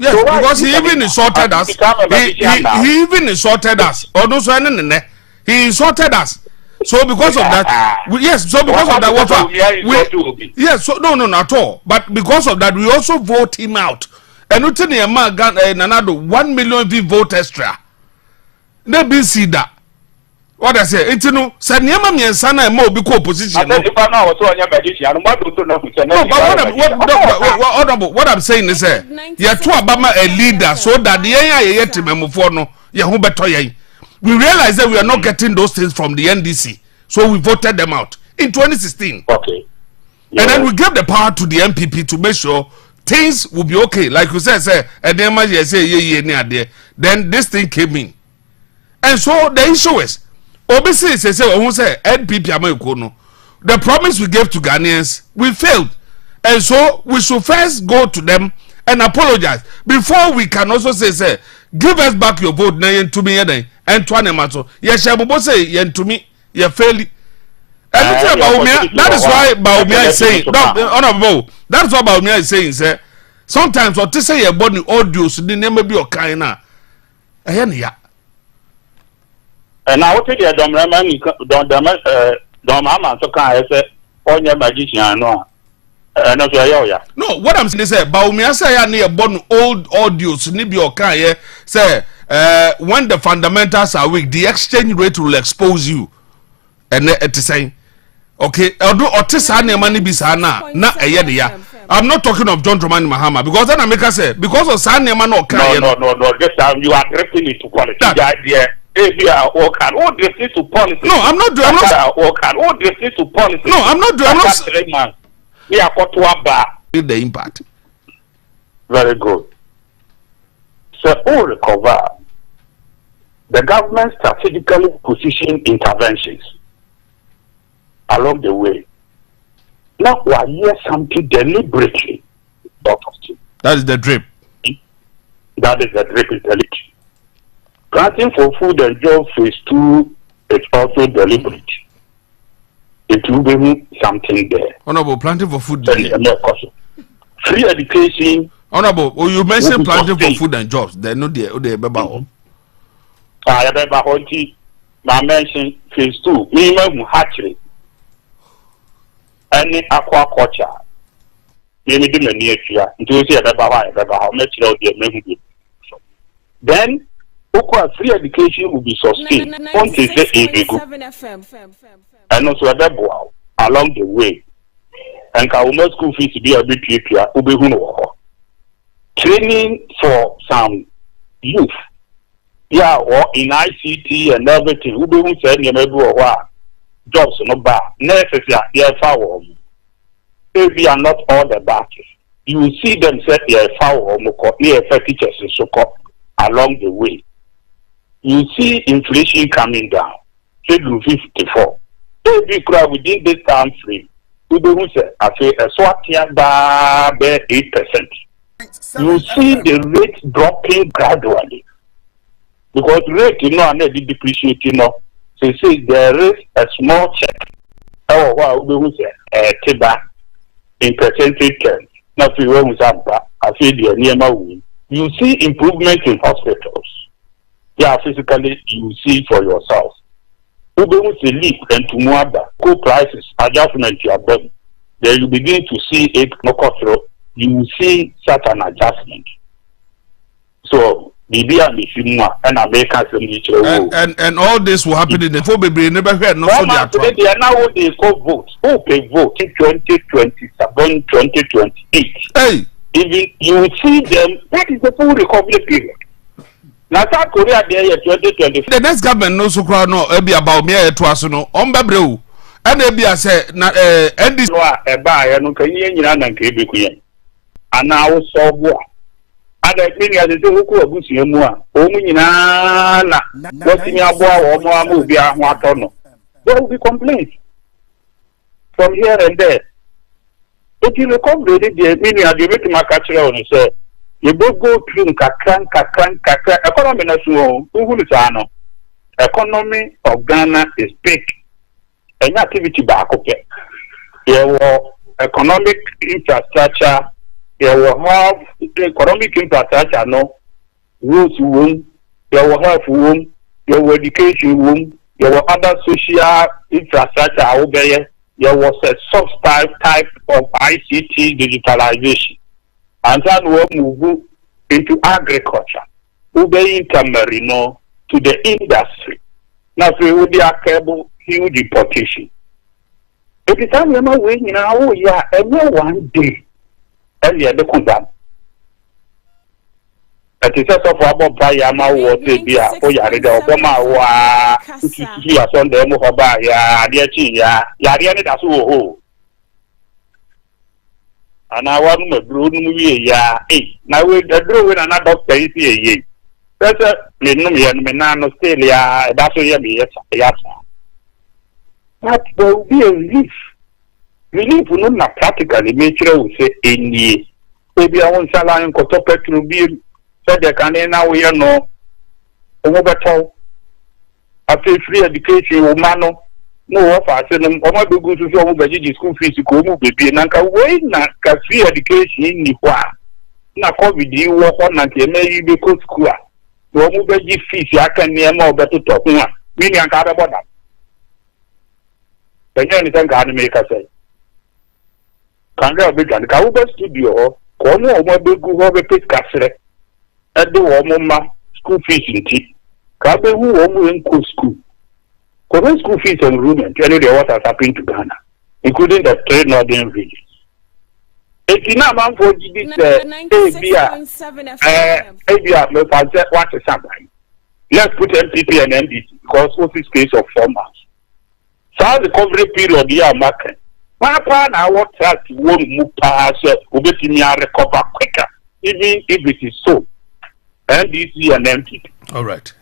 Yes, so because he even insulted us. He even insulted us. He insulted us. So because of that, yes. So because of that, yes. So no, not at all. But because of that, we also vote him out. And we tell him, another 1 million vote extra. They be see that. What I say, it's no. Sanyama mi ensana e mo bi ko opposition. No, but what I'm saying is, you to Obama a leader so that the area yet memofo no ye ho beto ye. We realize that we are not getting those things from the NDC, so we voted them out in 2016. Okay, yeah. And then we gave the power to the MPP to make sure things will be okay. Like you said, and then this thing came in, and so the issue is. Obviously, NPP the promise we gave to Ghanaians, we failed. And so we should first go to them and apologize before we can also say, give us back your vote to me and to Anemato. Yes, Shabubo say yen to me, you failed. That is why Baumia is saying, honorable, that's what Baumia is saying, sir. Sometimes what to say about the audios, the name of your kind. And I will tell you, don't so can I say, on your magician, no. No, what I'm saying is, Baumia say, I need a bon old audios, Nibio Kaya, say, when the fundamentals are weak, the exchange rate will expose you. And it's saying, okay, although Otisane money be sana, not a year. I'm not talking of John Dramani Mahama because then I make us say, because of Sane man or Kaya. No, this time you are drifting into quality. The idea. No, I'm not doing. No, I'm not doing. The impact. Very good. So, all recover. The government strategically positioned interventions along the way. Now, we hear something deliberately. That is the drip. That is the drip intelligence. Planting for food and jobs phase 2 is also deliberate. It will be something there. Honorable, planting for food. Free education. Honorable, you mentioned planting for food and jobs. They're not there. They're about. I mentioned phase 2. Minimum hatchery. Any aquaculture. Then free education will be sustained. And also along the way. And Kawuma school fees to be a bit training for some youth. Yeah, or in ICT and everything. Ubi said jobs no bad. Nurses are foul. Maybe are not all the batches. You will see them say foul near teachers and so along the way. You see inflation coming down. 54. Every crowd within this time frame, we do say, I say, a Swatia bar 8%. You see the rate dropping gradually. Because rate, and they depreciate, So say there is a small check. Oh, wow, we say, Tiba in percentage terms. Now, if you want to I say, the near you see improvement in hospitals. Yeah, physically, you see for yourself. Who will see leap and to Mwaba, co-prices, adjustment you are done. Then you begin to see it, you will see such an adjustment. So, and all this will happen in the phone baby never heard no now they call votes. Who pay vote in 2027, 2028? Hey, Even you see them, that is the full recovery period. Now South Korea there 2024. The next government no so crowd no be about me to us no on bebreu. And e bia say na end this no e ba ya no kan yen nyina na nke beku yen. Ana wo so bo a. Ada mini ade se hoku abusu mu a, o mu nyina na wotimi abo a wo mo ama obi a ho ato no. There will be complaints from here and there. If you recover the mini ade make ma ka kire on say you both go through kakran economy na so who say no. Economy of Ghana is big. Any activity back okay. There economic infrastructure, there will have economic infrastructure, no roads room, there will health room, there will education room, there will other social infrastructure over there was a soft type of ICT digitalization. And then we move into agriculture, over intermarino to the industry. Now we would be a cable huge deportation. Every time you know when you know, yeah, every one day, earlier the condemn. At the set of Rabo Bayama, what they be a for Yarida Obama, you are on the Mobaya, Yariani, that's who. And I want my brood, yeah, now we drew in another place here. That's a Linum, Menan, Australia, that's where you yes. But there will be a relief. Relief will not practically make sure we say any. Maybe I want salary and cotopet to be said they can now we know. Over after free education, Oman, no offer. I said, Oma do go to show the school fees to go move baby. Nanka wait, na free education in Niwa. Na COVID, you work on until maybe because school. No move the fees, I can near more better talk. Meaning, I can't about that. Anything can make us say. Can go big and go back studio, come on, my big go over pit castle. At the woman school fees in tea. Can be who in school. Cover school fees and room and tell you what has happened to Ghana, including the trade northern regions. If you know, man, for this, what is happening? Let's put MPP and MDC because office space of 4 months. So recovery period here market. My plan our trust won't move past recover quicker, even if it is so. NDC and MPP. All right.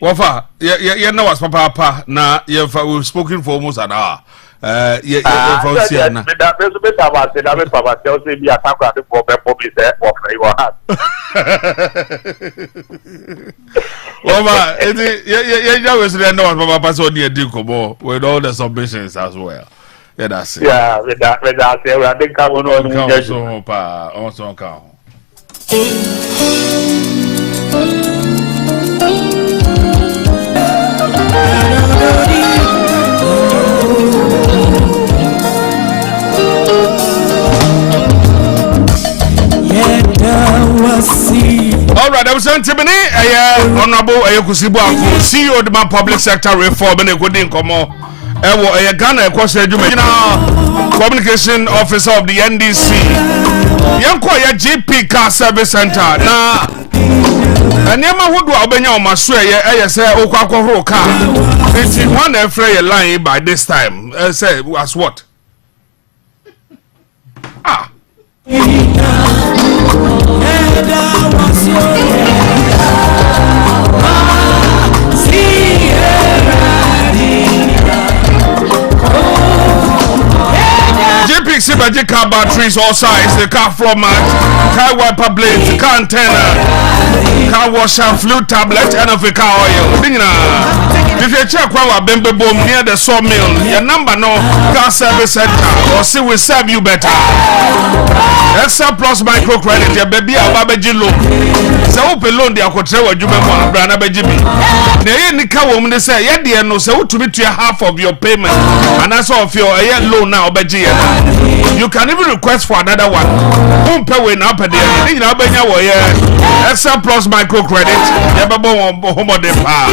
Wafa, you know what's papa na we've spoken for almost an hour. From Siena. There's a bit about it. I mean, Papa tells me I can't grab the problem there or your hand. Well, you always know what Papa so near Dukomo with all the submissions as well. Yeah, that's it. Yeah, with that, I think I will know. Also count. All right, I was saying to me, Honorable Ayekusibu Aku, CEO of the Public Sector Reform, and a good income. Ghana, Communication Officer of the NDC. Yanko GP Car Service Center. Now, and Yama would do Albania on my swear, I say, Okako car. It's one every line by this time. Say, as what? JPX car batteries, all size, the car floor mat, car wiper blades, the car antenna, car washer, fluid tablet, and of a car oil. If you check our Bembe Boom near the sawmill, your number no car service center, or see we serve you better. Extra Plus microcredit, your baby, our babaji loan. So open loan, the Akotewa Juma, Brana Bajibi. The Nika woman say, yeah, dear, no, so to meet your half of your payment, and that's all of your loan now, Baji. You can even request for another one. Won't pay when up at the end. You know, Extra Plus microcredit, your babo home of the power.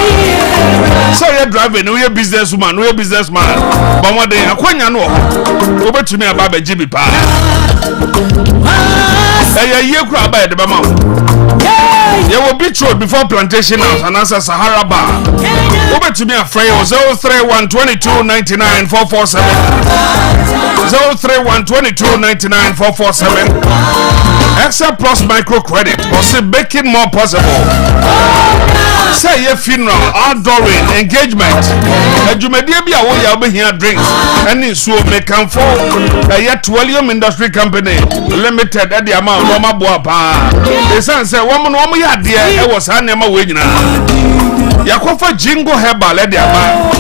So you're driving, you're a businesswoman, you're a businessman. But one day, I can't know. Over to me about Bajibi. Hey, you crab by the Bama. You will be true before plantation house and answer Sahara Bar. Over to me a frame 031 22 99 447. 031 22 99 447. Extra Plus microcredit or say making more possible. Say your funeral, outdooring, engagement. You may be away here drinks and in so make come for a yet William Industry Company limited at the amount of my boapa. The son said, woman, ya dear, I was Hanema Wigna. Yakofa Jingo Herbal at the amount.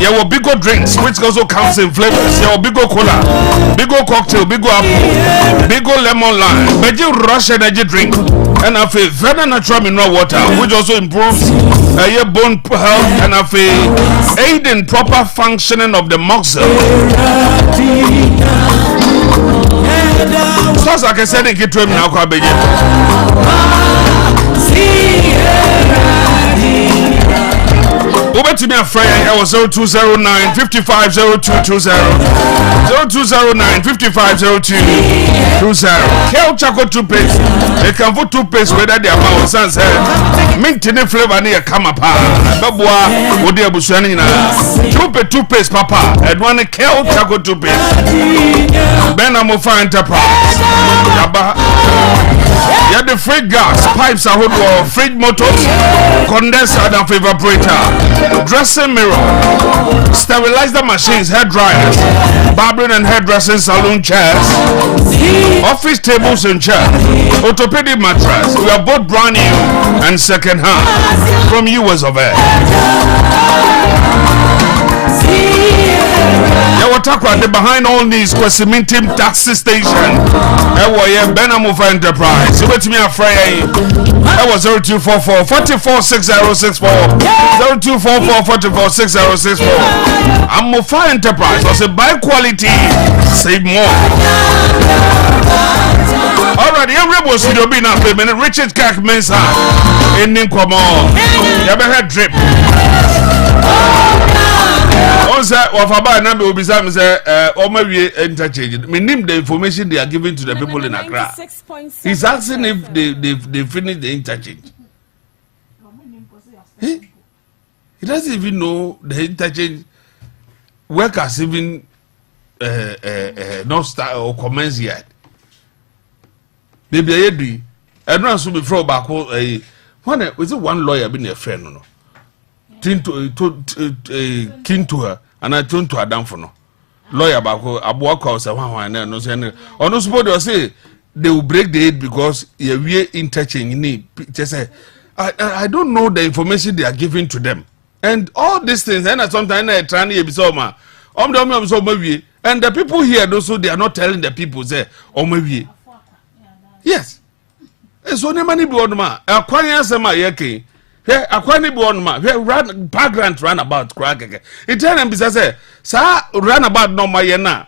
There will Bigo drinks, which also comes in flavors. There will Bigo Cola, Bigo Cocktail, Bigo Apple, Bigo Lemon Lime, Beji Rush Energy Drink, and a very natural mineral water, which also improves your bone health and a aid in proper functioning of the muscle. So as I said, get to him now, over to me a friend, I was 0209 550220 0209 550220. Kel Chaco toothpaste. They can put toothpaste whether they are my sons. Mint in the flavor near Kamapa. Babua, would they be sending toothpaste, papa, and one Kel Chaco toothpaste. Benamofa Enterprise. Yeah, the freight gas, pipes are hooked for freight motors, condenser and evaporator, dressing mirror, sterilizer machines, hair dryers, barbering and hairdressing salon chairs, office tables and chairs, orthopedic mattress. We are both brand new and second hand from US of A. Behind all these was cementing taxi station. Benamova Enterprise. Wait to me a Friday. That was 0244 446064. 0244 446064. I'm Mofa Enterprise. I say buy quality, save more. Alright, the rebels will be now payment. Richard Kak Mensa in Ninkomo. You better drip. Of about number will be some say maybe interchange. Me name the information they are giving to the people in Accra. He's asking if they finish the interchange. He doesn't even know the interchange workers even not start or commence yet. Maybe I do. I don't know before back. When was it one lawyer being a friend? No. Kin to her. And I turned to Adam for no lawyer back Abuaka say one no say or no suppose they say they will break the aid because we interchange need just say I don't know the information they are giving to them and all these things and sometimes I try to be so ma and the people here those they are not telling the people say maybe yes so no money be on ma akwanya say ma yake akwani be on ma run background run about crack it tell them say sir run about no ma na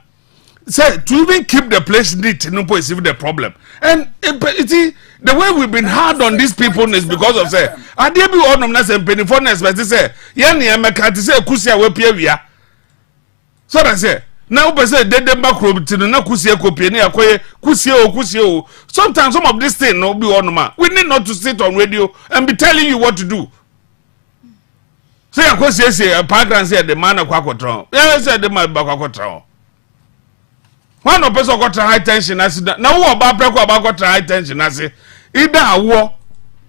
say to even keep the place neat no point the problem and the way we've been hard on these people is because of say I dey be on them na say penifo na expect say ye na emeka say kusia we pia wia so that say now we say they macro na kusia kopie na akoye kusia sometimes some of this thing no be on ma we need not to sit on radio and be telling you what to do say akosia say background say the man akwakotron yes say the man akwakotron one of person got high tension as now who about preko about high tension as either awo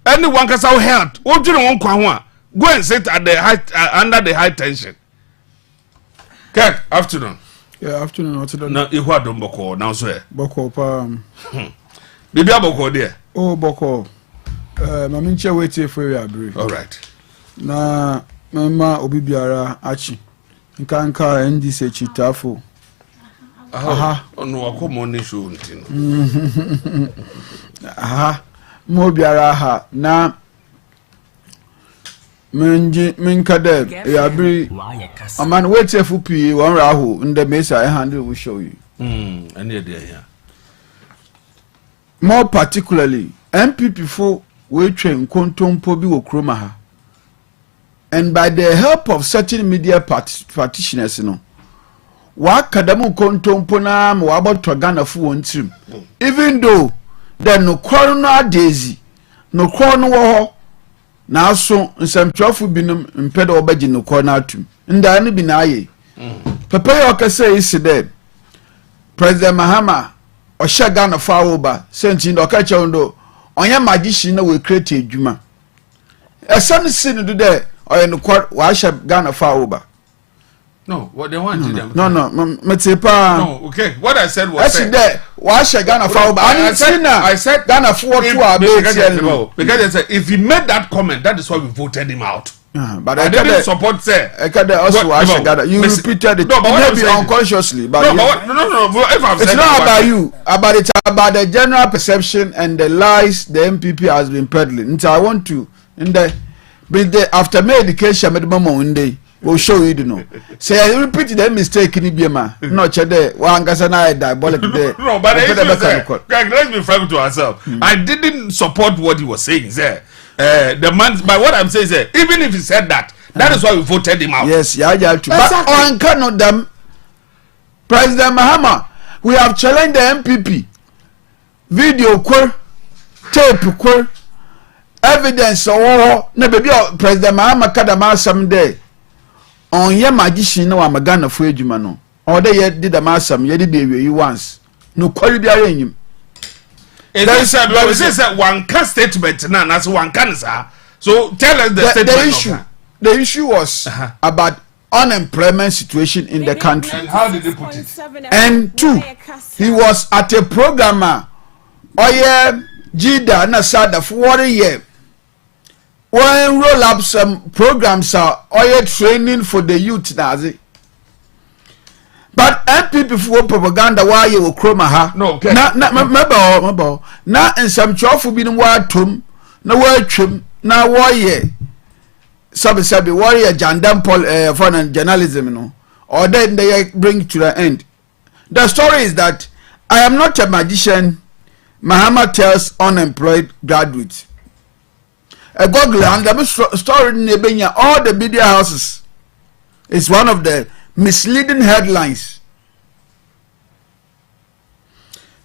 anyone can say health what you want go and sit at the high under the high tension. Okay, afternoon. Yeah, afternoon. Now, you what don't boko now, sir? Boko, pam. Baby, boko there. Oh, boko. My mincha waiting for you, Abri. All right. Na mama obibiara achi. Nkanka ndi se chitafo. Aha. Ono akomo ni show ntino. Aha. Mo biara ha na Minkadeb, Yabri, a man waits a fupi, one rahu, in the mesa I handle will show you. And yeah. More particularly, MPP4 will train Konton Pobi Okromaha. And by the help of certain media practitioners, wa kadamu kontompo na ma wa boto Ghana fu won tim even though the no kworo no adezi no kworo no wo ho na aso nsamtwafo binum mpede obagi no kworo na atum nda ne bi na aye papa yo kase isi de President Mahama o hye Ghana fa oba senti ndo ka chewondo onye magician na we create adwuma esane sin do de oye no kworo wa hye Ghana fa oba. No, what they want to them. No, Metepa. No, okay. What I said was there. Why should Ghana fall? I said Ghana forward to our because I said if he made that comment, that is why we voted him out. But I didn't support say. I can also watch Ghana. You repeated it. No, but maybe unconsciously. But no. If I've it's not about you. It's about the general perception and the lies the MPP has been peddling. So I want to after my education, one day. We'll show you, know. Say I repeat the mistake in Ibiama. No, Chade, one Gasana diabolic there. No, but let's be frank to ourselves. I didn't support what he was saying there. The man, by what I'm saying is, even if he said that, that is why we voted him out. Yes, yeah, too. But on cannot them, President Mahama, we have challenged the MPP. Video queer, tape queer, evidence or no baby President Mahama Kadama someday. On ye magician no amagana for adwuma no or dey did the masam ye did dey once no kwari biara enyim there is one can statement na na so one can sir so tell us the statement the issue was about unemployment situation in the country and how did he put it and two he was at a programmer oye jida na sada for 1 year. When roll up some programs are oil training for the youth nazi. But MPP for propaganda why you will chroma ha. No, okay. Na in some trouble being word tum, no word trim, na warrior. Sabi warrior Jandam Paul for journalism, no. Or then they bring to the end. The story is that I am not a magician, Mahama tells unemployed graduates. A Google and the story in Nebenya, all the media houses is one of the misleading headlines.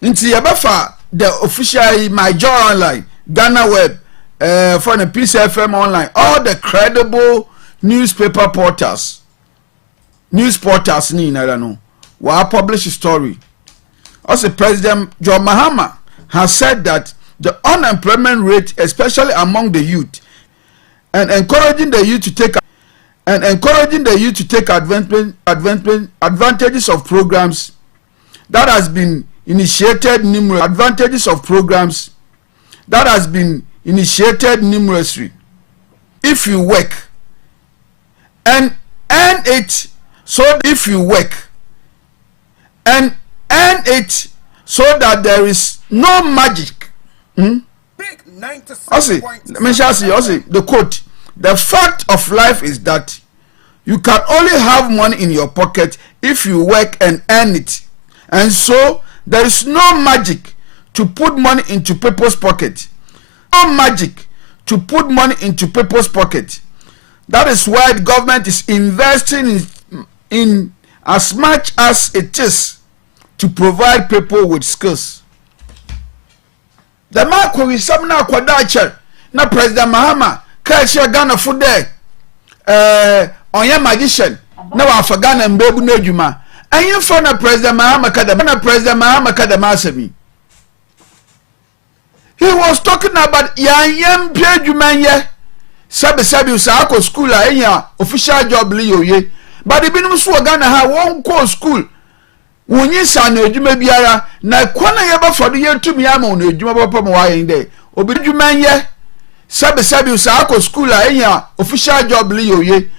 Into Yabafa, the official My Joy Online, Ghana Web, for the PCFM Online, all the credible newspaper portals, news portals, I don't know, will publish a story. Also, President John Mahama has said that the unemployment rate, especially among the youth, and encouraging the youth to take advantages of programs that has been initiated numerously. If you work and earn it, so that there is no magic. The quote, the fact of life is that you can only have money in your pocket if you work and earn it. And so there is no magic to put money into people's pocket. That is why the government is investing in as much as it is to provide people with skills. The man who is some now kwadache na President Mahama kache Ghana for there on your magician na wa for Ghana mbebu na adwuma anyi for na President Mahama kadama asemi. He was talking about yanyem pie adwuma ye sabe usako school a enya official job li yoye but ibinum so Ghana ha won ko school wonyi sa na adwuma biara na kwana ye ba fodo ye tumi ama na adwuma papa mo wa yin de obi adwuma ye sabe usako school a enya official job li yoye.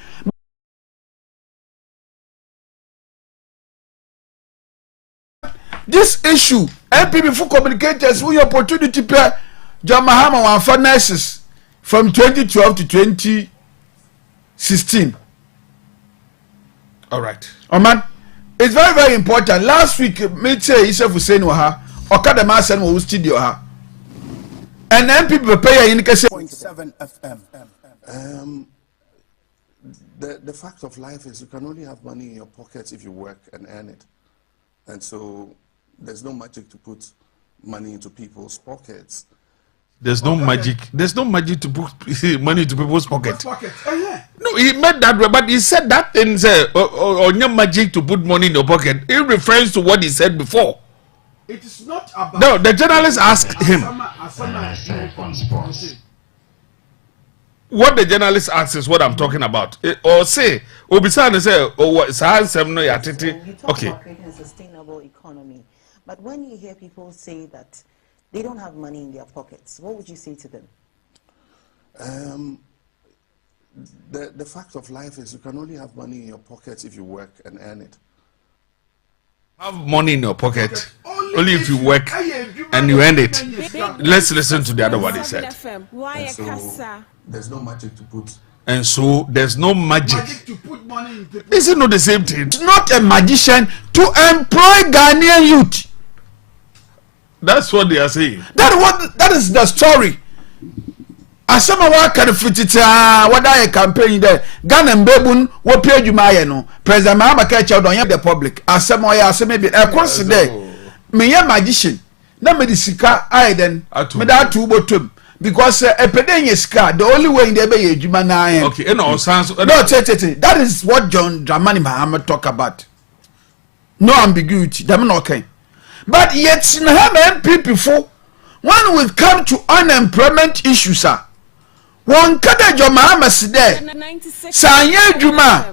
This issue MPP for communicators with opportunity pair John Mahama wan for nurses from 2012 to 2016. All right. Oman, it's very, very important. Last week, me say Yusuf Hussein waha, Okada Masen was studio ha. And then people pay in 0.7 FM. The fact of life is you can only have money in your pockets if you work and earn it. And so there's no magic to put money into people's pockets. There's no magic. There's no magic to put money into people's pocket. No, he made that, but he said that thing. Say, "Oh, no magic to put money in your pocket." It refers to what he said before. It is not about. No, the journalist asked him. What the journalist asks is what I'm talking about. Or say, Obisana say, "Oh, what? No, okay." Creating a sustainable economy, but when you hear people say that they don't have money in their pockets, what would you say to them? The fact of life is you can only have money in your pockets if you work and earn it. Have money in your pocket only if you work and you earn it. Let's listen to the other one he said. And so there's no magic to put. And so there's no magic. To put money in people. Is it not the same thing? It's not a magician to employ Ghanaian youth. That's what they are saying. That is the story. Asama wa kan fitita wada a campaign there. Ghana mbebun wo pay adwuma no. President Mahama ka cha don the public. Asama ya asama bi e course there. Me ya magician. Na me di sika ai den. Me da tu botom because epeden sika the only way in there be adwuma na. Okay, and all sounds no that is what John Dramani Mahama talk about. No ambiguity. Them no okay. But yet, in MPP before, when we come to unemployment issues, one kada Mahama si there. Sanye Juma,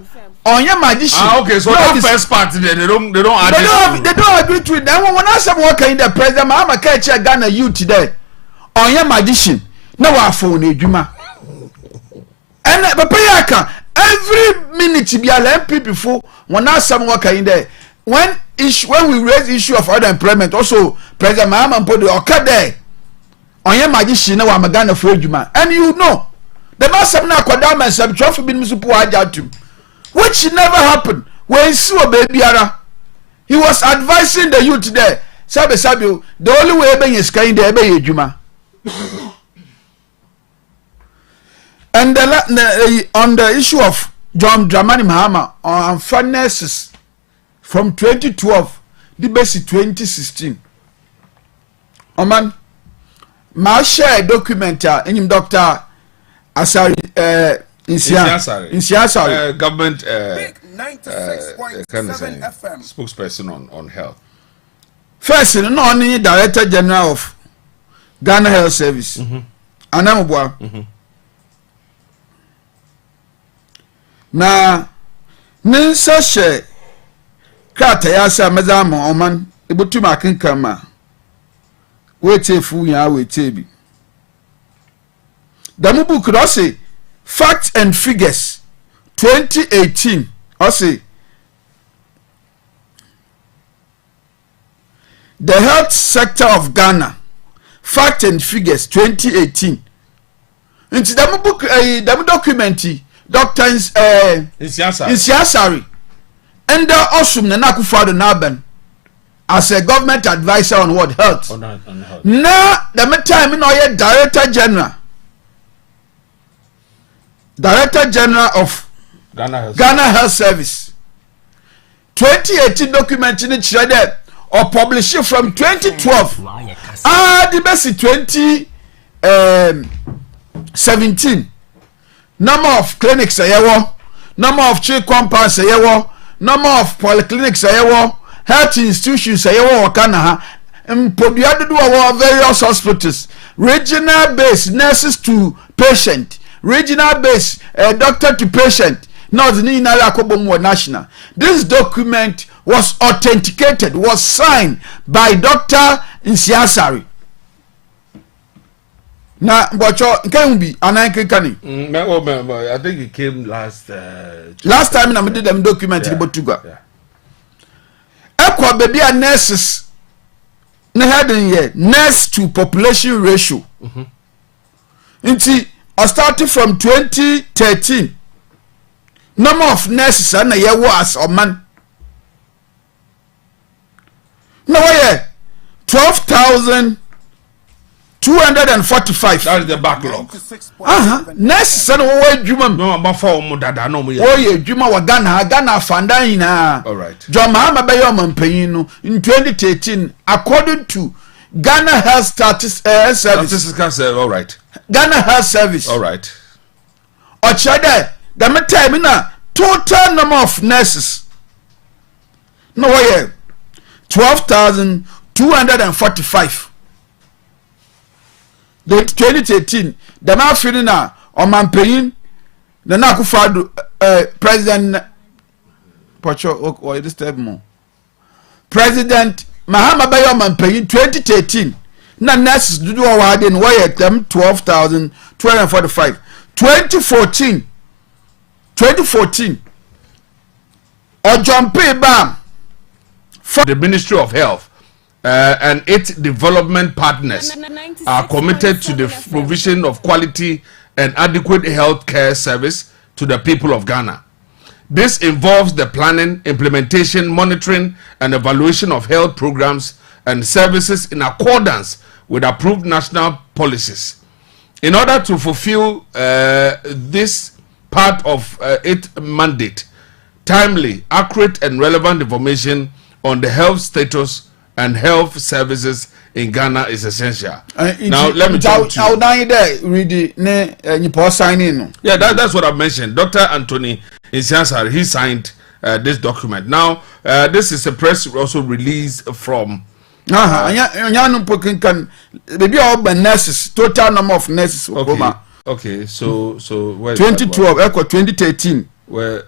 on your magician. Okay, so that first part they don't agree to it. Then when I say working in the president, Mahama catch a Ghana youth today. On your magician, no one phone Juma. And Papa every minute be a MPP before when I say working in there. When we raise issue of unemployment, also President Mahama put the okade on your magician na wa magana for adwuma. And you know, the master na kwadam and some trophy bin musupu ajatu, which never happened. When so baby ara, he was advising the youth there. Sabe the only way ben is kind there be adwuma. And on the issue of John Dramani Mahama on finances. From 2012, the basic 2016. Oman, my share document in Dr. Asari Insiasari government FM spokesperson on health. First, no only Director General of Ghana Health Service. Anamubwa. Na ninsa share Kata ya sa mazama Oman ibutu makinkama wete fu ya wete bi damu book do say Facts and Figures 2018 o say the health sector of Ghana Facts and Figures 2018 into damu book damu documenti doctors Insiasari and Osum Nanakufado Naban as a government advisor on what health. On health. Now the time in our Director General of Ghana Health Service. 2018 document in it or published from 2012. The best 2017. Number of clinics number of child compounds number of polyclinics health institutions wakana various hospitals, regional based nurses to patient, regional based doctor to patient, not national. This document was authenticated, was signed by Dr. Insiasari. Na bocho can be anankani. I think it came last time na me did them document in Botuga. Ekwa baby a nurses na heading here nurse to population ratio. Inti starting from 2013 number of nurses na ye was Oman. No 12,000 245. That is the backlog. Nurses and what Juma. No, I'm for Mudada. No, oh, yeah, Juma wa Ghana Fandina. All right. John Mahama Bayoman Payino in 2013, according to Ghana Health Service. All right. Ghana Health Service. All right. Ochade, the metamina total number of nurses. No way. 12,245. The 2013, the man feeling now on man paying the Nakufadu President Pocho or this time more. President Mahama Bayo man paying 2013. Na nurses do award in wire them 12,245. 2014. Or jump bam for the Ministry of Health. And its development partners are committed to the provision of quality and adequate health care service to the people of Ghana. This involves the planning, implementation, monitoring, and evaluation of health programs and services in accordance with approved national policies. In order to fulfill this part of its mandate, timely, accurate, and relevant information on the health status and health services in Ghana is essential. Now, let me tell you. Yeah, that's what I mentioned. Dr. Anthony Isiansari, he signed this document. Now, this is a press also released from. Maybe all the nurses, total number of nurses. Okay, so 2012, 2013. Well,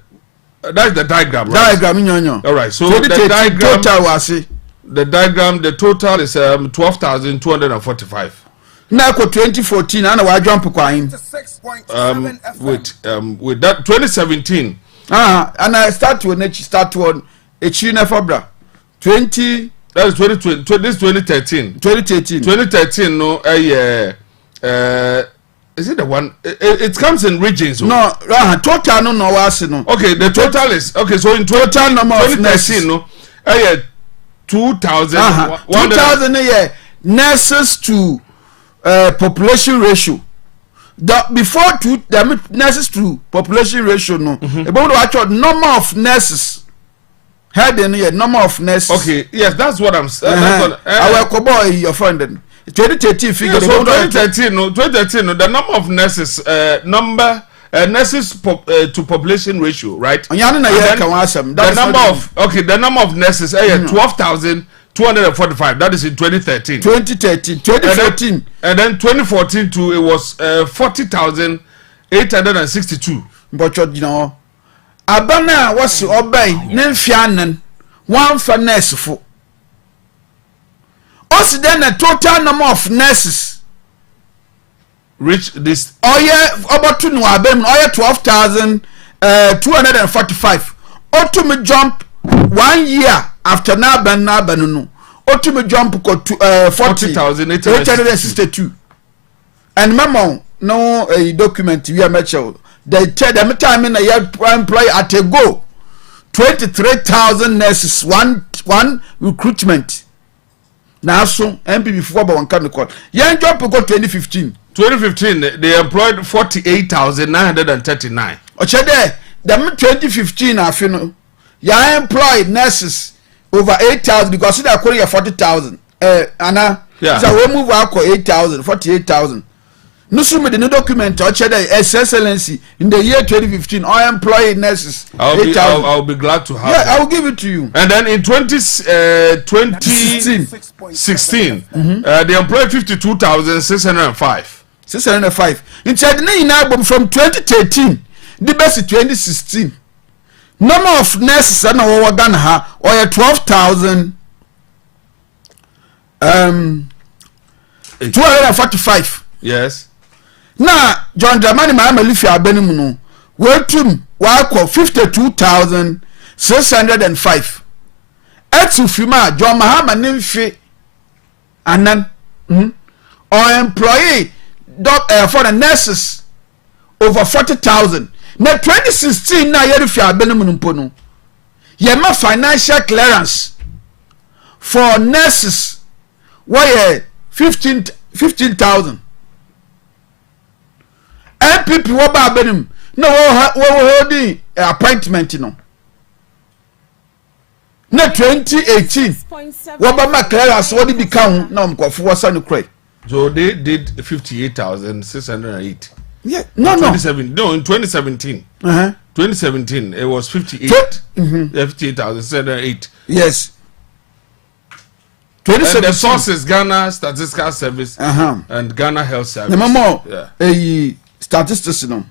that's the diagram, right? Diagram, all right, so the diagram. Total was it. The diagram, the total is 12,245. Now, 2014, I know I jump with that 2017. And I start to a China Fabra 20. That is 2020. This 2013. 2013. No, is it the one? It comes in regions. No, total no was no. Okay, the total is okay. So in total number of 2013, no, 2,000. 2,000 nurses to population ratio. Before the nurses to population ratio, no. About actual number of nurses. Had any number of nurses. Okay, yes, that's what I'm saying. I will boy your friend. 2013 figure. So 2013, no, the number of nurses, nurses to population ratio, right? The number of nurses, 12,245. That is in 2013. 2014, and then 2014 too, it was 40,862. But you know, Abana was obey Nemfianan, one for nurse for. Also, then a total number of nurses reach this. Oh, yeah, about 12,245. Ultimate jump 1 year after Nabanunu. Ultimate jump got to 40,862. And Mamma, no a document we are mature. They tell them time in a year employ at a go 23,000 nurses, one recruitment. Now, so MPB for one can call. Young job got 2015. 2015, they employed 48,939. Ochade, them 2015, I feel, you employed nurses over 8,000 because they are calling 40,000. Anna, so we move out 8,000, 48,000. No sooner the new document Ochade excellency in the year 2015, I employed nurses. I'll be glad to have. Yeah, I will give it to you. And then in 2016, they employed 52,605. 605. Inside the album from 2013, the best 2016. Number of nurses and our Ghana or 12,245. Yes. Now, John Dramani Mamalifia Benimuno, Weltum, Wako 52,605. Fima, John Mahama Nimfi, and then, or employee for the nurses over 40,000. Now 2016 na yerifia benemunumpono. Yema financial clearance for nurses why 15 15,000 MPP wo ba benim no wo holding appointment no na 2018 wo ba ma clearance wo di become na mkofo wo sa no kray. So they did 58,608. Yeah, in 2017. 2017 it was 58,608. Yes. And the sources Ghana Statistical Service and Ghana Health Service. The mama statistics no.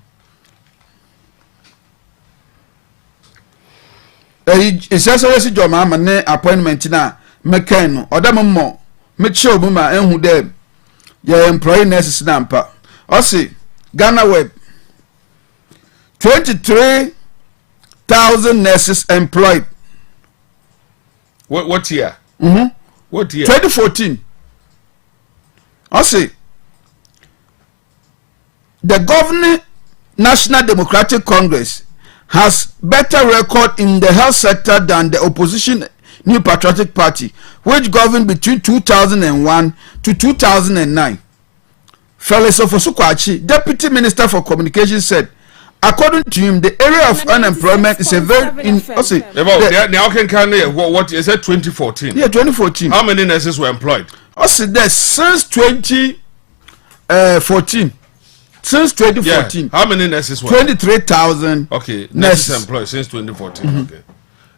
Essentially jo ma ne appointment na meka no odam mo me chew bu ma enhu dem your employee nurses nampa. Osi Ghana Web 23,000 nurses employed. What year? What year? 2014. Osi the governing National Democratic Congress has better record in the health sector than the opposition New Patriotic Party, which governed between 2001 to 2009. Felix Ofosukwachi, Deputy Minister for Communications, said, according to him, the area of unemployment is a very... What is it, 2014? Yeah, 2014. How many nurses were employed? Since 2014. Since 2014. Yeah. How many nurses were? 23,000. Okay, nurses employed since 2014. Okay.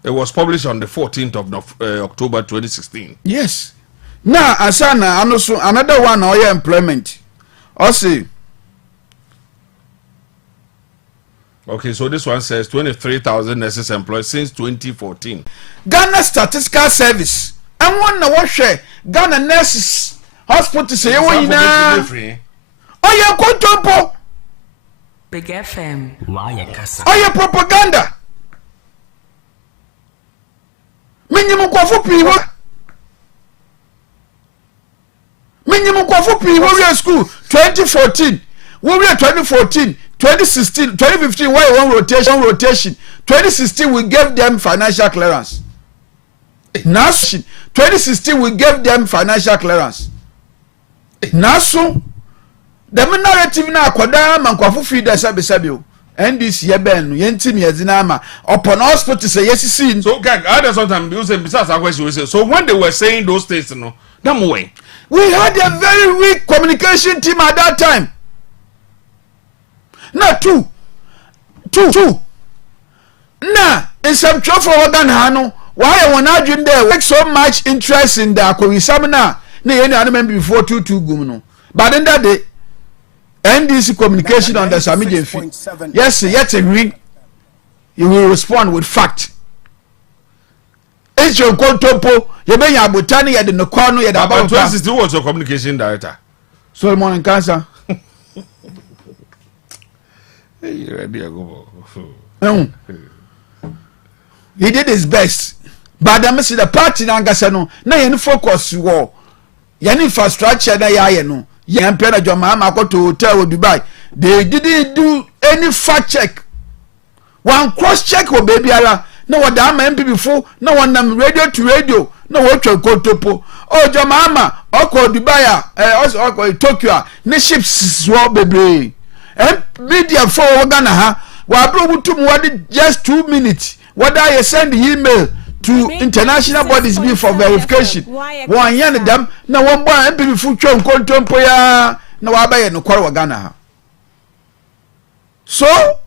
It was published on the 14th of October 2016. Yes. Now, Asana, another one, our employment. Also, okay, so this one says 23,000 nurses employed since 2014. Ghana Statistical Service. And one now share Ghana nurses hospital say you oh yeah, Kontompo. Big FM. KASA. Oh yeah, propaganda. Minimum kwafu piwa. Minimum kwafu piwa we school 2014. We were 2014, 2016, 2015 why one rotation. 2016 we gave them financial clearance. Now 2016 we gave them financial clearance. Now so the narrative na akoda man kwafu feed sabi o NDC ye ben yenti me yazina ama upon hospital say yes see. So gag other sometimes you say besides our question we say so when they were saying those things no them way we had a very weak communication team at that time. Now two na in some trouble for organ hano why one adwin there make so much interest in the akowisam na ye na member before 22 gum no but in that day NDC communication on the Samije fee. Yes, yet agree. You will respond with fact. It's your Kontompo, you may have Botani at the Nokono at about 2016 was your communication director. Solomon and KASA. He did his best. But I must see the party Nangasano, na yen focus war. Yan infrastructure na ya no. Yampena Jomama go to hotel with Dubai. They didn't do any fact check. One cross check or baby ala. No one damn MP before. No one radio to radio. No what you go to po. Oh Jomama. Oko Dubai. Also oko Tokyo. Ne ships swap baby. Media for Ghana ha. Wabro to mwadi just 2 minutes. Whether you send the email to international bodies be for verification. One yan them na one boy MP before chon Kontompo ya na wabaye no kwara Ghana ha. So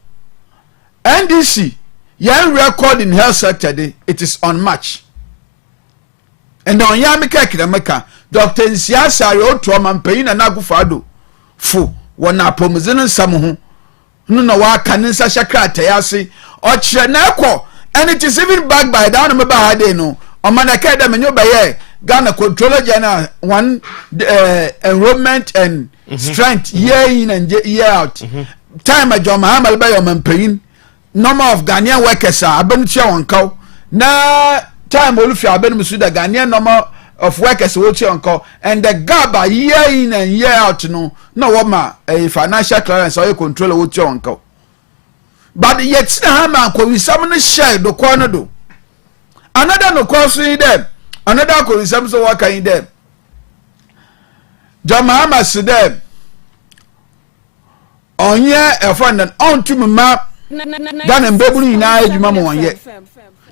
NDC yan record in health sector day it is unmatched. And on yamika kidameka Dr. Nsiasa yo trauma mpayin na nagufado fu wona promozinin samu no na wa kanisa shakrata yase o kire na ekọ and it is even backed by down me ba hade no o man akada me nyoba ye Ghana controller general one enrollment and strength year in and year out time ajoma hamal ba yo manpayin number of Ghanaian workers are abenutia wonkaw na time olufi abenusu da Ghanaian number of workers which uncle and the gap year in and year out no what a financial clearance or control which uncle but yet na man ko wisam share do corner do another no course in them another ko wisam so work in them Jamama said, on ye a friend and on to my Ghana and Beverly in I, Mamma one yet.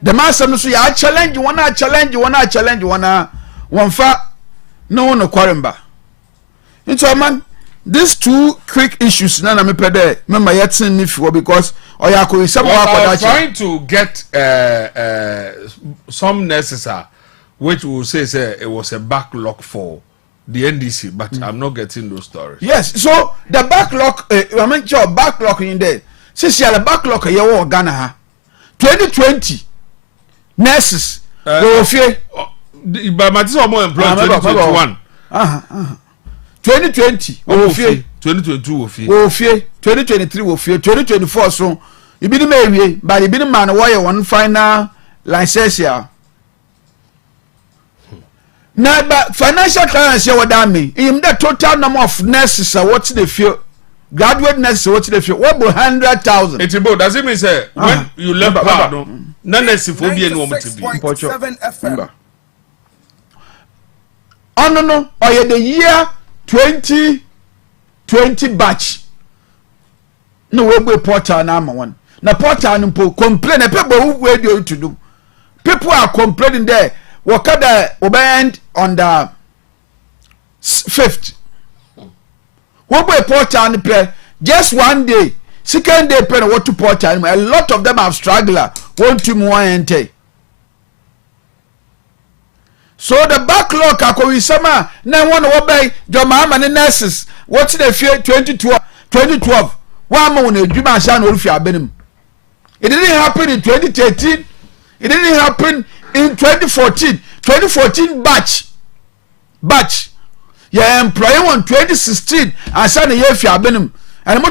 The master must say, I challenge you, one, I challenge you, one fat, no one, a quaramba. And so, man, these two quick issues, none of me per day, remember yet seen if because Oyako is somehow trying to get some necessary, which will say it was a backlog for the NDC, but I'm not getting those stories. Yes, so the backlog, I mean, your backlog in there. Since you have a backlog, you are Ghana 2020 nurses. But my is more employed 2021. 2020 2022 2023 2024 so you be the maybe but you be the man why one final license here. Now, but financial crimes here what me in the total number of nurses what's the feel graduate nurses what's the feel what 100,000. It's about does it mean say when you left part no nurse for be no to be oh no or the year 2020 batch no we be portal na one na portal no complain people who radio to do people are complaining there wakada obend on the 5th we be portal no play just one day second day play what to portal a lot of them have struggled want to more enter. So the backlog akowi sama na one obey Jomama and nurses what's the fear 2012 one mo na adwuma sha na orufi abenim. It didn't happen in 2013, it didn't happen in 2014 batch yeah employee on 2016 asa na ye fi abenim and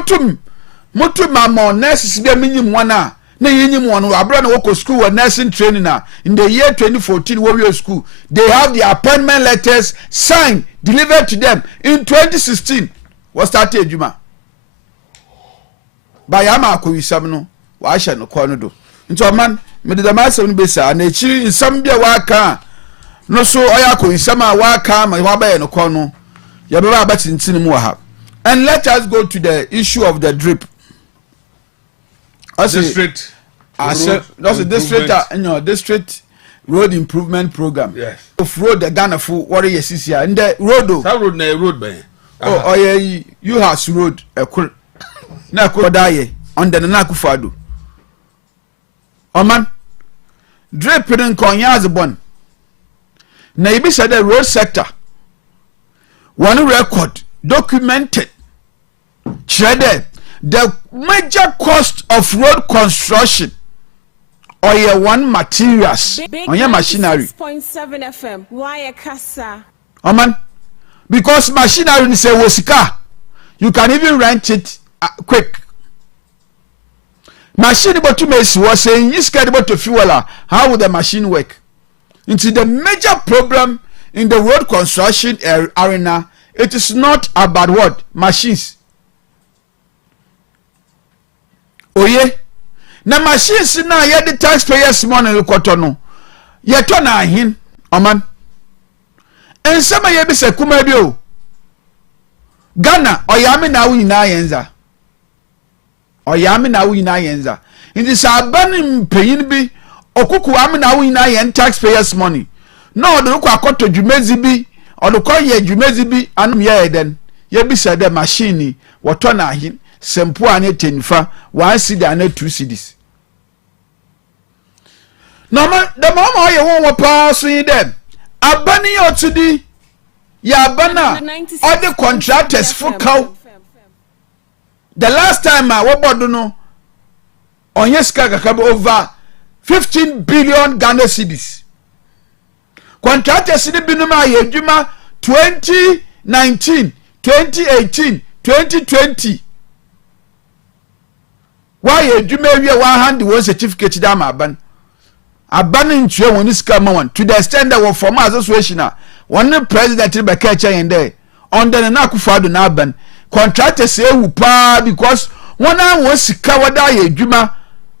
mutum ma nurses be minim wana na yenyim one abra na woko school or nursing training na in the year 2014 warrior school they have the appointment letters signed delivered to them in 2016 what started adwuma ba ya ma akowisam no wa ahye no kwa no do nti man me de ma asem no besa na echi nsam bia wa ka no so oya akowisam a wa ka ma wa ba ye no kwa no ya be ba tintin mu wa ha. And let us go to the issue of the drip. District district road improvement program. Yes. Of road the Ghana for what is here and the road. That road na road by. Oh yeah, you has road na ko daye on the na kufado. Oman drip in konya as bon. Na ibi said the road sector. One record documented. Shredded the major cost of road construction or your one materials on your machinery. 6.7 FM. Why KASA? Man, because machinery is a wasika, you can even rent it quick. Machine but to mess was saying you scared about to fuel. How would the machine work? Into the major problem in the road construction arena, it is not about what machines. Oye na machines na ye the taxpayers money lokoto no ye to na ahin oman ensema ye bi se kuma bi o Ghana oyame na wu na yenza indi saban peyin bi okuku ame na wu na yen taxpayers money no odo ko akoto dwumezi bi odo ko ye dwumezi bi anum ye eden ye bi se the machine woto na ahin sempo ane tenfa 1 cedi ane 2 cedis no man the mama ye won pa so yin dem abani otudi ya bana all the contractors for cow the last time I wobodo no onye ska kakabo over 15 billion Ghana cedis contractors ni binuma ye adwuma 2019 2018 2020 why you do maybe 100 certificate down aban ntwe woni ska ma one to the extent that for my association one president be catch in there on the na akufado na aban contractors say wu pa because one an sika wada ye adwuma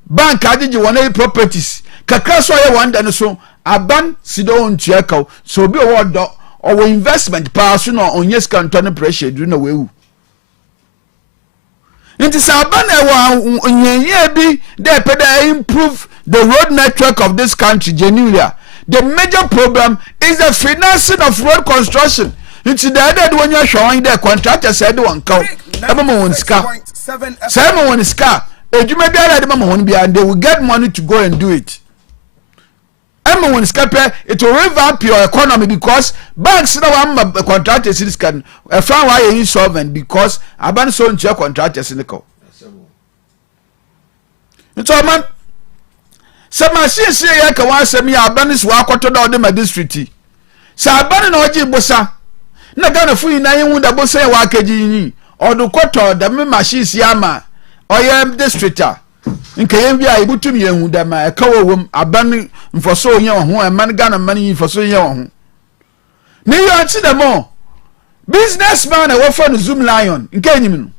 bank agege one properties kakra so ye one dan so aban sido ntwe kaw so obi wo do or investment pass no on yes can turn pressure do no way. It is abana bi they pay improve the road network of this country genuinely. The major problem is the financing of road construction. It's the other when you're showing the contractor said one cow. Everyone ska. Simon ska. You may be and they will get money to go and do it. Everyone ska it will revamp your economy because banks now have contractors can find why you're insolvent because Aban so your contractors in the co. It's all man. Some machine say ya ka wan semi Aban is wa kwato da odema district. Sa Aban na oji bosa. Na Ghana fu ina yin da bosa wa kaji yin. Odu kwato da me machine si ama. Oye district a. Nke yen bia ibutum yen hu da ma e ka wom Aban mfoso yen ho e man Ghana man yin mfoso yen ho. Ni yo anti da mo. Businessman e wo for Zoom Lion. Nke enyim no.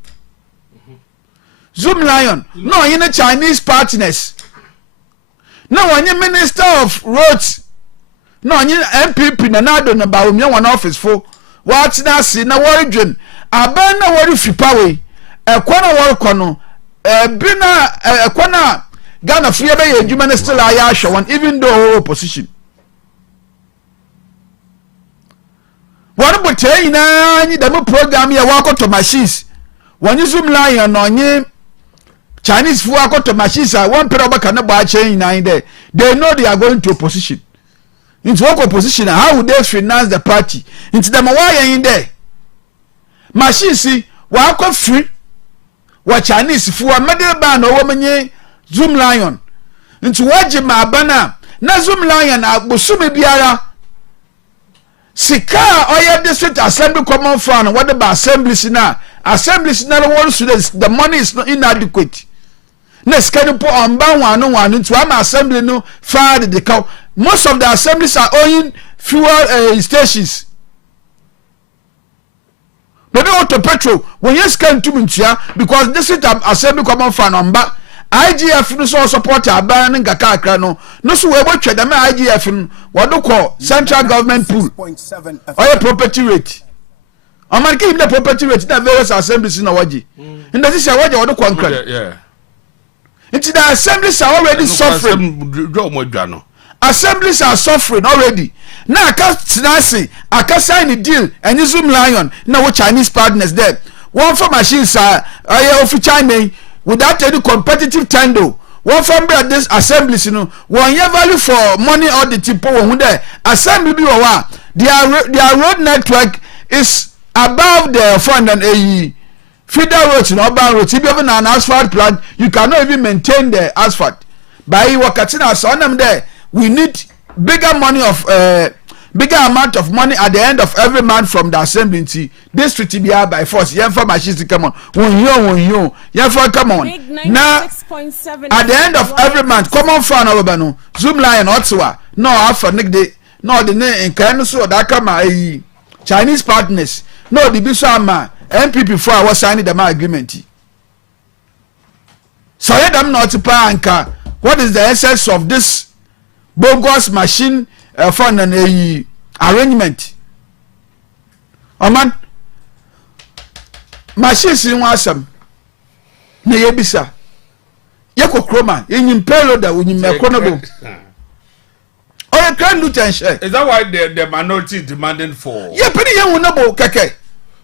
Zoom Lion. No yin Chinese partners. No one minister of roads. No one MPP na nado na ba omi one office for. What na si na origin. Aban na wori fipawe. Ekwana wori kono. Bina ekwana Ghana free be ye adwuma na still aya ahwe one even though opposition. One but na nyi dem program ya wakoto machines. One Zoom Lion no nyi Chinese fu akoto machines one period obaka na ba chain nine there. They know they are going to opposition. Into what opposition? How would they finance the party? Into them why in there? Machines see wa akọ free. Wa Chinese fu amade ba na womenye Zoom Lion. Into waje ma bana na Zoom Lion abosumi biara. Sika oya district assembly common fund what the assemblies na the money is not inadequate. Next can you put on ban one into am assembly no far the cow. Most of the assemblies are owning fuel stations. But they want to petrol when you scan to Munchia because this is assembly common fund on back. IGF no so support aban and kakakra no so we watch them IGF what do call central government pool or property rate. I'm give the property rate na various assemblies in Awaji. And that is a what do call yeah. It's the assemblies are already suffering. Assemblies are suffering already. Now I can sign a deal and Zoom Lion now with Chinese partners there. One for machines are of China without any competitive tender. One from this assemblies, one year value for money or the people who there. Assembly their road network is above the fund and a feeder roads and urban roads. If you have an asphalt plant, you cannot even maintain the asphalt. By Wakatina son there, we need bigger money of bigger amount of money at the end of every month from the assembly. This to TBR by force. Yenfa machines come on. Yenfa come on. Now at the end of every month, come on for an Zoom Lion Ottawa. No after Nick day. No the name in Kanoso that come Chinese partners. No the Bisama MPP for our signing the agreement. So let them not to panka. What is the essence of this bogus machine fund and a arrangement? Oman machines in wasam na yebisa yako kroma in payload that when you make economy. Or you can do tension. Is that why the minority is demanding for? Yeah, pretty young no keke.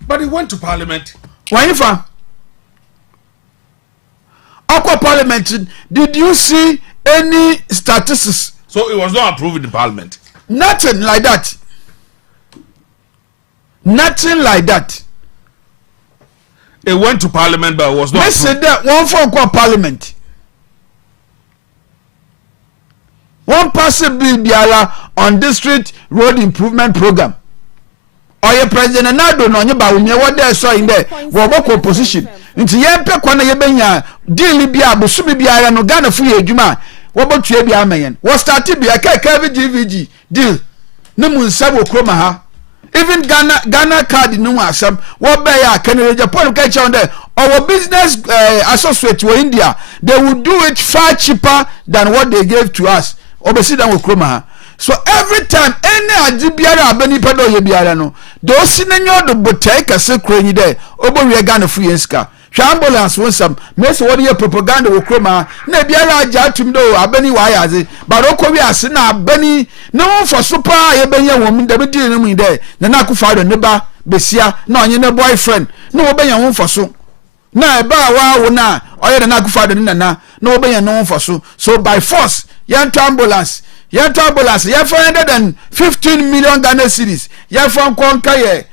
But he went to parliament. Why if Aqua Parliament, did you see any statistics? So it was not approved in the parliament. Nothing like that. Nothing like that. It went to parliament, but it was not. They said that one for Aqua Parliament. One person bill biala on district road improvement program. Or your president Nado no nyeba wo what they saw in there. Wo boko opposition. Nti yempe kwa na yebenya deal bia bosumi biara no Ghana fu adwuma. Wo botua bia amayen. Wo start bia ka GVG deal. No mun sabo kroma ha. Even Ghana card no asam. Wo be ya Canada Japan ka cha on there. Our business associate to India, they would do it far cheaper than what they gave to us. Obesi dan wo kroma ha. So every time any ajibiara abani pedo ye biara no do si na nyo do botai kase kronyi de obo wie Ghana fu yenska ambulance wonsam mese wodi ye propaganda wo kroma na biara aja atum do abani wa yaze baroko wi ase na abani na won for super ye benya won da bi di ne mu de na akufa do ne ba besia na onye ne boyfriend na wo benya won for so na eba wa wo na oye na akufa do ne na wo benya no won for so by force yanto ambulance you 415 million Ghana cedis. You for konka ye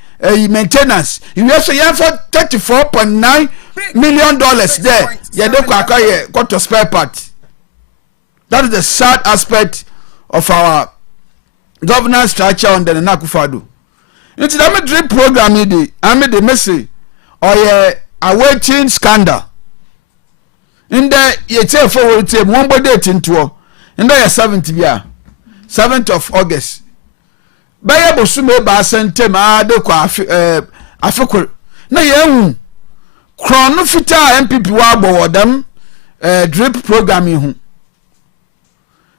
maintenance. You also you for $34.9 million there. You do kwaka ye got to spare part. That is the sad aspect of our governance structure under the Nakufado. It's the drip program I made the message or ye awaiting scandal. In the ye tell forward team one date into in the 7th of August. Baya bosume ba sentem ade kwa afekor. Na yehu krono fita MPP wa abowodam drip programming hu.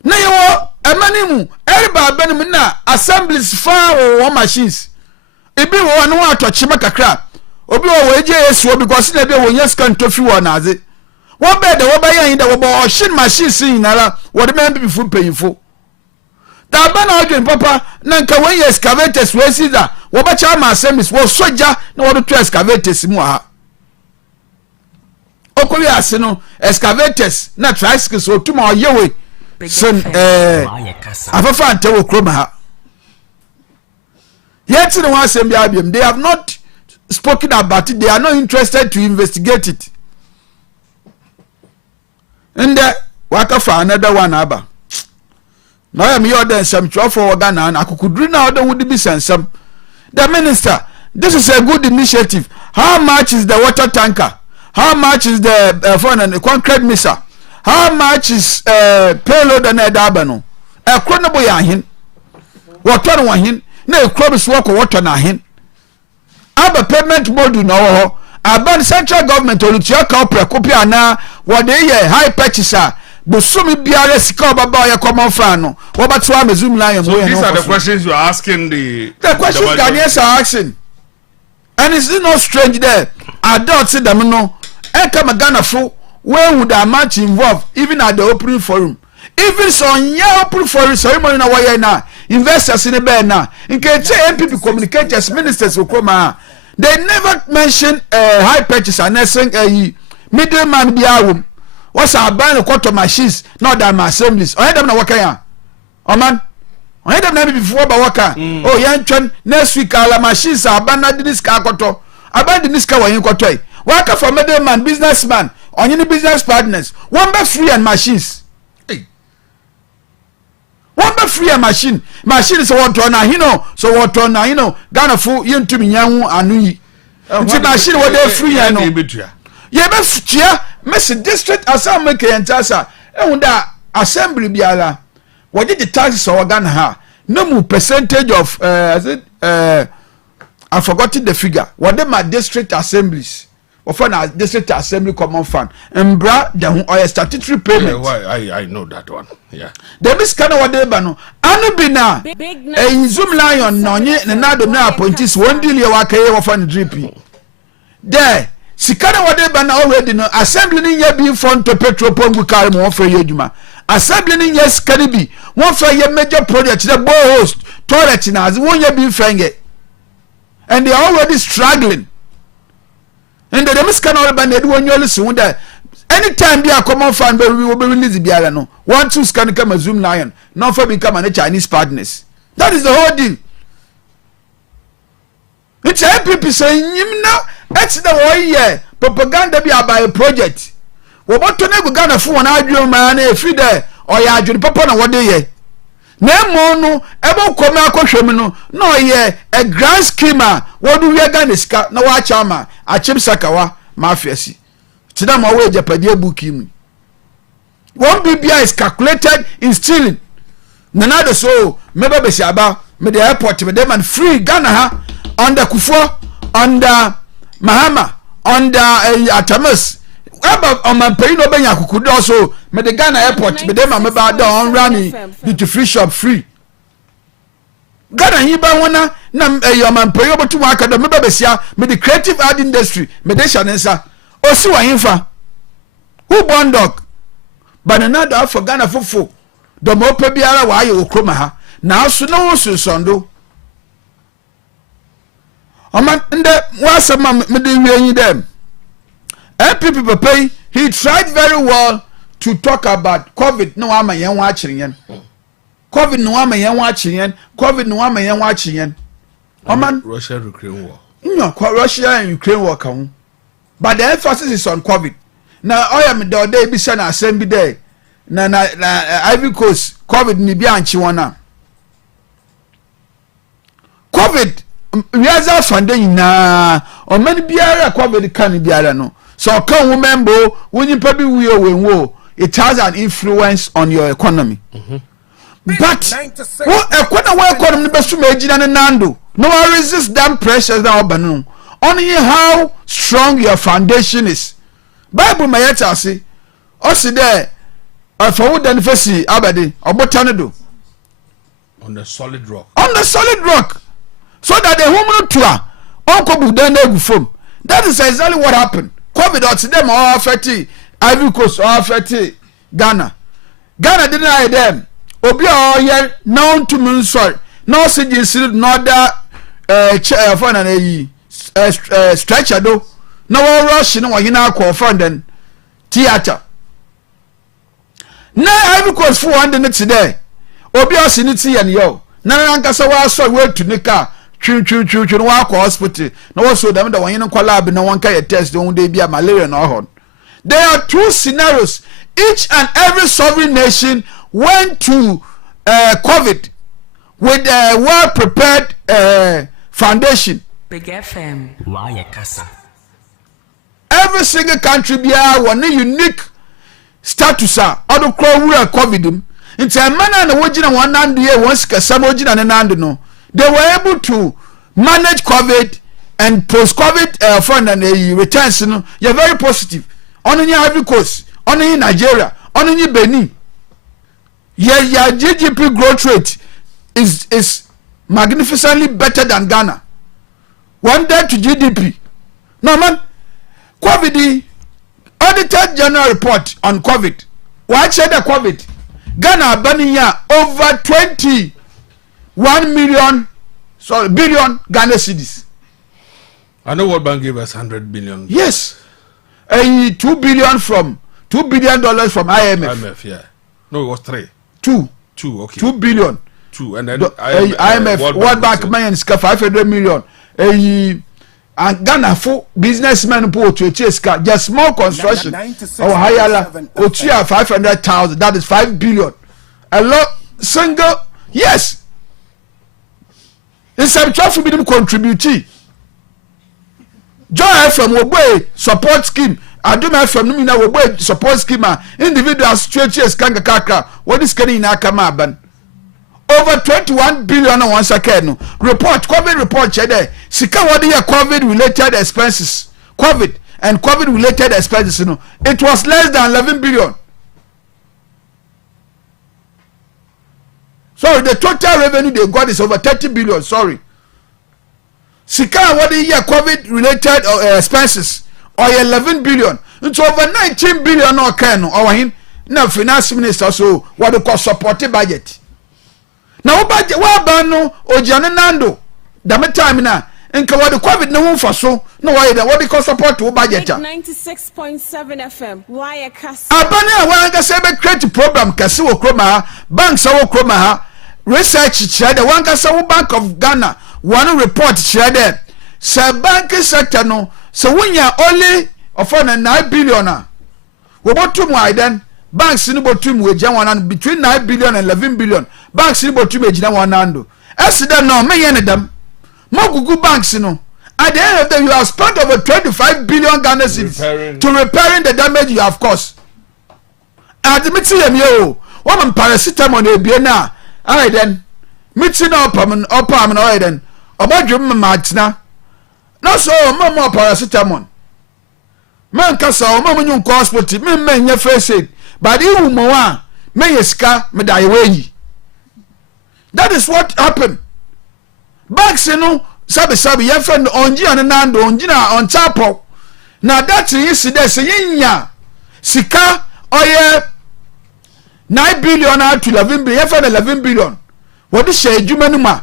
Na yewo emanimu eriba benim na assemblies fa wo machines. Ebi wo no atochime kakra. Obi wo eje yesu because na be wo nyeska ntofi wo na aze. Wo be de wo ba yan de wo bo shin machines yinara wo de MPP fu payifo. Tabana odwen papa na nka when excavators we see that wo ba cha ma assemblies wo soja na wo to excavators mu ha. Okori ase no excavators na tricycles o tuma oyewe sen afafa ante wo kroma ha. Yet no one assembly abiem they have not spoken about it, they are not interested to investigate it. And waka for another one aba. Now I am your then some for Ghana and Akukudri now the would be some. The minister, this is a good initiative. How much is the water tanker? How much is the phone and the concrete missile? How much is payload and adabano? A chronoboy ahin. What one hin? No crobs work or water na hin. Aba payment mode no. Aban central government or Lucia copy na what they high purchaser. Busumi biara sika baba ya common fan. What about one Zoom line? So these are the questions you are asking the questions Ghanaians are asking. And it's not strange there. Adults say them no. And come a Ghana for where would a match involve even at the opening forum? Even so yeah open forum ceremony na why na investors in the bed na. In case MPP communicators ministers will come. They never mention high purchase and a middleman biawum. What's our buying a quarter machines, not that my assemblies. I don't know what I am. Oh man, I don't know before about waka. Oh, Yanchan, next week, all machines are banned this car quarter. Abandon this car when you got toy. Worker for middleman, businessman, on any business partners. One by free and machines. One by free and machine. Machine is what on a so what on a Ghana full yin to me young and machine what they free and no. Ye be chia Messi district assembly kentasa e da assembly biala what did the taxes or Ghana ha no mu percentage of I forgot the figure what they my district assemblies of an district assembly common fund and bra the or statutory payment. I know that one. Yeah. The miss kind of what they bano anu bina in Zoom lion no nye na do na appointees one deal ya wakaye wa fan drippy there. Sikana wade bana already no assembly ni nya bi front to petrol pombu car mo for yeduma assembly ni nya sikani bi mo for ye major project the boy host toilet na as won nya bi fenge and they are already struggling and the miskana already bana do won yoli so that anytime bi a common fan be we will be release biara no one two scan come Zoom lion no for become an Chinese partners. That is the whole deal. It's MPP saying now that's the way propaganda be about a project. We want to know Ghana for an adjo man a free there or ya adjo papa na what they ye. Nemo no ebo come akohwem no ye a grand schema what do we Ghana ska na wa chama a chim sakawa mafiasi. Tida ma we jepadie booking. One BBI is calculated in stealing. Nanado so meba be siaba me the airport me them and free Ghana ha under Kufo under Mahama under Atamas about on my pay no benya kukudo so me the Ghana airport me dem me ba don run duty free shop free Ghana hiba wana na man peyo botu waka do meba besia me the creative art industry me de shanensa osi wa himfa who born dog banana do for Ghana fofo do mo pa biara wa aye okroma ha na aso na wo sunsondo oman nde wasema me de wienyi dem MPP Papa he tried very well to talk about COVID no ama yen wa akire yen COVID no ama yen wa akire yen COVID no ama yen wa akire yen oman Russia Ukraine war Russia and Ukraine war kan but the emphasis is on COVID na oya me the day bi say na asem bi there na Ivory Coast COVID ni bi anchi wona COVID we are funding na o many biara COVID kan biara no so kan wo membo woni pa bi wi o wenwo it has an influence on your economy but what economy be so magina ne nando no resist them pressures that obanu only how strong your foundation is Bible mayeta say o si there for wo den fesi abade obotane do on the solid rock so that the woman to unko budan egu fom that is exactly what happened COVID or to them all affected Ivory Coast or affected Ghana didn't hide them obi all here known to me sorry no suggested not that for an stretcher do no rush no hina call from then theater na Ivory Coast for one day today obi all siniti and yo na nkasa wa so we to nika tru no wa hospital na wo so dem da won yin kwala na won ka test on dey bia malaria na hon. There are two scenarios. Each and every sovereign nation went to COVID with a well-prepared foundation. Big FM. Why KASA? Every single country bia one unique status odo kro wura COVID. Nti amana na wogina one nando ye won sikasa na wogina ne nando no. They were able to manage COVID and post-COVID fund and returns. You're very positive. Only Ivory Coast, only Nigeria, only Benin. Your GDP growth rate is magnificently better than Ghana. 1 day to GDP. No man, COVID, audited general report on COVID. What said the COVID? Ghana banning over 21 billion Ghana cedis. I know World Bank gave us 100 billion. Yes. $2 billion from IMF. Yeah. No, it was 3. 2. Okay. 2 billion. 2 and then IMF World Bank man 500 million. And Ghana for businessmen put to just small construction. Or higher or 500,000. That is 5 billion. A lot single. Yes. In some traffic we contribute. Joy FM Woboy support scheme. Aduma FM Numina Woboy support scheme. Individual stretches kanga kaka. What is getting in Akamaban? Over 21 billion on once again. Report, COVID report, Chede. Sika what year COVID related expenses. COVID and COVID related expenses. It was less than 11 billion. Sorry, the total revenue they got is over 30 billion. Sorry. Sika what year COVID related expenses or 11 billion. It's over 19 billion or can or him. Now finance minister so what they call supported budget. Now budget what bano or Janando. The time now. And what the COVID no for so no why what they call support to budget. 96.7 FM. Why KASA? Abana wanga sebe create program kasi wo kroma banks wo kroma research chade wanga sa Bank of Ghana one report chade sa bank sector no so wunya only of 9 billion wo botum why then banks ni botum we jan between 9 billion and 11 billion banks ni botum e jina wanando esida no me yen dem Mogugu banks, at the end of the day, you have spent over 25 billion Ghana cedis to repairing the damage you have caused. And the meeting you, woman paracetamol, Biena, I then, meeting up, I then, about your matna. No, so, more paracetamol. Man, Kasa, Mamma, hospital, men, your face it, but you, Moa, may ska, me die away. That is what happened. banks no sabi ye friend onji an nando onji na on chapo na that is there say yinya sika oye 9 billion to 11 billion ye friend 11 billion what is share adwuma no ma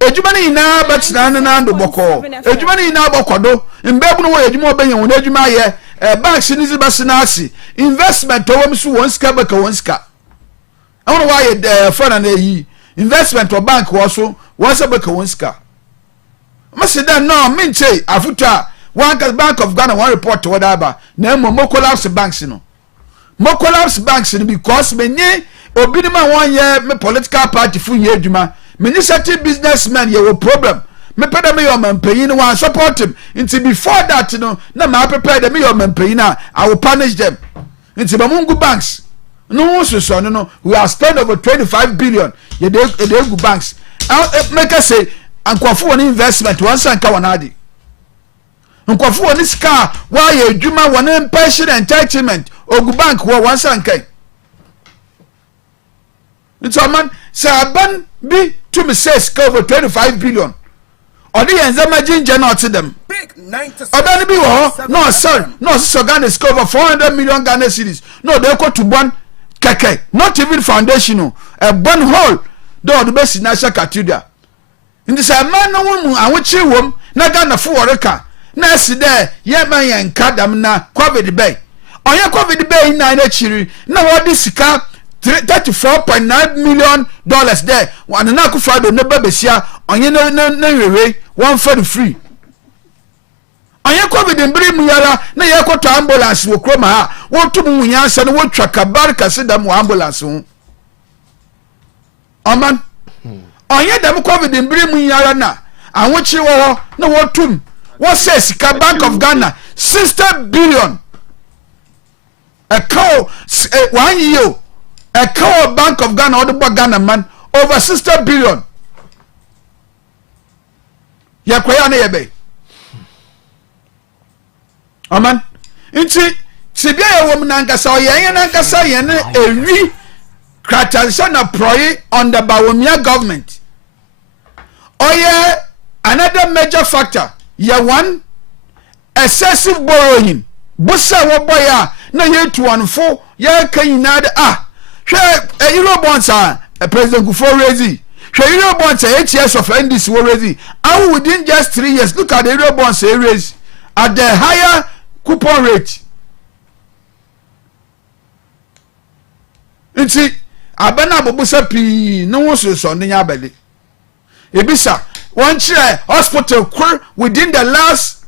adwuma ni na bet na nando boko adwuma ni na bokodo mbebu no wo adwuma obenye won adwuma ye banks ni zibasina asi investment owom so won sika baka won sika I want to why friend and a investment or bank also once a book one scar. Must say no, mean say afuta one Bank of Ghana one report to whatever. No more collapse banks, you know. More collapse banks because many obinima 1 year me political party full year juma. Many certain businessmen you have problem. Me pay me your man pay you one support him. Until before that, you know, na me prepare them your man pay now. I will punish them. Until Bamungu banks. No, so no. We have spent over 25 billion. You go banks. Make us say, Uncle an investment, one san kawanadi. Uncle one car, why you do my one pension entitlement, or go bank, one san kay. It's a man, say, I ban be to me says cover 25 billion. Or the ends imagine general to them. Or don't be no, sir, no, so Ghana is cover 400 million Ghana cedis. No, they go to one. Keke, not even foundational, a born hole, though the best in Nasha Cathedral. In this man, no one, I would chew wom, Nagana for Reka, Nasi there, Yaman and Kadamna, COVID Bay. On your COVID Bay in Nigeria, now what this car $34.9 million there, one and Naku Friday, no babysia, on your no, one for the free. Anya COVID in brim yara na yako to ambulance wo kroma ha wo to mu nyansa no wo twa kabarka se dam ambulance ho Oman anya dam COVID in brim yara na anwochi wo na wo tum wo say sika Bank of Ghana 60 billion a cow 1 year a cow Bank of Ghana or the Ghana man over 60 billion yakwaya na yebe Aman inti sibia ya wom nankasa oyen nankasa yen ewi kratansa na proye under Bawumia government oye another major factor ya one excessive borrowing busa wo boya na ye tuanfo ye kanyina hwe euro bonds president Kufo Rezi hwe euro bonds 8 years of NDC wo Rezi and within just 3 years look at the euro bonds raise at the higher coupon rate. Inti abana bobusa pi no one so nya bele. Ebisa one chair hospital within the last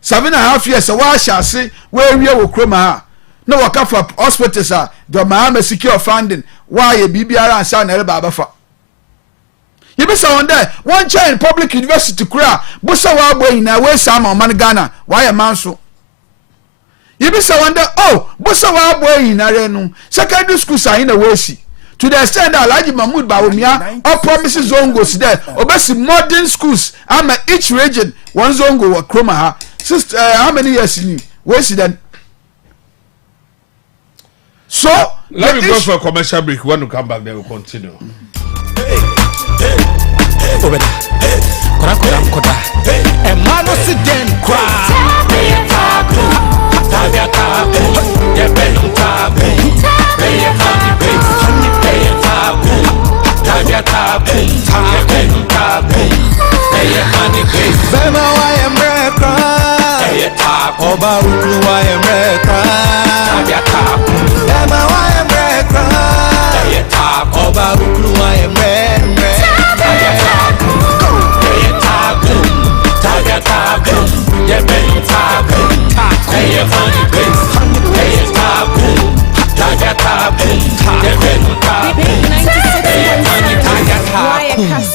7.5 years wa shase where we wo kroma ha. No waka for hospitals the Mahama secure funding why ye bibiara ansa na reba abafa. Yebisa on there one chair in public university kura busa wa boy na we sama man Ghana why a manso. Yebisa wonder busa wa boy na renu secondary school say na we si to the extent that Alhaji Mahmood Bawumia all promises zongos there obesi modern schools ama each region one zongo wa kroma ha sister how many years in we si then so let me go for a commercial break. When we come back then we'll continue.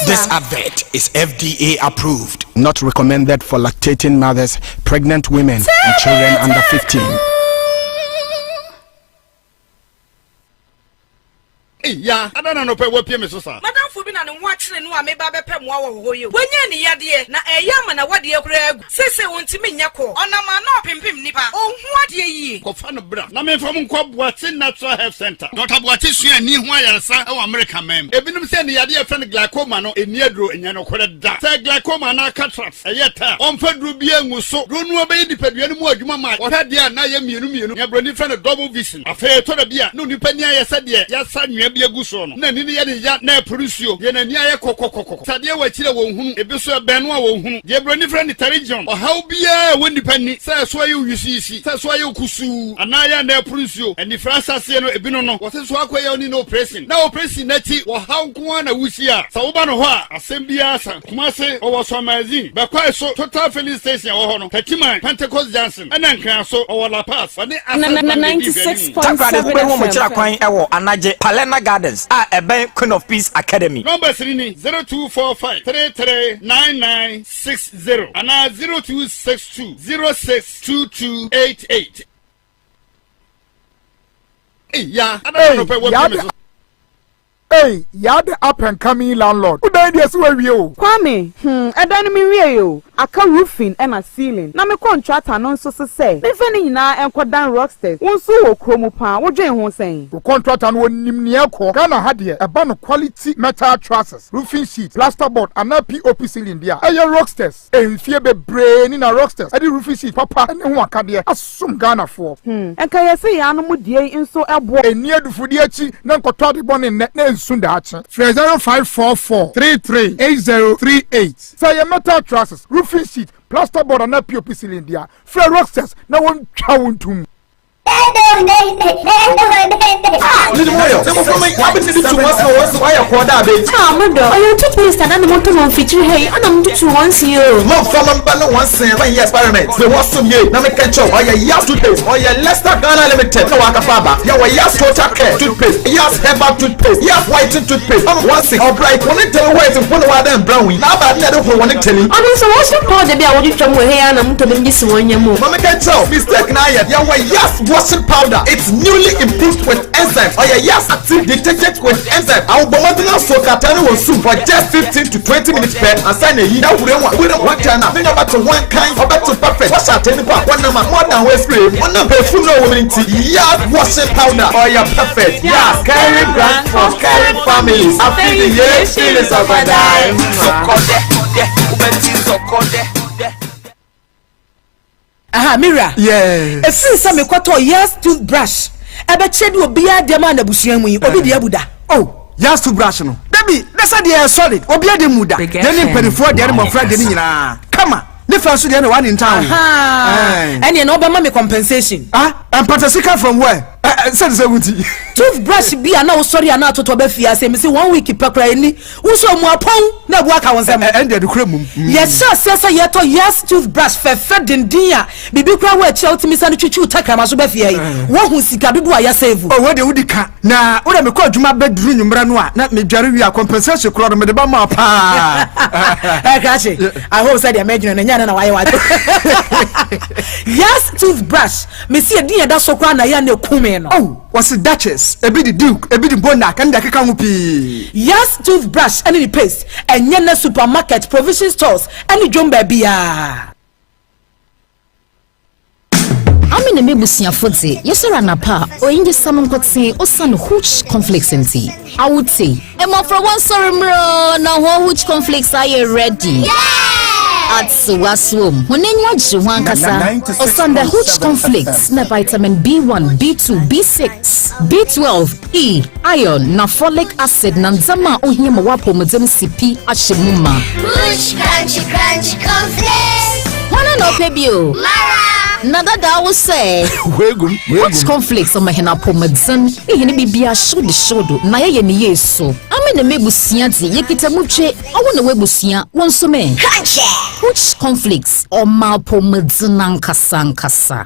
This advert is FDA approved, not recommended for lactating mothers, pregnant women, and children under 15. Yeah, I don't know what PM is. Madam Fubina no watching no ameba bepe mo wo yo wonya ni yade na eyama na wade ekura agu sese wontimi nyako onama na opimpim nipa ohun ade yi ko fa no bra na me fam nko Boate Natural Health Center Dr. Boate sua ni ho ayaresa e America mem ebinum se ni yade e fe glaucoma no eni aduro enya no kore da se glaucoma na cataract eyeta onfa duru bi engu so ronu obeyi dipadua no mu adwuma ma ohade na ye mienu ya broni fe no double vision afa to da bia no nipa ni ayesa de ya sa nwa bi egu so no na ni ye de ya na producio ye na ni aye kokokoko sade wa kire wo hunu ebi so benu a wo hunu ye broni fe ni tarijon o how bia wo nipa ni se so aye wisisi se so aye kusu anaya na producio eni fransa se no ebi no wo se so akoye oni no operation na operation na ti wo how nko na wusia sa wo ba no ho a asem bia sa kuma se o wo so magazine be kwa so total filling station wo ho no Katiman Pentecost Johnson ena nkran so o wo La Paz ani 96.7 ewo anaje Palena Gardens a eben Queen of Peace Academy number 0245339960 ana 0262062288 yeah Hey, you're the up and coming landlord. Who died yes where you? Kwame, I don't mean you. I can roofing and a ceiling. Na me contract and so say. Me fani na and dan rocksters. One so chromo pan. What you won saying? The contract and one nimniako. Ghana had here a ban of quality metal trusses, roofing sheet, plasterboard, and a POP ceiling there. Aye rocksters. And fear be brain in a rocksters. I did roofing sheet, papa, and one can there. Assume Ghana for. And can you say animal dear in so a boy near the Fudiachi, Nankotati born in net. Sundacha 0544-338038. Say a metal trusses, roofing sheet, plasterboard and a POP cylinder. Fred Rocksters, no one chowing to me. Washing powder. It's newly improved with enzymes. Oh yeah, yes, active detergent with enzymes. Our Bomadina Sokatana will soup for just 15 to 20 minutes per and sign a year. We don't want China. We don't to one kind or back to perfect. Wash out any part. One number more than West Grave. One number full of women tea. Yes, washing powder. Oh yeah, perfect. Yes, carrying brand for carrying families. After the year, feelings of a dime. Aha, Mira. Yeah. If you say me kwato yes toothbrush. Ebe chedi obi a de man abusuan mu yi. Obi de abuda. Oh, yes toothbrush no. Baby, that's a dear solid. Obi a de muda. Then penny for the animal friend de nyina. Come on. The first the one in town. Aha. And you know be me compensation. Ah, and Patasika from where? Said 70. Toothbrush be na sorry na toto be fia say me say 1 week pekra ni. Unso mu apon na bu aka won say me. And the kremum. Yes sir, say ye to yes toothbrush fe dindin a bibi kra wa che ultimi sa no twitwi takama so be fia yi. Wo hu sika dodo a ya save. Oh, we de wudi ka. Na wo me kwa adwuma bedru nwumra no a na me dware wi a compensation kro do me de ba ma pa. I hope say the imagine na nya na wa ye wa. Yes toothbrush. Me see edin da so kra na ya na kume no. Oh, what's the Duchess? A bit Duke, a bit Bonda, can the Kamupi. Yes, toothbrush, and the paste, and Yana supermarket, provision stores, and the John Babia. I'm in the Mebusia Footsy, yes, sir, and a pa, or in the salmon cotsy, or sun hooch conflicts and tea. I would say, Emma for one sorry, now hooch conflicts are you ready? At Suwaswum, when you watch one kasa, or Sunday hooch conflicts, na vitamin B1, B2, B6, B12, E, iron, na folic acid, nanzama ohima wapo mzem CP ashimuma. Hooch crunchy conflicts. Wanna know pebio? Mara! Nada da will say, hooch conflicts on my hena pomadzan, ihini bibia shodo, na ye ni yeso. I'm in the mebusianti, yekita muche, I want to webusia, one so me. Hooch conflicts or malpomadzan kasa.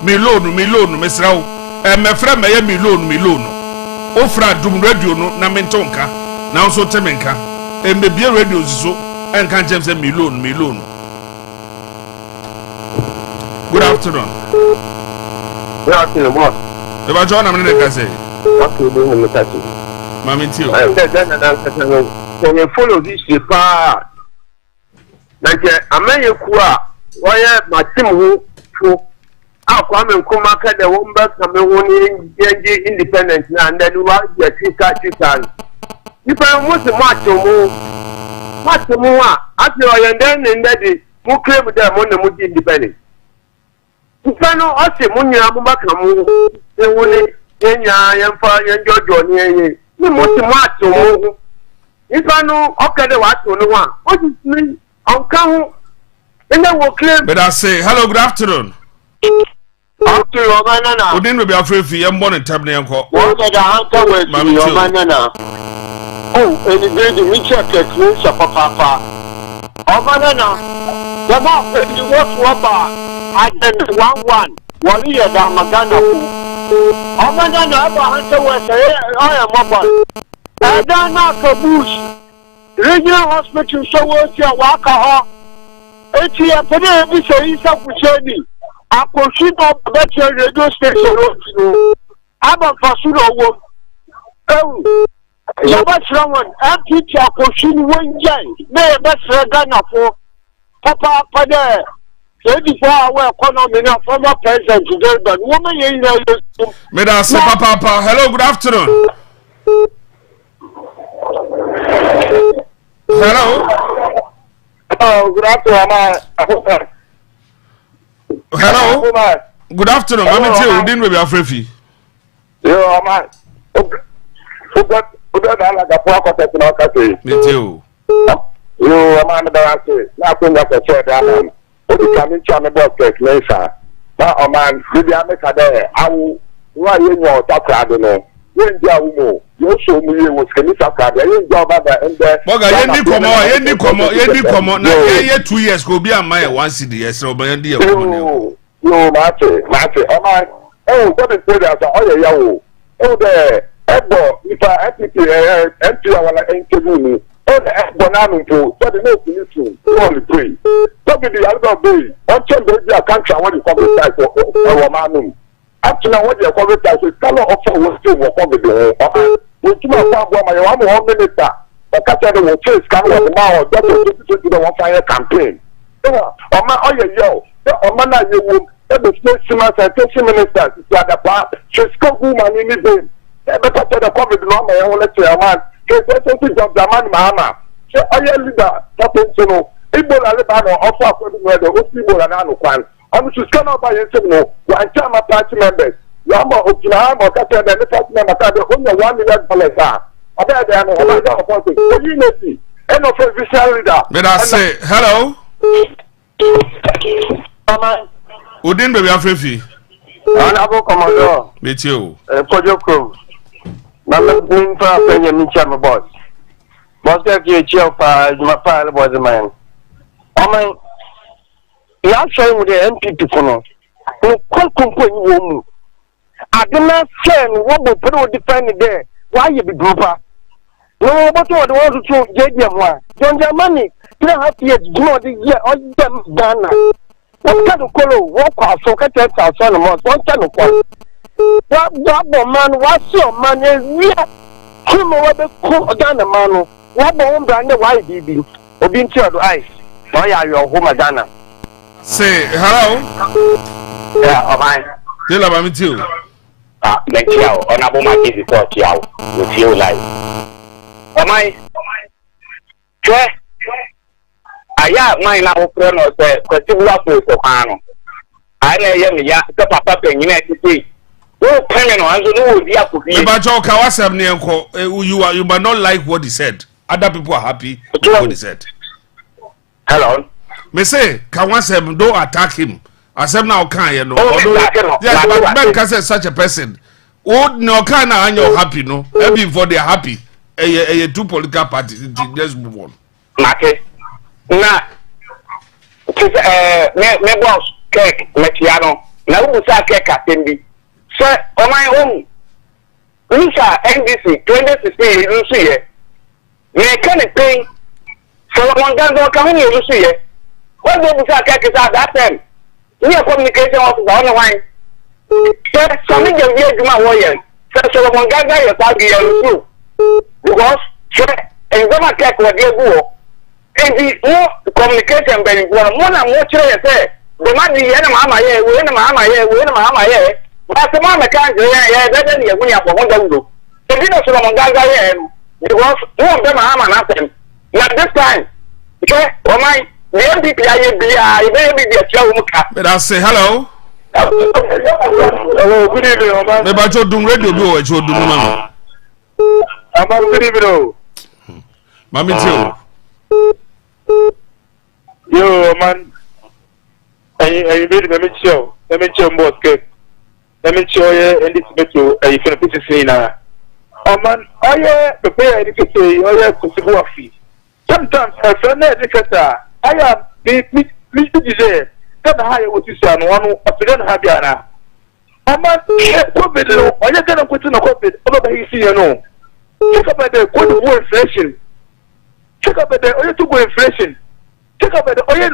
me loan mesra wo me fra me ya me loan ofra dum radio no na mentonka na so temenka me bie radio so enka jem say me loan good afternoon boss eba John am ne ka say okay do me tati mami tio when you follow this pa na je amaye ku a woye matim hu fu akwa me nkoma ka de wo mba ka me ho ni nje independent na and then wa je tika nipa mo se matomu a ati oyende ne ndedi mu claim dem mo ne mu di independent nipa no o se mu nya mo maka mu e wo ni enya yemfa yenjojo ni eye ni mo se matomu nipa no o ka de wa to no wa o ji mi on ka ho ene wo claim but I say hello good afternoon after your banana odin be afrefi yem bon tab ne enko wo da hanka we your banana oh any grade me check it close up papa o banana the boss you work for at 11 one year da magana o banana ba hanka we say I am mobile and then na kabush regional hospital so we waka ho eti e pede bi say isa kucheni akoshino better radio station no aba fasuno wo yabasra won MPT akoshino wonjai na yabasra Ghana for papa pada 24-hour economy na former president today but woman yin na me da say papa hello good afternoon hello good afternoon hello good afternoon I'm tell you didn't be afrefi yo man oda ala ga po akota na ka say me tell yo man da say na ko nga ko say da man o di kan ncha me boss nesa na o man bi ameka there awu wa ye nyo takra do no ye nja wu mo yo so mu ye wo skeni takra there ye nja ba da ende boga ye ni komo na ye 2 years ko bi am my 1 cd yes o ba ye di e komo no mate o man what is there so o ye yawo o de ebo ifa MP wala enkebu ni o de ebo na nto so de no finish only pray so be the alba bay on check the country what the cover type o manum actually what the cover type is color of what still what cover the we tuma kwa bo ma ya mo minister o ka tell the chase can what now that to the one fire campaign o ma o ye yo o ma na ye wo the state minister is the part she's go woman in the better tell the COVID no ma ya let you man say job the man mama say oya leader that you know Igbo le ba no offer according to the Igbo na no kwan am to scan over you say no one time party members you am okina am ka tell the party member ka the only $1 million abeg dey no abeg dey support it you know see end of official leader me da say hello mama odin be afrefi honorable commodore me too Pojoko Mama bring for penye micha my boss. Boss ke chief my file boss man. Oman ya show mu the MPP kono. Ko konko ni wo mu. Adena sen wo bo pro defend there. Why you be grouper? No but what want to JDM wa. John Germany 3.5 years do the year all them Ghana. What kind of color work so ka 10,000 a month. One kind of one. What man, what's your man is real? Come over the cool Ghana man. What bomb brand why baby? Or being chilled ice. Why are you home Ghana? Say hello. Yeah, oh my. Tell about me too. Next year, honorable my kids is out here with you like. Oh my. Sure. I mine now, friend, or say, because you love me so hard. I know you, papa, and you need to see. Oh, you might not like what he said. Other people are happy with what he said. Hello. Me say, Kawasem don't attack him. Asem now can you know? Yeah, but man can say such a person. Oh no, can I you happy no? Maybe for they happy. A two political party. Just move on. Okay. Now, me boss cake, Mechiano. na wo sa ke katembi so Oman home Lisa NDC 2016 rusu ye me kan pay Solomon Gando ka hu rusu ye what do sa ke that time we communication officer on line so some of them here juma wo ye so Solomon Gando ye ta bi rusu because so en zama ke ko de go endi mo communication be go mo na mo kire ye say the man ye na mama ye we na mama ye we na mama ye but the man can ye better ye we ya for go so we no Solomon Gando ye because one them mama na them na this time okay o my the MPP aye bia e be the chawo muka but I say hello hello good evening Oman me ba cho dum radio bi o cho dum ma Oman good evening mami tio yo man I made me show boss cake let me show you and this metro I feel to say na man oh yeah prepare to say oh yeah kusibu afi sometimes I find that I am please say that high what you say no one don't have yana man COVID no oh yeah gonna put no COVID over here see no check up the code inflation check up the oh yeah to go inflation check up the oh yeah